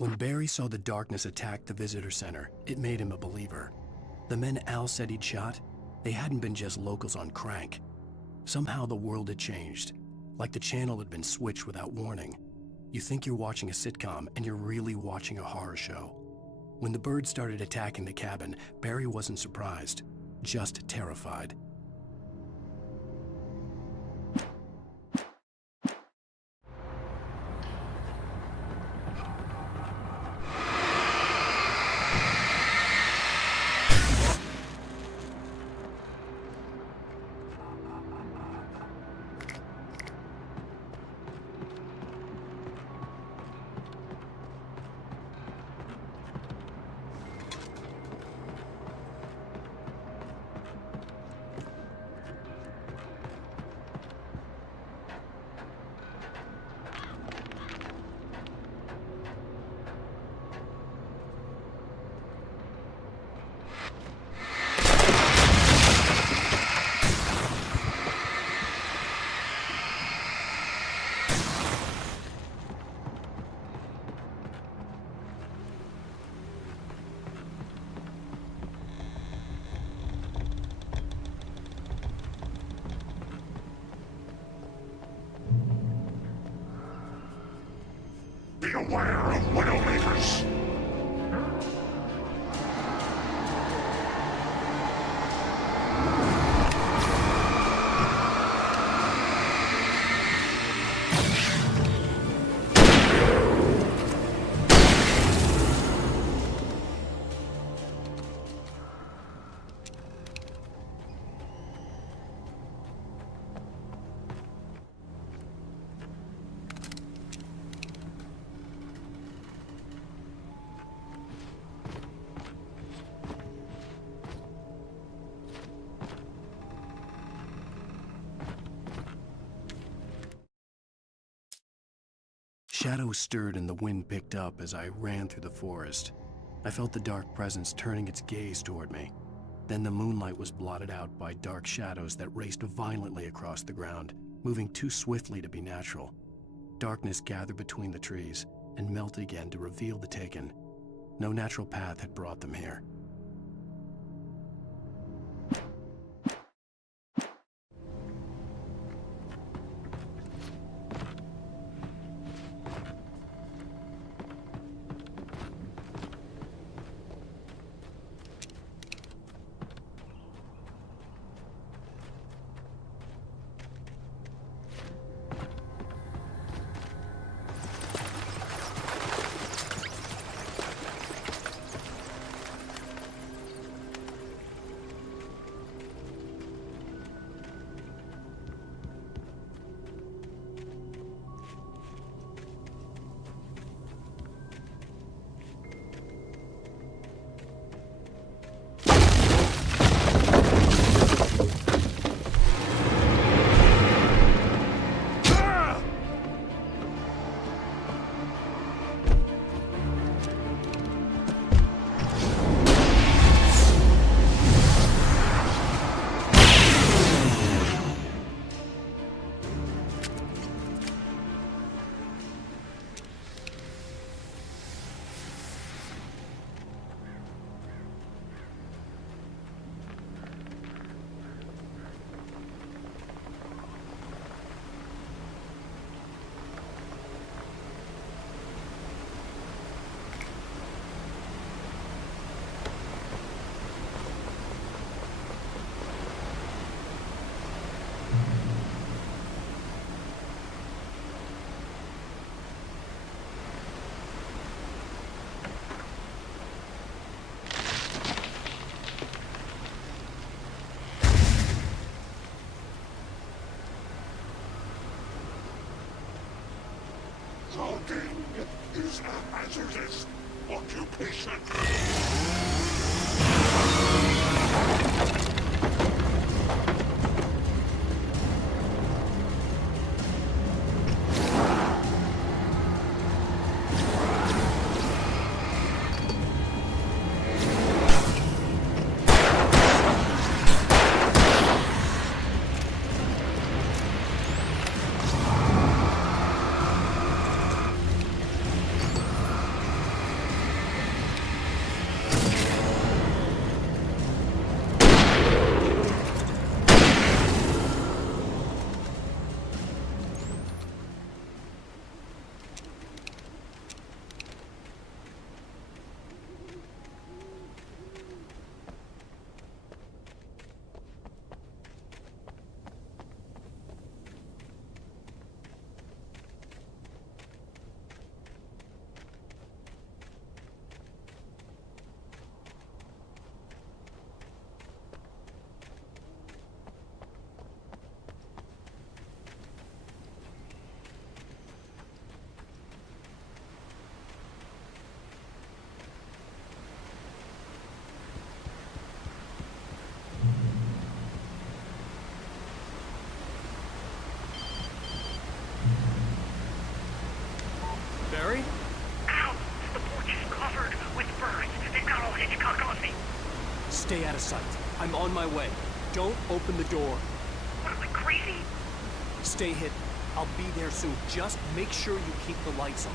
When Barry saw the darkness attack the visitor center, it made him a believer. The men Al said he'd shot, they hadn't been just locals on crank. Somehow the world had changed, like the channel had been switched without warning. You think you're watching a sitcom, and you're really watching a horror show. When the birds started attacking the cabin, Barry wasn't surprised, just terrified. Beware of Widowmakers! Shadows stirred and the wind picked up as I ran through the forest. I felt the dark presence turning its gaze toward me. Then the moonlight was blotted out by dark shadows that raced violently across the ground, moving too swiftly to be natural. Darkness gathered between the trees and melted again to reveal the Taken. No natural path had brought them here. is a hazardous occupation. Barry? Ow! The porch is covered with birds. They've got all Hitchcock on me. Stay out of sight. I'm on my way. Don't open the door. What am I, crazy? Stay hidden. I'll be there soon. Just make sure you keep the lights on.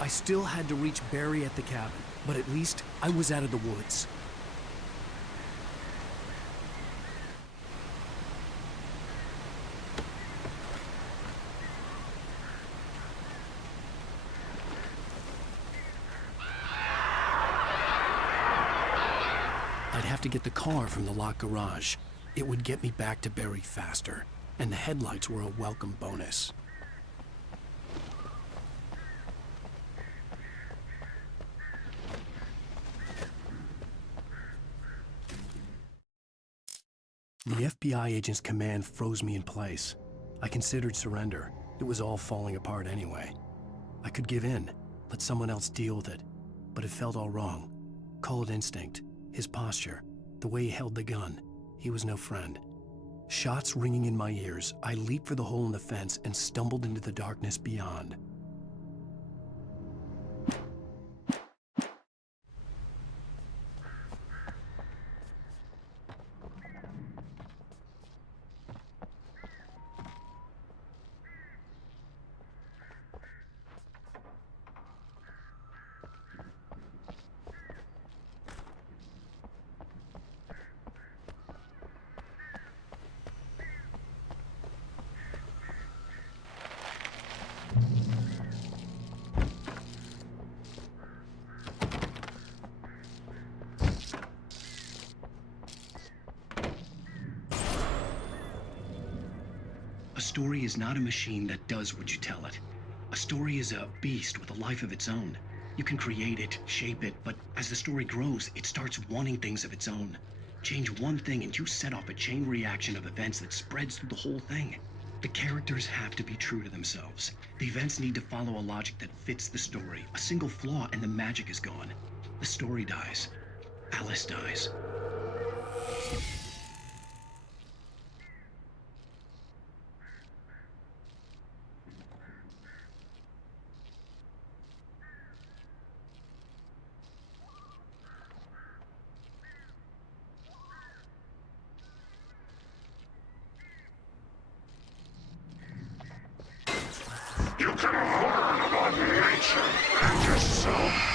I still had to reach Barry at the cabin, but at least I was out of the woods. I'd have to get the car from the locked garage. It would get me back to Barry faster, and the headlights were a welcome bonus. The FBI agent's command froze me in place. I considered surrender. It was all falling apart anyway. I could give in, let someone else deal with it, but it felt all wrong. Call it instinct, his posture, the way he held the gun. He was no friend. Shots ringing in my ears, I leaped for the hole in the fence and stumbled into the darkness beyond. A story is not a machine that does what you tell it. A story is a beast with a life of its own. You can create it, shape it, but as the story grows, it starts wanting things of its own. Change one thing and you set off a chain reaction of events that spreads through the whole thing. The characters have to be true to themselves. The events need to follow a logic that fits the story. A single flaw and the magic is gone. The story dies. Alice dies. You can learn about nature and yourself.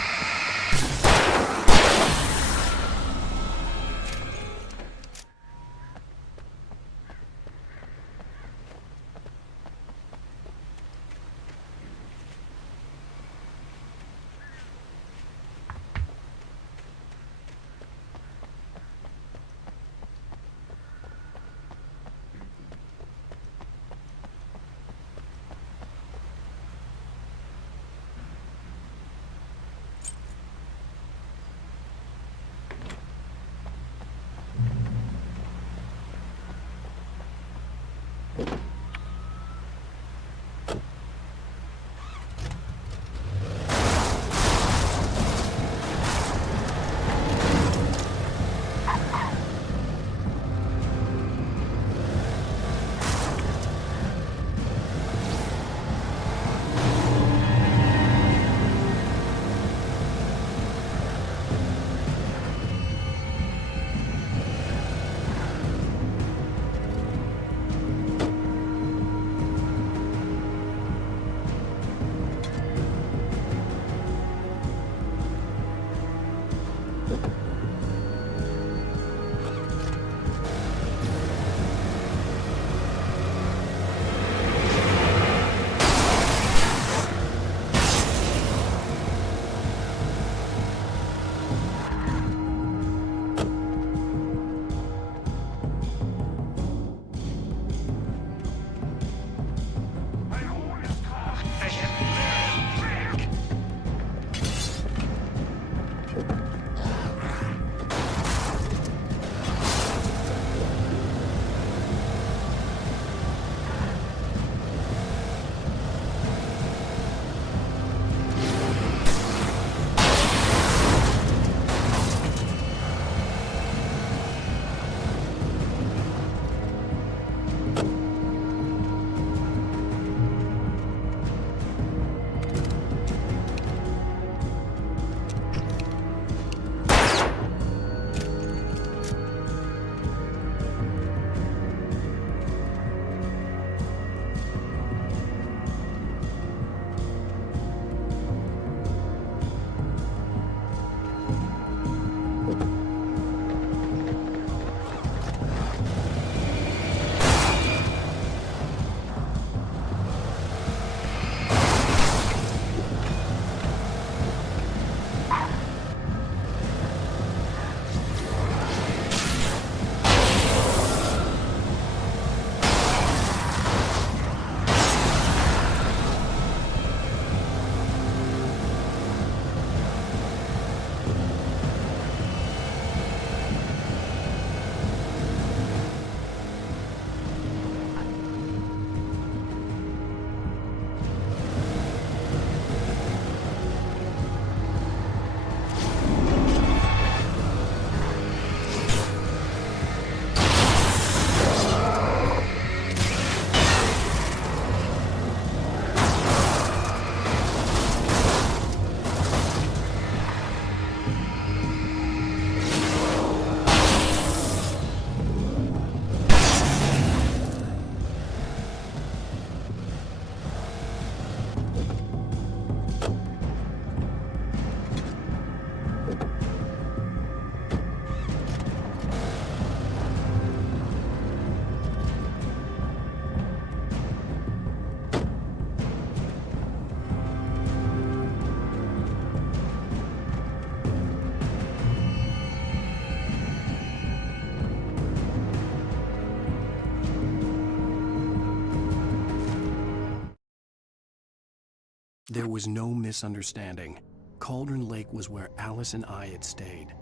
There was no misunderstanding. Cauldron Lake was where Alice and I had stayed,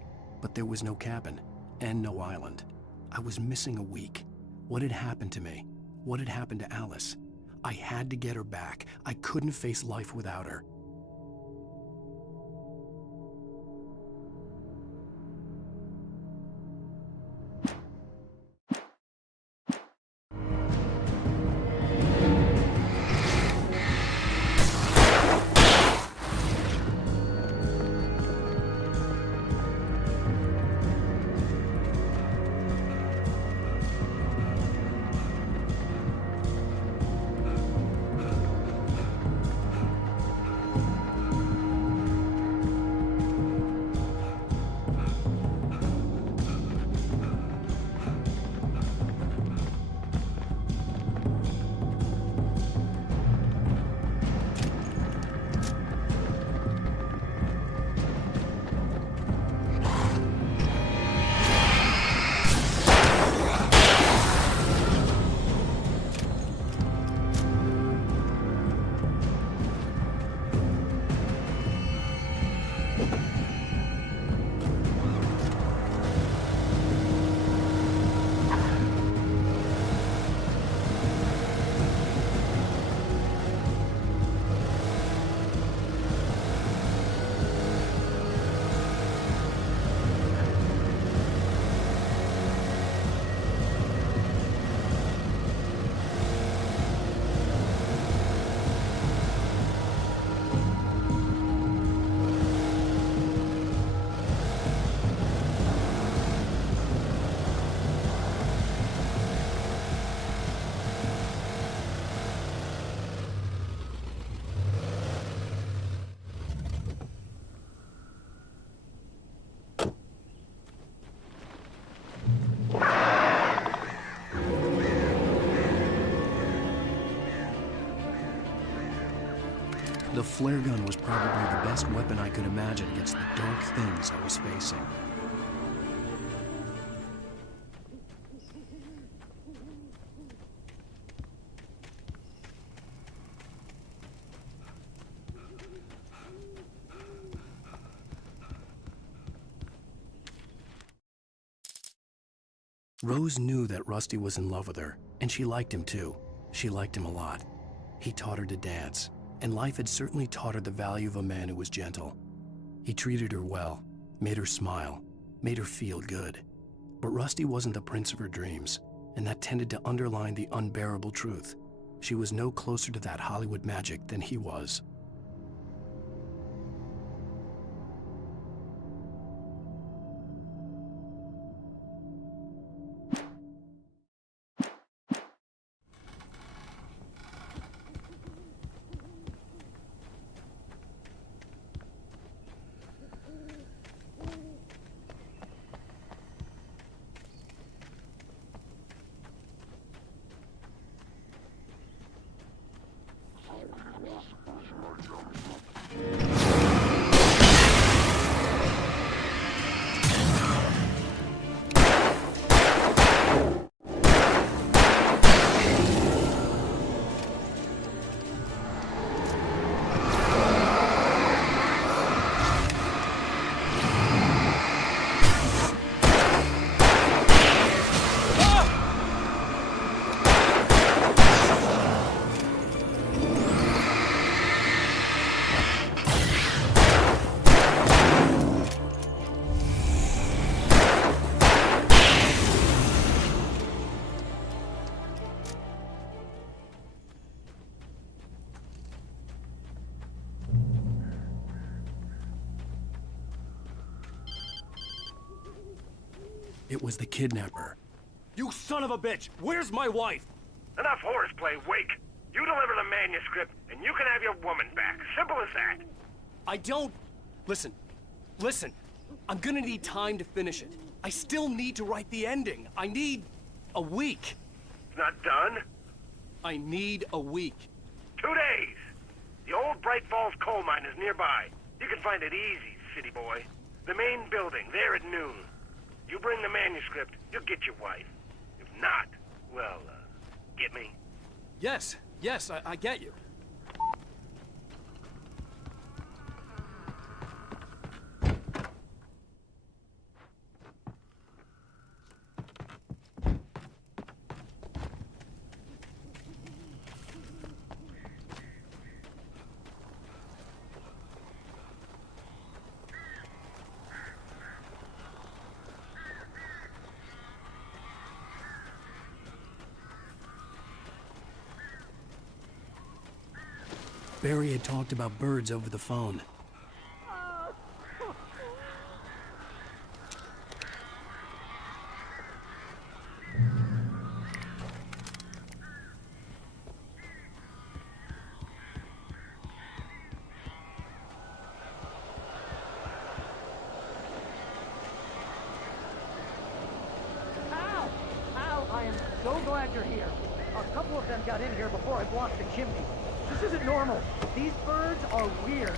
but there was no cabin and no island. I was missing a week. What had happened to me? What had happened to Alice? I had to get her back. I couldn't face life without her. The flare gun was probably the best weapon I could imagine against the dark things I was facing. Rose knew that Rusty was in love with her, and she liked him too. She liked him a lot. He taught her to dance, and life had certainly taught her the value of a man who was gentle. He treated her well, made her smile, made her feel good. But Rusty wasn't the prince of her dreams, and that tended to underline the unbearable truth. She was no closer to that Hollywood magic than he was. It was the kidnapper. You son of a bitch! Where's my wife? Enough horseplay, Wake. You deliver the manuscript, and you can have your woman back. Simple as that. I don't... Listen. I'm gonna need time to finish it. I still need to write the ending. I need a week. It's not done? I need a week. 2 days. The old Bright Falls coal mine is nearby. You can find it easy, city boy. The main building, there at noon. You bring the manuscript, you'll get your wife. If not, well, get me? Yes, I get you. Barry had talked about birds over the phone. Al, I am so glad you're here. A couple of them got in here before I blocked the chimney. This isn't normal. These birds are weird.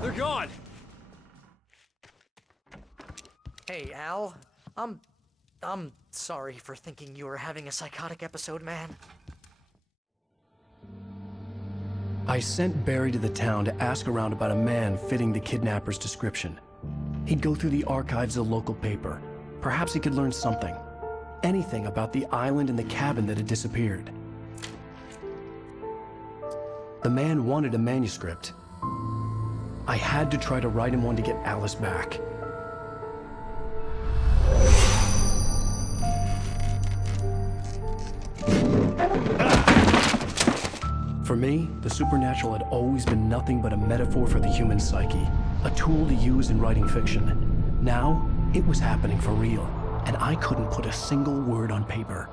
They're gone! Hey, Al. I'm sorry for thinking you were having a psychotic episode, man. I sent Barry to the town to ask around about a man fitting the kidnapper's description. He'd go through the archives of the local paper. Perhaps he could learn something. Anything about the island and the cabin that had disappeared. The man wanted a manuscript. I had to try to write him one to get Alice back. For me, the supernatural had always been nothing but a metaphor for the human psyche, a tool to use in writing fiction. Now, it was happening for real, and I couldn't put a single word on paper.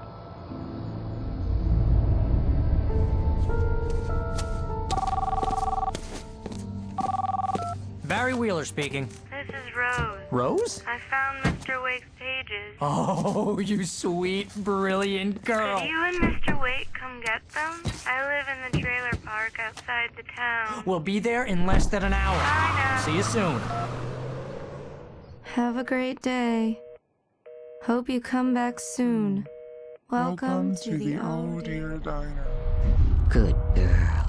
Barry Wheeler speaking. This is Rose. Rose? I found Mr. Wake's pages. Oh, you sweet, brilliant girl. Could you and Mr. Wake come get them? I live in the trailer park outside the town. We'll be there in less than an hour. Bye now. See you soon. Have a great day. Hope you come back soon. Welcome to the Oh Dear Diner. Good girl.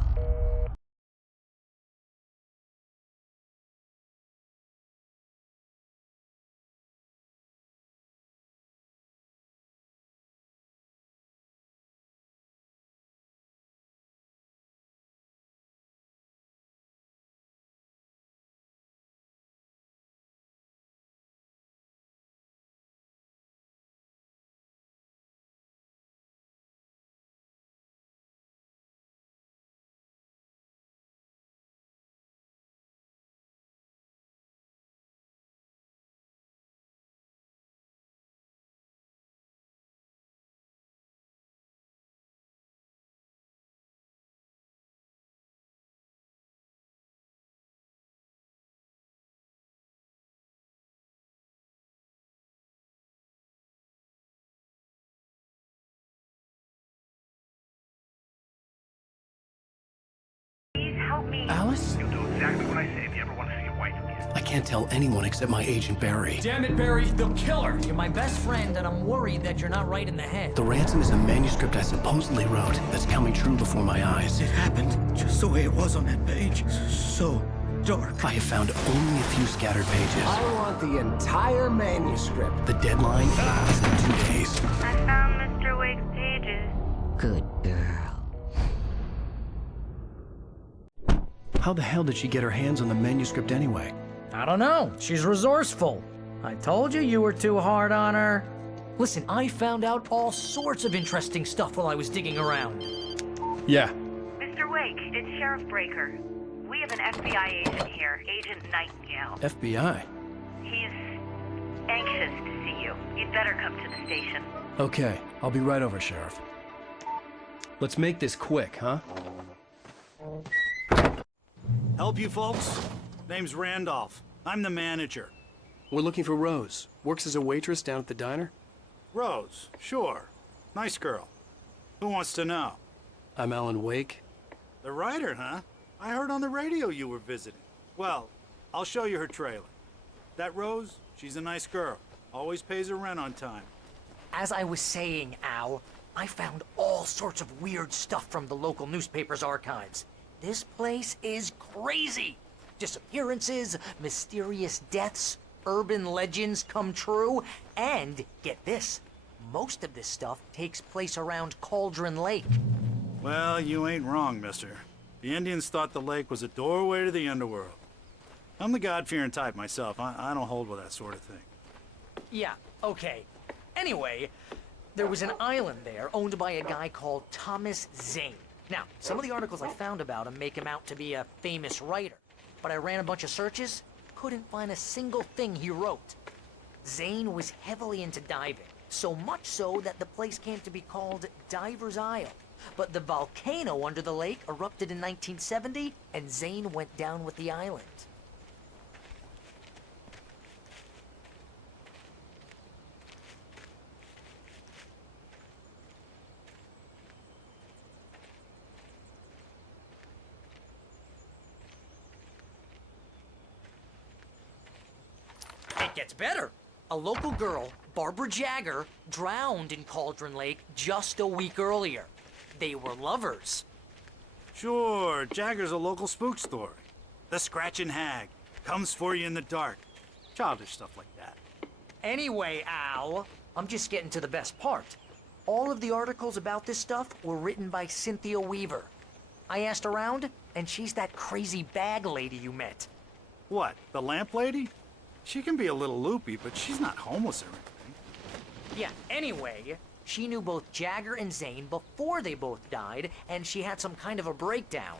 about me. Alice? You'll do exactly what I say if you ever want to see your wife again. I can't tell anyone except my agent Barry. Damn it, Barry, they'll kill her! You're my best friend, and I'm worried that you're not right in the head. The ransom is a manuscript I supposedly wrote that's coming true before my eyes. It happened just the way it was on that page. So dark. I have found only a few scattered pages. I want the entire manuscript. The deadline is in 2 days. I found Mr. Wake's pages. Good girl. How the hell did she get her hands on the manuscript anyway? I don't know. She's resourceful. I told you you were too hard on her. Listen, I found out all sorts of interesting stuff while I was digging around. Yeah. Mr. Wake, it's Sheriff Breaker. We have an FBI agent here, Agent Nightingale. FBI? He's anxious to see you. You'd better come to the station. Okay, I'll be right over, Sheriff. Let's make this quick, huh? Help you folks? Name's Randolph. I'm the manager. We're looking for Rose. Works as a waitress down at the diner. Rose, sure. Nice girl. Who wants to know? I'm Alan Wake. The writer, huh? I heard on the radio you were visiting. Well, I'll show you her trailer. That Rose, she's a nice girl. Always pays her rent on time. As I was saying, Al, I found all sorts of weird stuff from the local newspaper's archives. This place is crazy. Disappearances, mysterious deaths, urban legends come true, and get this, most of this stuff takes place around Cauldron Lake. Well, you ain't wrong, mister. The Indians thought the lake was a doorway to the underworld. I'm the God-fearing type myself. I don't hold with that sort of thing. Yeah, okay. Anyway, there was an island there owned by a guy called Thomas Zane. Now, some of the articles I found about him make him out to be a famous writer, but I ran a bunch of searches, couldn't find a single thing he wrote. Zane was heavily into diving, so much so that the place came to be called Diver's Isle. But the volcano under the lake erupted in 1970, and Zane went down with the island. It gets better. A local girl, Barbara Jagger, drowned in Cauldron Lake just a week earlier. They were lovers. Sure, Jagger's a local spook story. The Scratching Hag comes for you in the dark. Childish stuff like that. Anyway, Al, I'm just getting to the best part. All of the articles about this stuff were written by Cynthia Weaver. I asked around, and she's that crazy bag lady you met. What, the lamp lady? She can be a little loopy, but she's not homeless or anything. Yeah, anyway, she knew both Jagger and Zane before they both died, and she had some kind of a breakdown.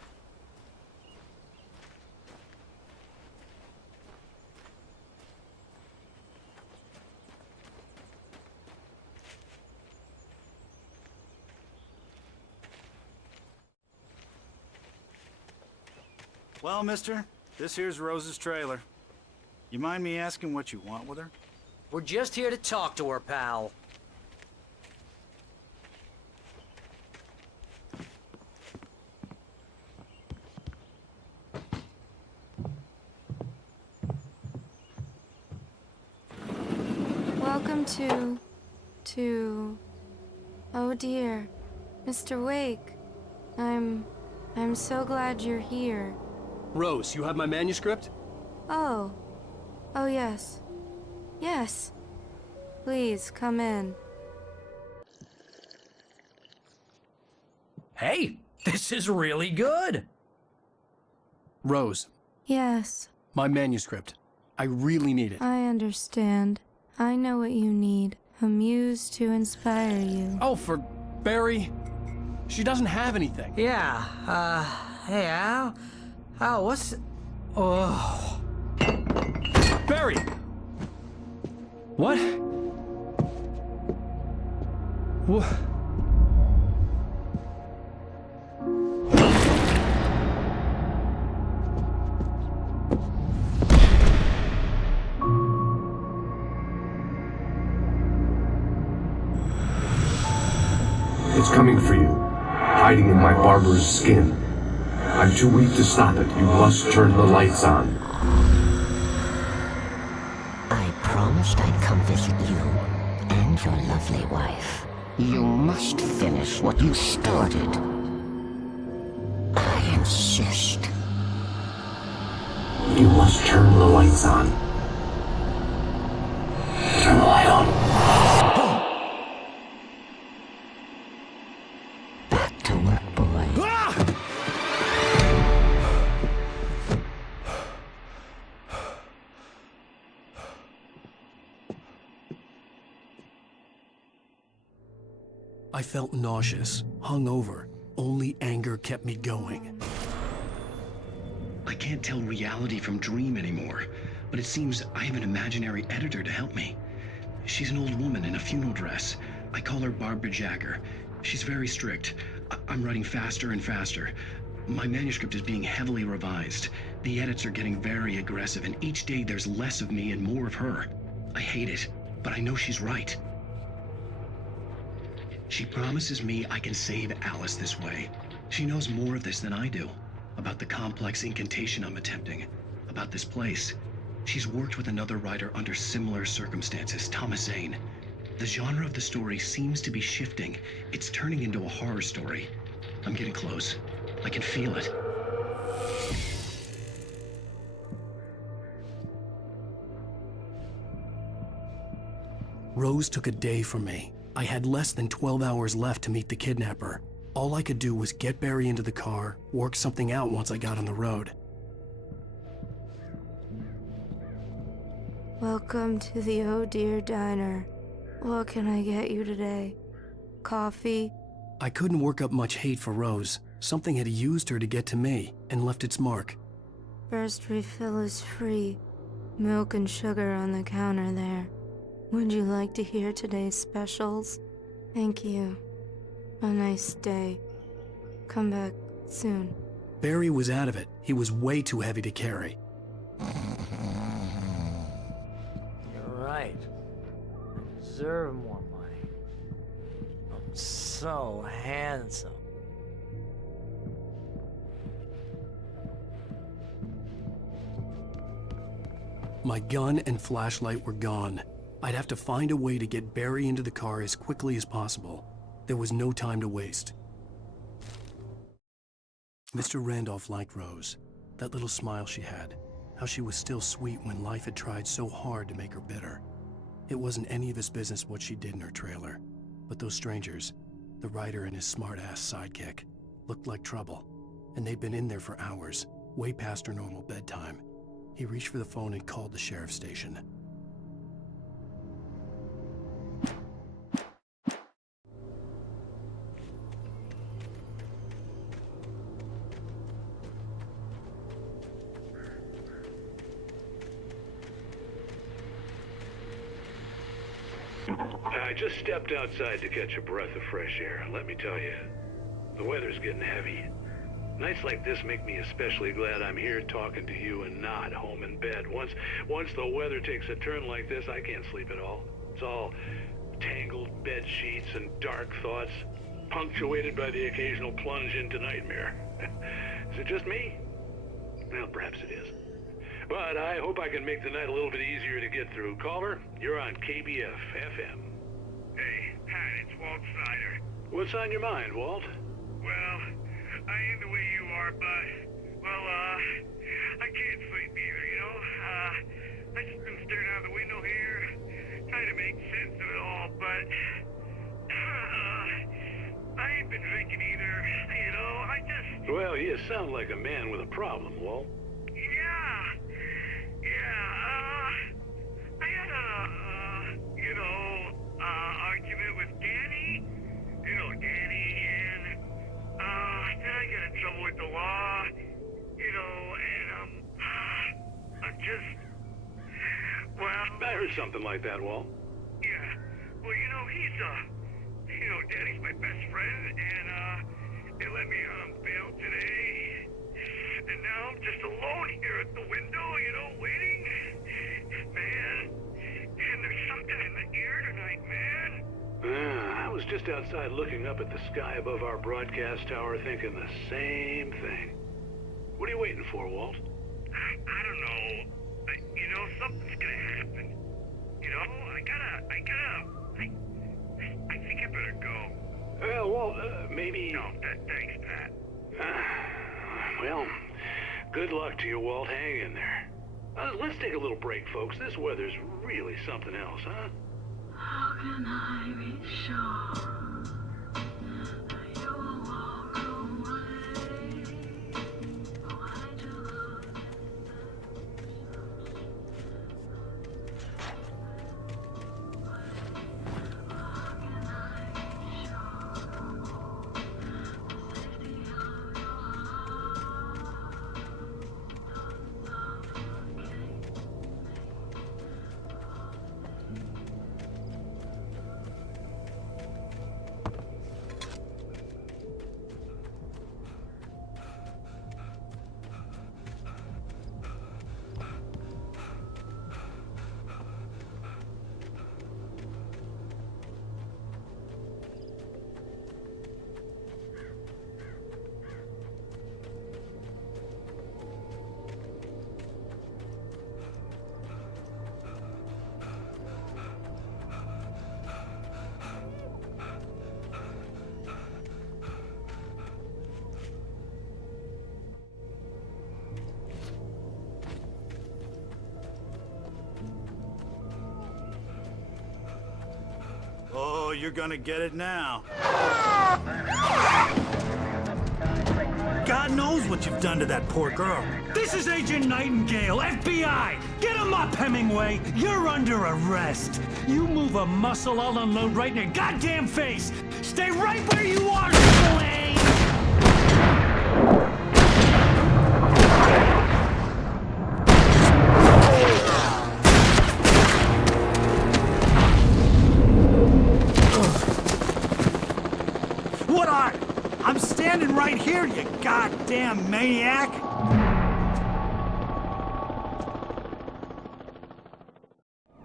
Well, mister, this here's Rose's trailer. You mind me asking what you want with her? We're just here to talk to her, pal. Welcome to... Oh dear. Mr. Wake. I'm so glad you're here. Rose, you have my manuscript? Oh. Oh, yes. Yes. Please, come in. Hey, this is really good. Rose, Yes, my manuscript. I really need it. I understand. I know what you need. A muse to inspire you. Oh, for Barry. She doesn't have anything. Yeah, hey, Al? Al, what's... Oh... Barry! What? What? It's coming for you, hiding in my barber's skin. I'm too weak to stop it. You must turn the lights on. I promised I'd come visit you and your lovely wife. You must finish what you started. I insist. You must turn the lights on. Turn the light on. Back to work, boy. I felt nauseous, hungover. Only anger kept me going. I can't tell reality from dream anymore, but it seems I have an imaginary editor to help me. She's an old woman in a funeral dress. I call her Barbara Jagger. She's very strict. I'm writing faster and faster. My manuscript is being heavily revised. The edits are getting very aggressive, and each day there's less of me and more of her. I hate it, but I know she's right. She promises me I can save Alice this way. She knows more of this than I do. About the complex incantation I'm attempting. About this place. She's worked with another writer under similar circumstances, Thomas Zane. The genre of the story seems to be shifting. It's turning into a horror story. I'm getting close. I can feel it. Rose took a day from me. I had less than 12 hours left to meet the kidnapper. All I could do was get Barry into the car, work something out once I got on the road. Welcome to the Oh Dear Diner. What can I get you today? Coffee? I couldn't work up much hate for Rose. Something had used her to get to me and left its mark. First refill is free. Milk and sugar on the counter there. Would you like to hear today's specials? Thank you. A nice day. Come back soon. Barry was out of it. He was way too heavy to carry. You're right. I deserve more money. I'm so handsome. My gun and flashlight were gone. I'd have to find a way to get Barry into the car as quickly as possible. There was no time to waste. Mr. Randolph liked Rose. That little smile she had. How she was still sweet when life had tried so hard to make her bitter. It wasn't any of his business what she did in her trailer. But those strangers, the writer and his smart-ass sidekick, looked like trouble. And they'd been in there for hours, way past her normal bedtime. He reached for the phone and called the sheriff's station. I just stepped outside to catch a breath of fresh air, and let me tell you, the weather's getting heavy. Nights like this make me especially glad I'm here talking to you and not home in bed. Once the weather takes a turn like this, I can't sleep at all. It's all tangled bed sheets and dark thoughts, punctuated by the occasional plunge into nightmare. Is it just me? Well, perhaps it is. But I hope I can make the night a little bit easier to get through. Caller, you're on KBF FM. Hey, Pat, it's Walt Snyder. What's on your mind, Walt? Well, I ain't the way you are, but, well, I can't sleep either, you know? I just been staring out the window here, trying to make sense of it all, but, I ain't been drinking either, you know? I just... Well, you sound like a man with a problem, Walt. I had argument with Danny. You know, Danny, and, then I got in trouble with the law, you know, and, I'm just, well... I heard something like that, Walt. Yeah, well, you know, Danny's my best friend, and, they let me on bail today. And now I'm just alone here at the window, you know, waiting. Man, and there's something in the air tonight, man. I was just outside looking up at the sky above our broadcast tower thinking the same thing. What are you waiting for, Walt? I don't know. You know, something's gonna happen. You know, I think I better go. Well, Walt, maybe... No, thanks, Pat. Well, good luck to you, Walt. Hang in there. Let's take a little break, folks. This weather's really something else, huh? How can I be sure you will walk away? Why do look Oh, you're gonna get it now. God knows what you've done to that poor girl. This is Agent Nightingale, FBI! Get him up, Hemingway! You're under arrest! You move a muscle, I'll unload right in your goddamn face! Stay right where you are, Blaine! What are? I'm standing right here, you goddamn maniac!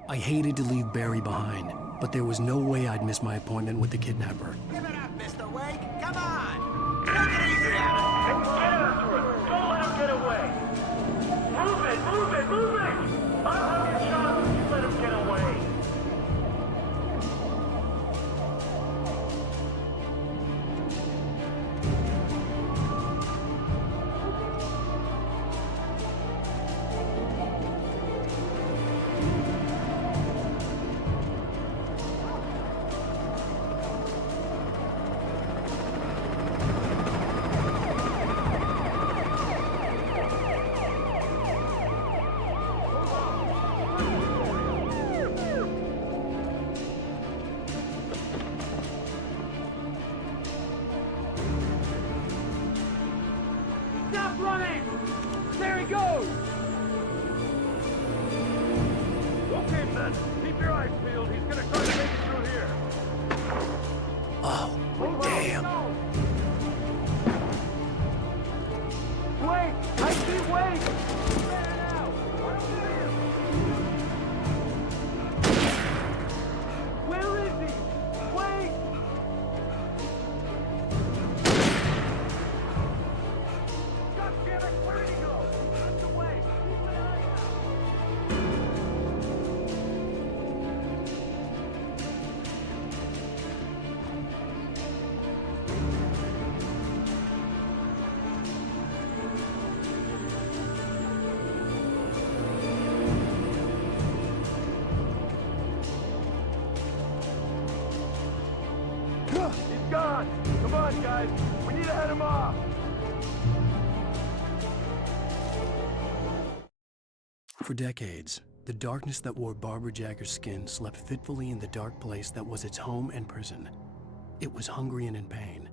I hated to leave Barry behind, but there was no way I'd miss my appointment with the kidnapper. Give it up, Mr. Wake. Come on. Take it easy on him. Get after him. Don't let him get away. Move it, move it, move it. I'll have your shot if you let him get away. Stop running! There he goes! Okay, men. Keep your eyes peeled. He's gonna try to make it through here. Oh, damn. Wait! I see Wait! Where is he? Wait! God damn it! Where did he go? That's the way! Keep an eye out! He's gone. Come on, guys. We need to head him off. For decades, the darkness that wore Barbara Jagger's skin slept fitfully in the dark place that was its home and prison. It was hungry and in pain.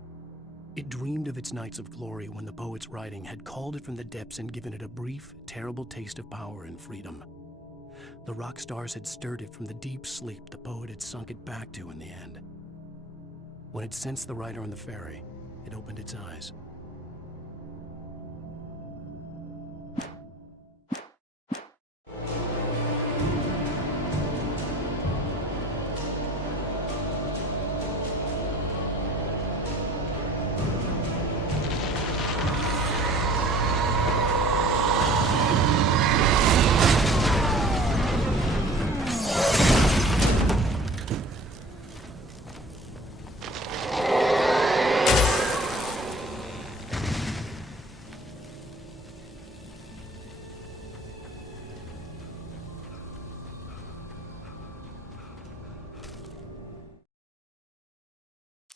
It dreamed of its nights of glory when the poet's writing had called it from the depths and given it a brief, terrible taste of power and freedom. The rock stars had stirred it from the deep sleep the poet had sunk it back to in the end. When it sensed the writer on the ferry, it opened its eyes.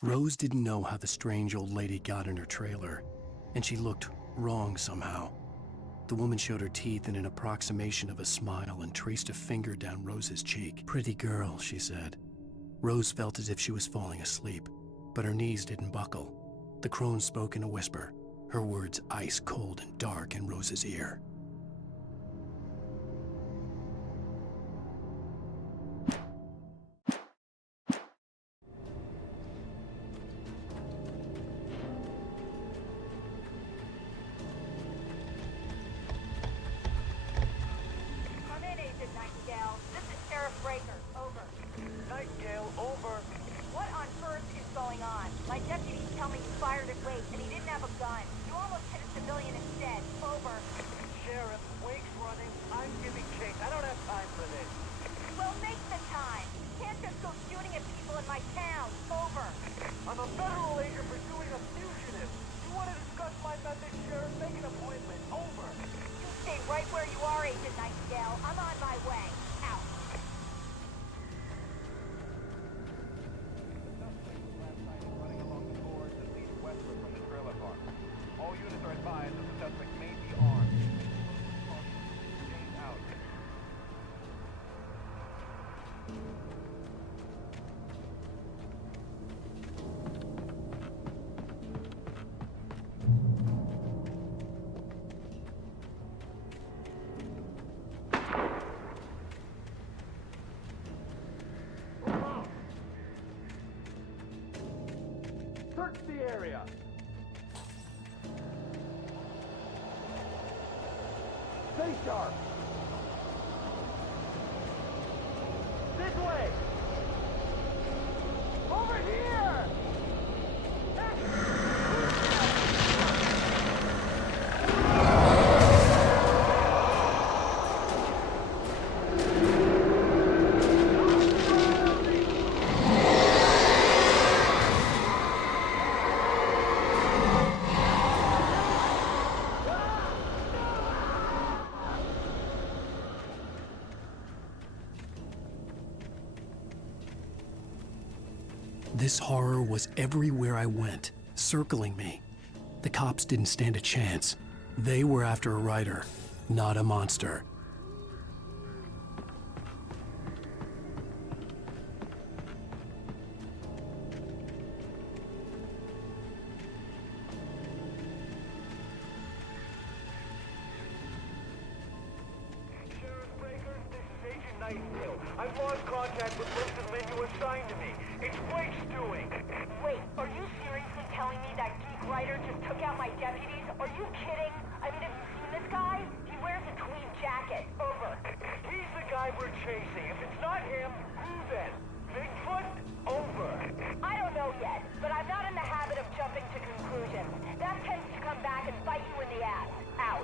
Rose didn't know how the strange old lady got in her trailer, and she looked wrong somehow. The woman showed her teeth in an approximation of a smile and traced a finger down Rose's cheek. "Pretty girl," she said. Rose felt as if she was falling asleep, but her knees didn't buckle. The crone spoke in a whisper, her words ice cold and dark in Rose's ear. Come in, Agent Nightingale. This is Sheriff Breaker. Over. Nightingale, over. What on earth is going on? My deputies tell me you fired at Wake and he didn't have a gun. You almost hit a civilian instead. Over. Sheriff, Wake's running. I'm giving chase. I don't have time for this. Well, make the time. You can't just go shooting at people in my town. Over. I'm a federal agent pursuing a fugitive. You want to discuss my methods, Sheriff? Make an appointment. Over. You stay right where you are, Agent Nightingale. I'm on my way. Out. Running along the boards that lead westward from the trailer park. All units are advised that the suspect may be armed. James out. Search the area. Stay sharp. This way. Over here. This horror was everywhere I went, circling me. The cops didn't stand a chance. They were after a writer, not a monster. Sheriff Breaker, this is Agent Nightingale. I've lost contact with most of the men you assigned to me. It's Wake's doing. Wait, are you seriously telling me that geek writer just took out my deputies? Are you kidding? I mean, have you seen this guy? He wears a tweed jacket. Over. He's the guy we're chasing. If it's not him, who then? Bigfoot? Over. I don't know yet, but I'm not in the habit of jumping to conclusions. That tends to come back and bite you in the ass. Out.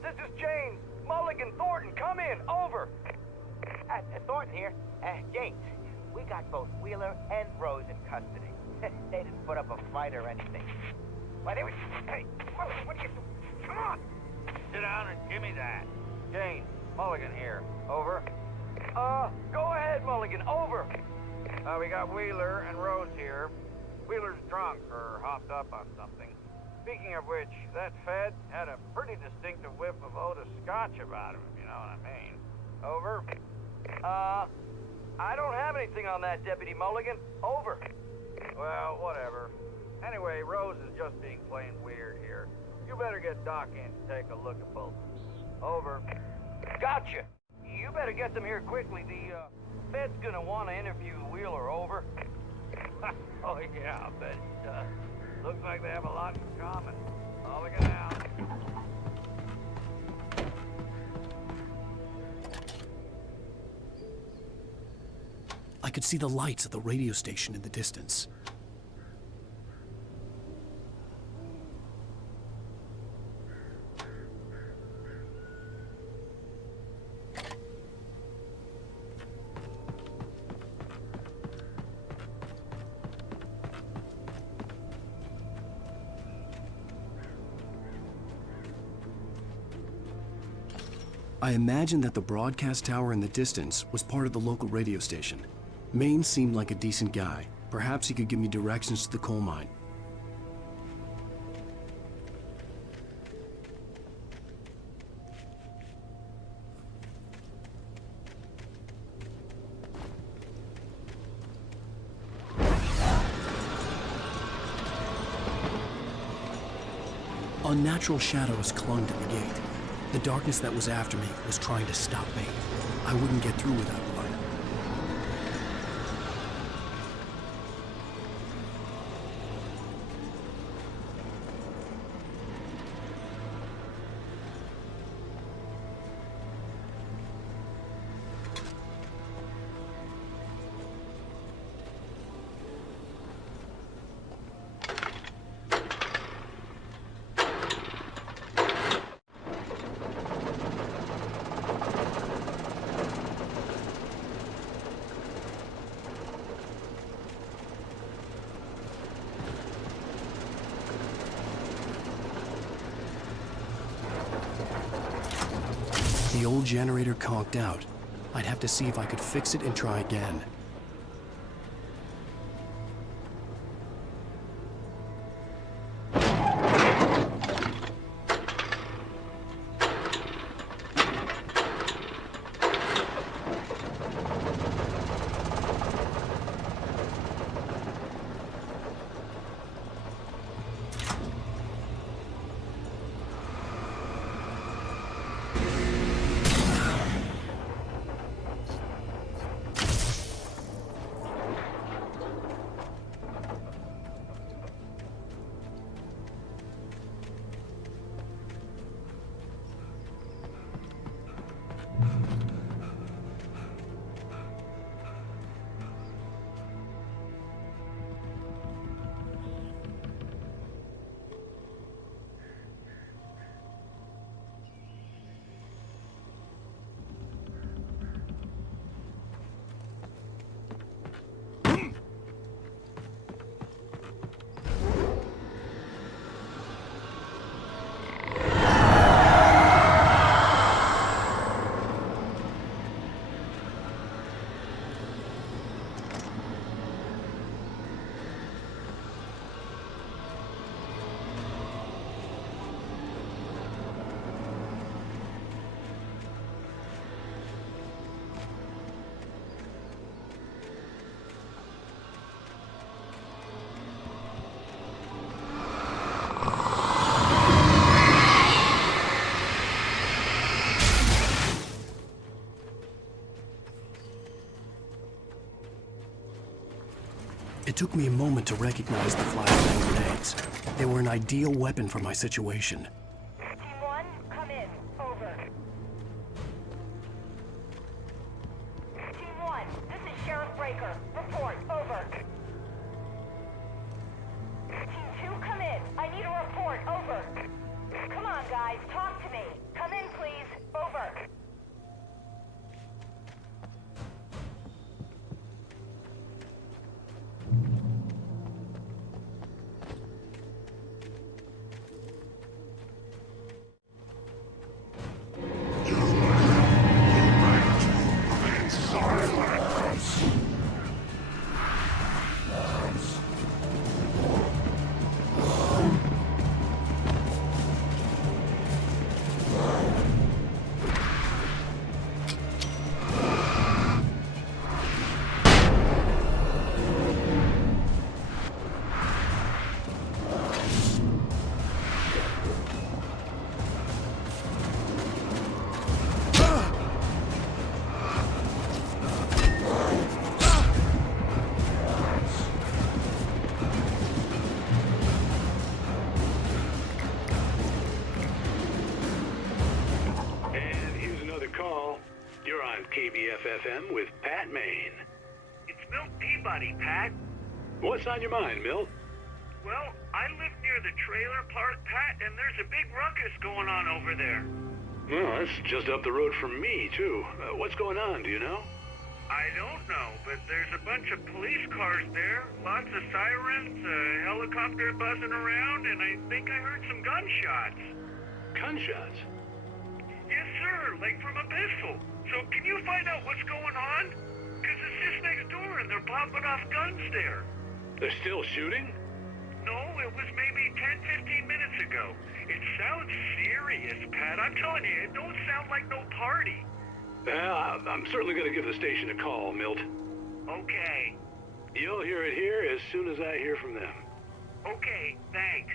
This is James. Mulligan, Thornton, come in. Over. Thornton here. James, we got both Wheeler and Rose in custody. They didn't put up a fight or anything. Why, they were... Hey, Mulligan, what are you doing? Come on! Sit down and give me that. James, Mulligan here. Over. Go ahead, Mulligan. Over. We got Wheeler and Rose here. Wheeler's drunk or hopped up on something. Speaking of which, that Fed had a pretty distinctive whiff of Otis Scotch about him, if you know what I mean. Over. I don't have anything on that, Deputy Mulligan. Over. Well, whatever. Anyway, Rose is just being plain weird here. You better get Doc in to take a look at both. Over. Gotcha. You better get them here quickly. The Fed's gonna want to interview Wheeler. Over. Oh, yeah, I bet it does. Looks like they have a lot in common. Mulligan out. I could see the lights of the radio station in the distance. I imagined that the broadcast tower in the distance was part of the local radio station. Maine seemed like a decent guy. Perhaps he could give me directions to the coal mine. Unnatural shadows clung to the gate. The darkness that was after me was trying to stop me. I wouldn't get through without a light. The old generator conked out. I'd have to see if I could fix it and try again. It took me a moment to recognize the flashbang grenades. They were an ideal weapon for my situation. Team 1, come in. Over. Team 1, this is Sheriff Breaker. Report. Over. Team 2, come in. I need a report. Over. Come on, guys. Talk to me. Come KBFFM with Pat Maine. It's Milt Peabody, Pat. What's on your mind, Milt? Well, I live near the trailer park, Pat, and there's a big ruckus going on over there. Well, that's just up the road from me, too. What's going on, do you know? I don't know, but there's a bunch of police cars there, lots of sirens, a helicopter buzzing around, and I think I heard some gunshots. Gunshots? Yes, sir, like from a pistol. So can you find out what's going on? Because it's just next door and they're popping off guns there. They're still shooting? No, it was maybe 10, 15 minutes ago. It sounds serious, Pat. I'm telling you, it don't sound like no party. I'm certainly going to give the station a call, Milt. Okay. You'll hear it here as soon as I hear from them. Okay, thanks.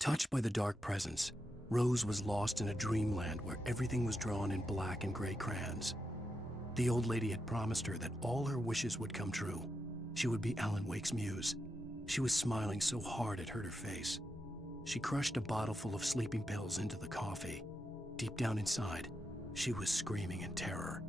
Touched by the dark presence, Rose was lost in a dreamland where everything was drawn in black and gray crayons. The old lady had promised her that all her wishes would come true. She would be Alan Wake's muse. She was smiling so hard it hurt her face. She crushed a bottle full of sleeping pills into the coffee. Deep down inside, she was screaming in terror.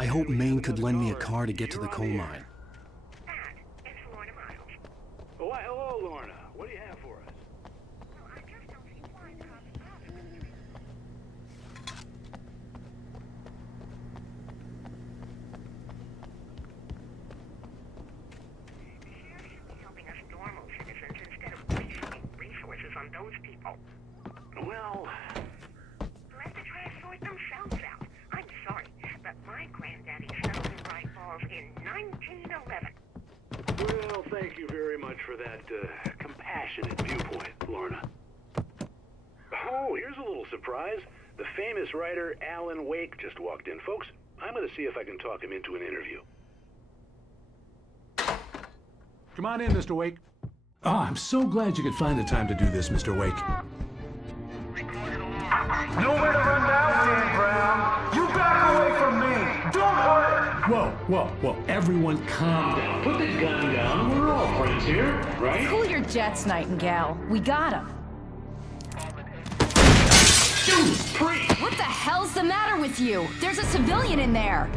I hoped Maine could lend me a car to get to the coal mine. Oh, why, hello, Lorna. What do you have for us? On those people. Well, let the trash sort themselves out. I'm sorry, but my granddaddy settled in Bright Falls in 1911. Well, thank you very much for that compassionate viewpoint, Lorna. Oh, here's a little surprise. The famous writer Alan Wake just walked in. Folks, I'm going to see if I can talk him into an interview. Come on in, Mr. Wake. Oh, I'm so glad you could find the time to do this, Mr. Wake. Nowhere to run now, Dan Brown. You back away from me. Don't hurt. Whoa. Everyone calm down. Put the gun down. We're all friends here, right? Cool your jets, Nightingale. We got him. Judas Priest! What the hell's the matter with you? There's a civilian in there.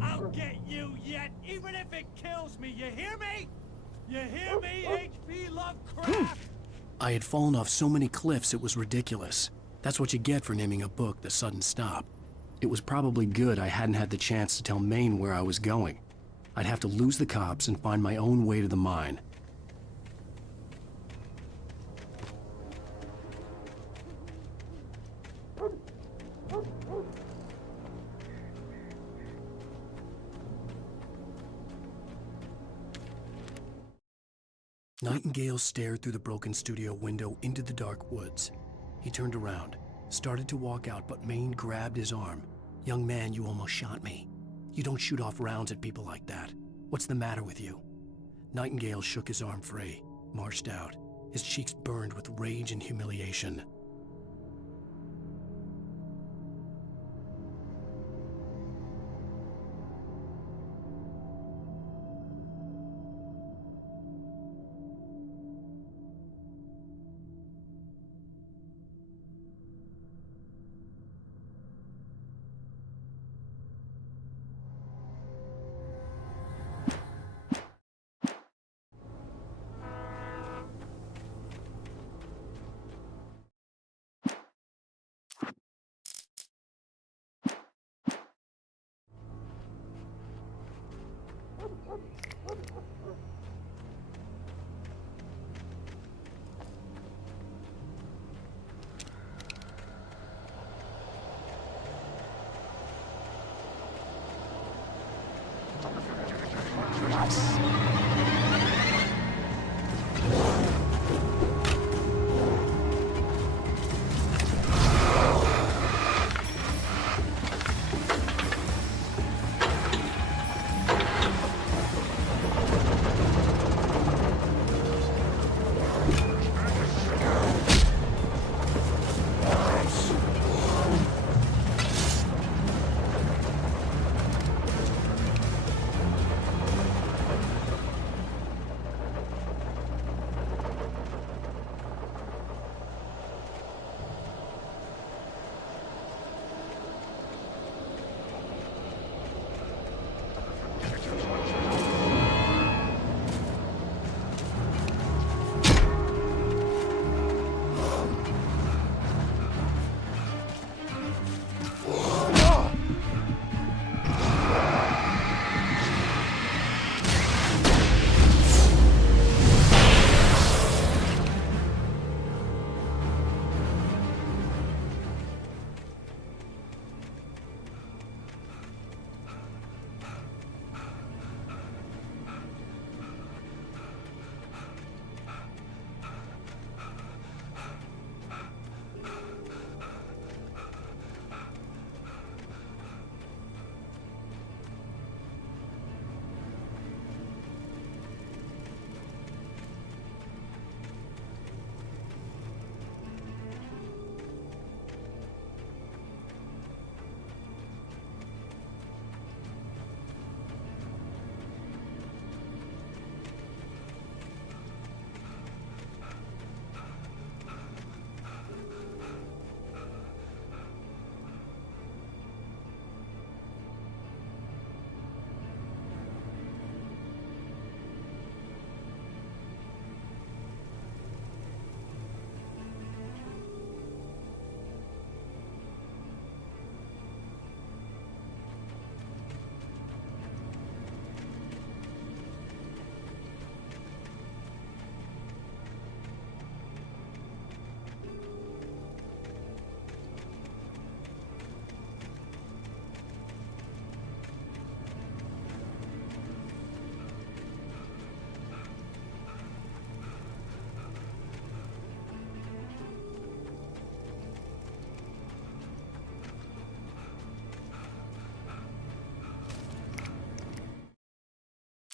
I'll get you yet, even if it kills me. You hear me? You hear me, H.P. Lovecraft? I had fallen off so many cliffs it was ridiculous. That's what you get for naming a book The Sudden Stop. It was probably good I hadn't had the chance to tell Maine where I was going. I'd have to lose the cops and find my own way to the mine. Nightingale stared through the broken studio window into the dark woods. He turned around, started to walk out, but Maine grabbed his arm. "Young man, you almost shot me. You don't shoot off rounds at people like that. What's the matter with you?" Nightingale shook his arm free, marched out. His cheeks burned with rage and humiliation.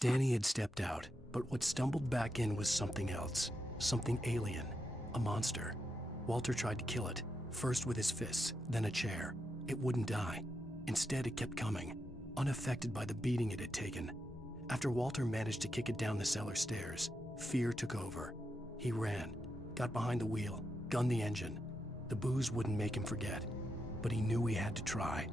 Danny had stepped out, but what stumbled back in was something else. Something alien. A monster. Walter tried to kill it, first with his fists, then a chair. It wouldn't die. Instead, it kept coming, unaffected by the beating it had taken. After Walter managed to kick it down the cellar stairs, fear took over. He ran, got behind the wheel, gunned the engine. The booze wouldn't make him forget, but he knew he had to try.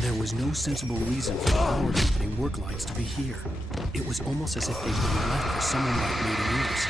There was no sensible reason for the power company work lights to be here. It was almost as if they'd been left for someone like me to use.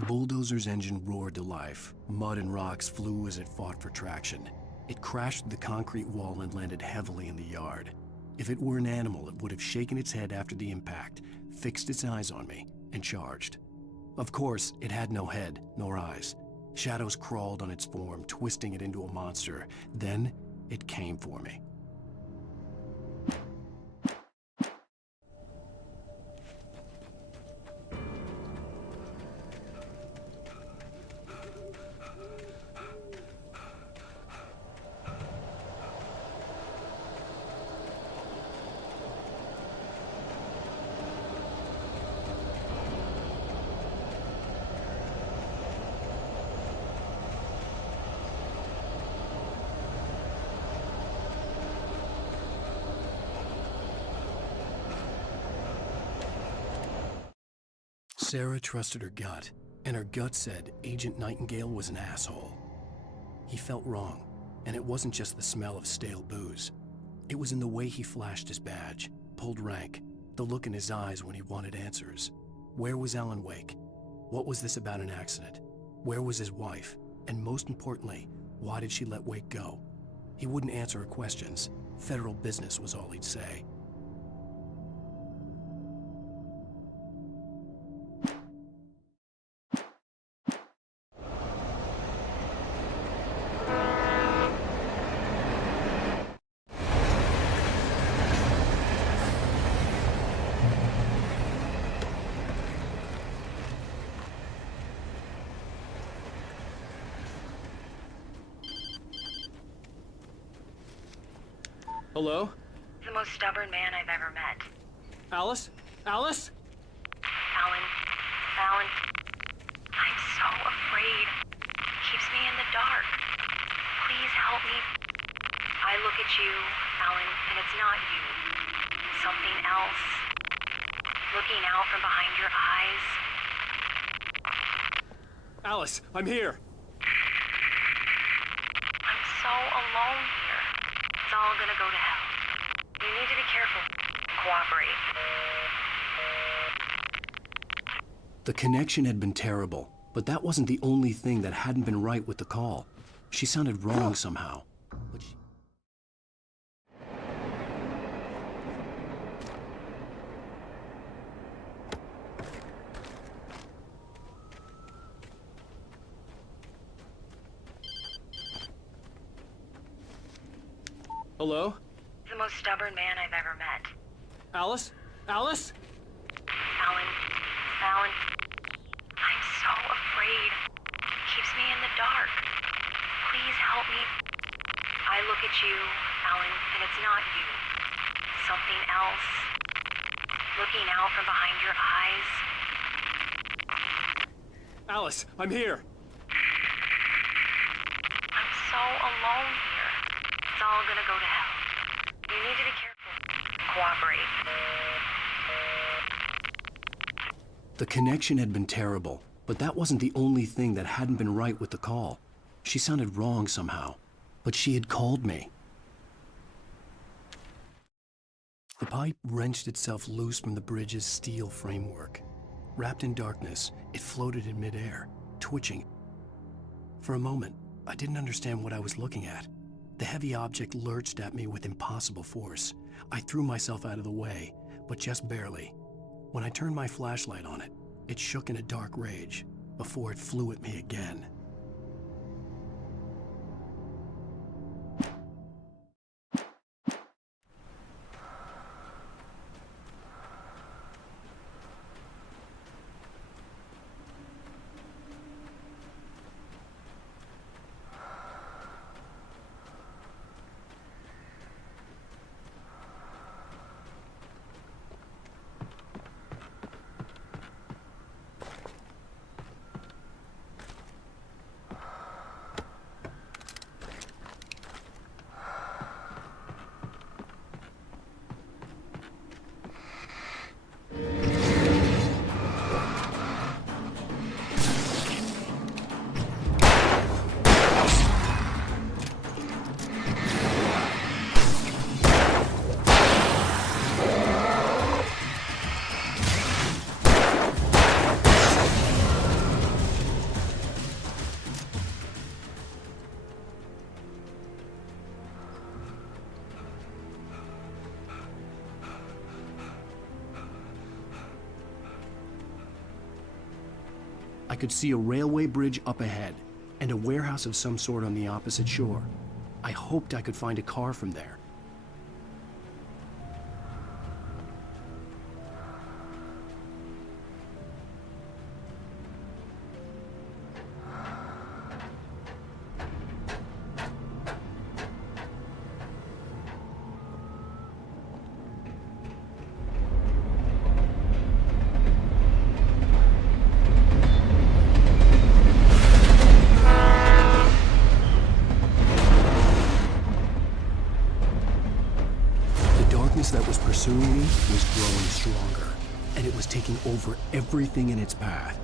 The bulldozer's engine roared to life. Mud and rocks flew as it fought for traction. It crashed through the concrete wall and landed heavily in the yard. If it were an animal, it would have shaken its head after the impact, fixed its eyes on me, and charged. Of course, it had no head, nor eyes. Shadows crawled on its form, twisting it into a monster. Then, it came for me. Sarah trusted her gut, and her gut said Agent Nightingale was an asshole. He felt wrong, and it wasn't just the smell of stale booze. It was in the way he flashed his badge, pulled rank, the look in his eyes when he wanted answers. Where was Alan Wake? What was this about an accident? Where was his wife? And most importantly, why did she let Wake go? He wouldn't answer her questions. Federal business was all he'd say. Hello? The most stubborn man I've ever met. Alice? Alice? Alan. Alan. I'm so afraid. Keeps me in the dark. Please help me. I look at you, Alan, and it's not you. Something else. Looking out from behind your eyes. Alice, I'm here. I'm so alone here. It's all gonna go to hell. You need to be careful. Cooperate. The connection had been terrible, but that wasn't the only thing that hadn't been right with the call. She sounded wrong somehow. But she... Hello? The most stubborn man I've ever met. Alice? Alice? Alan. Alan. I'm so afraid. Keeps me in the dark. Please help me. I look at you, Alan, and it's not you. Something else. Looking out from behind your eyes. Alice, I'm here. I'm so alone here. It's all gonna go to hell. You need to be careful. Cooperate. The connection had been terrible, but that wasn't the only thing that hadn't been right with the call. She sounded wrong somehow, but she had called me. The pipe wrenched itself loose from the bridge's steel framework. Wrapped in darkness, it floated in midair, twitching. For a moment, I didn't understand what I was looking at. The heavy object lurched at me with impossible force. I threw myself out of the way, but just barely. When I turned my flashlight on it, it shook in a dark rage before it flew at me again. could see a railway bridge up ahead, and a warehouse of some sort on the opposite shore. I hoped I could find a car from there. That was pursuing me was growing stronger, and it was taking over everything in its path.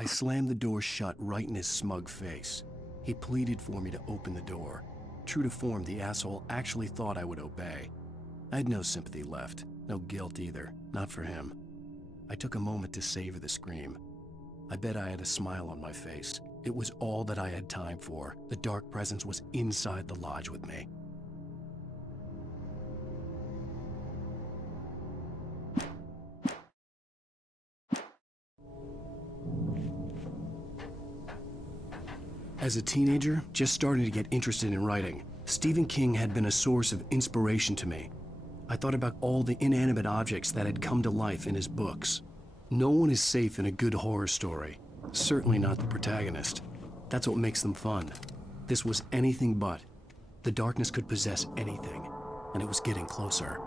I slammed the door shut right in his smug face. He pleaded for me to open the door. True to form, the asshole actually thought I would obey. I had no sympathy left, no guilt either, not for him. I took a moment to savor the scream. I bet I had a smile on my face. It was all that I had time for. The dark presence was inside the lodge with me. As a teenager, just starting to get interested in writing, Stephen King had been a source of inspiration to me. I thought about all the inanimate objects that had come to life in his books. No one is safe in a good horror story. Certainly not the protagonist. That's what makes them fun. This was anything but. The darkness could possess anything, and it was getting closer.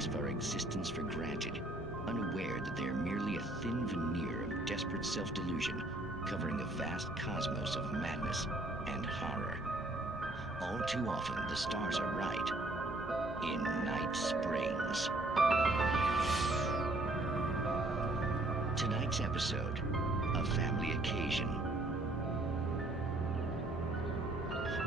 aspects of our existence for granted, unaware that they are merely a thin veneer of desperate self-delusion covering a vast cosmos of madness and horror. All too often, the stars are right. In Night Springs. Tonight's episode, A Family Occasion.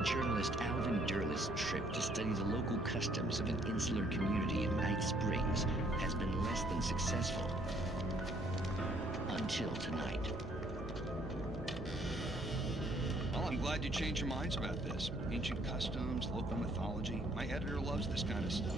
Journalist Alvin Derleth's trip to study the local customs of an insular community in Night Springs has been less than successful. Until tonight. Well, I'm glad you changed your minds about this. Ancient customs, local mythology. My editor loves this kind of stuff.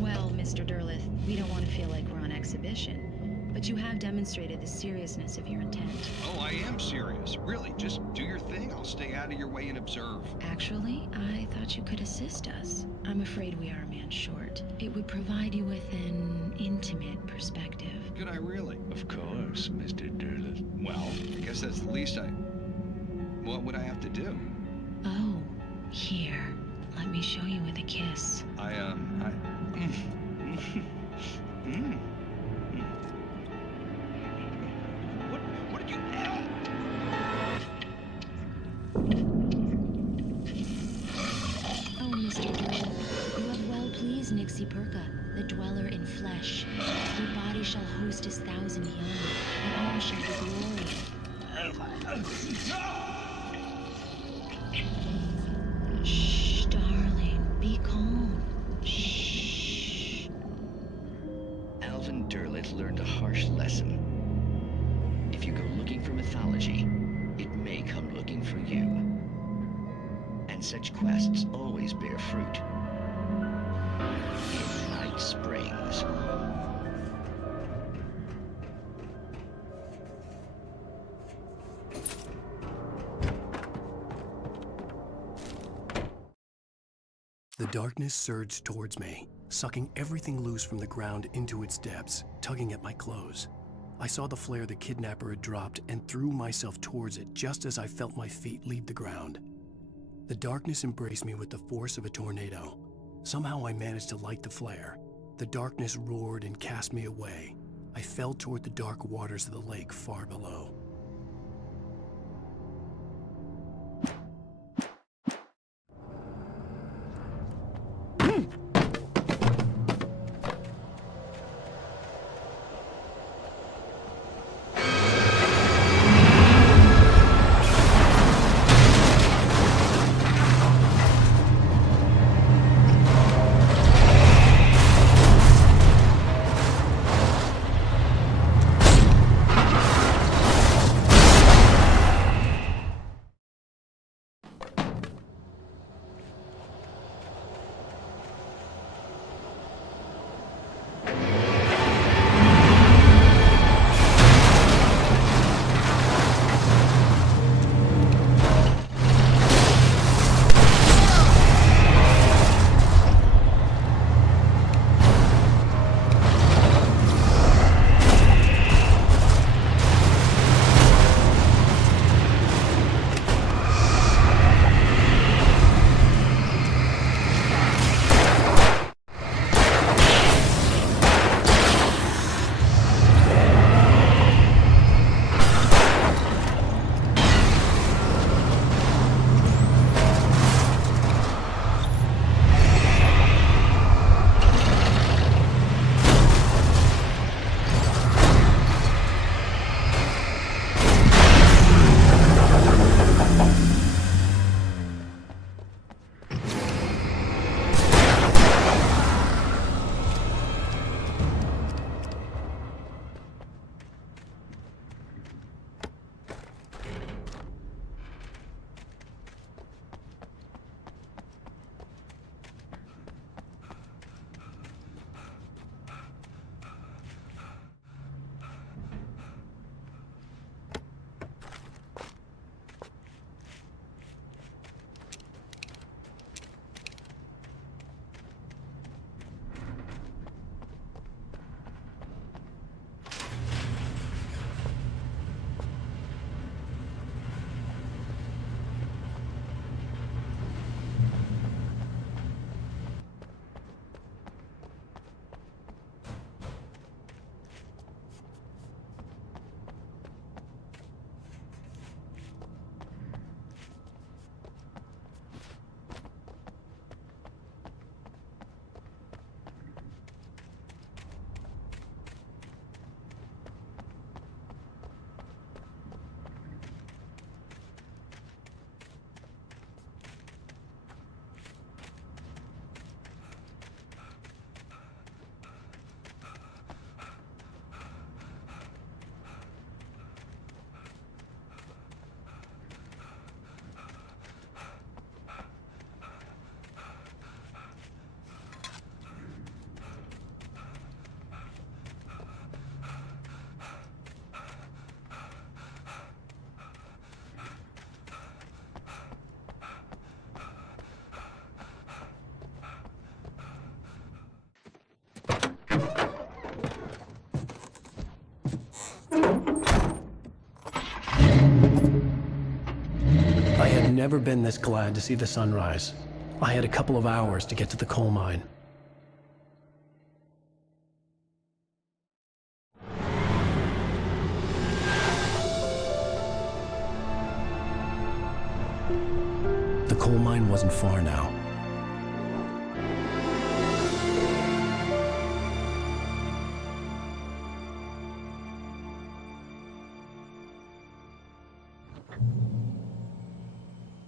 Well, Mr. Derleth, we don't want to feel like we're on exhibition, but you have demonstrated the seriousness of your intent. Oh, I am serious. Really, just do your thing. I'll stay out of your way and observe. Actually, I thought you could assist us. I'm afraid we are a man short. It would provide you with an intimate perspective. Could I really? Of course, Mr. Derleth. Well, I guess that's the least What would I have to do? Oh, here. Let me show you with a kiss. What did you... Oh, Mr. Derleth, you have well pleased Nixie Perka, the dweller in flesh. Your body shall host his 1,000 young, and all shall be glory. Shh, darling, be calm. Shh. Alvin Derleth learned a harsh lesson. If you go looking for mythology, it may come looking for you. And such quests always bear fruit. In Night Springs. The darkness surged towards me, sucking everything loose from the ground into its depths, tugging at my clothes. I saw the flare the kidnapper had dropped and threw myself towards it just as I felt my feet leave the ground. The darkness embraced me with the force of a tornado. Somehow I managed to light the flare. The darkness roared and cast me away. I fell toward the dark waters of the lake far below. never been this glad to see the sunrise. I had a couple of hours to get to the coal mine. The coal mine wasn't far now.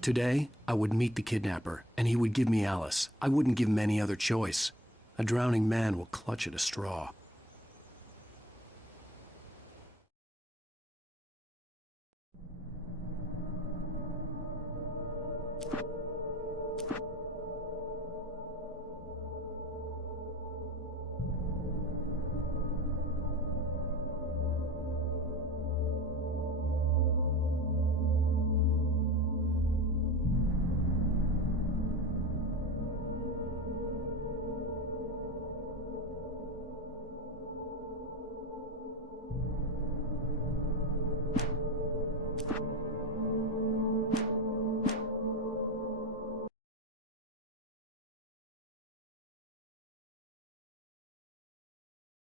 Today, I would meet the kidnapper, and he would give me Alice. I wouldn't give him any other choice. A drowning man will clutch at a straw.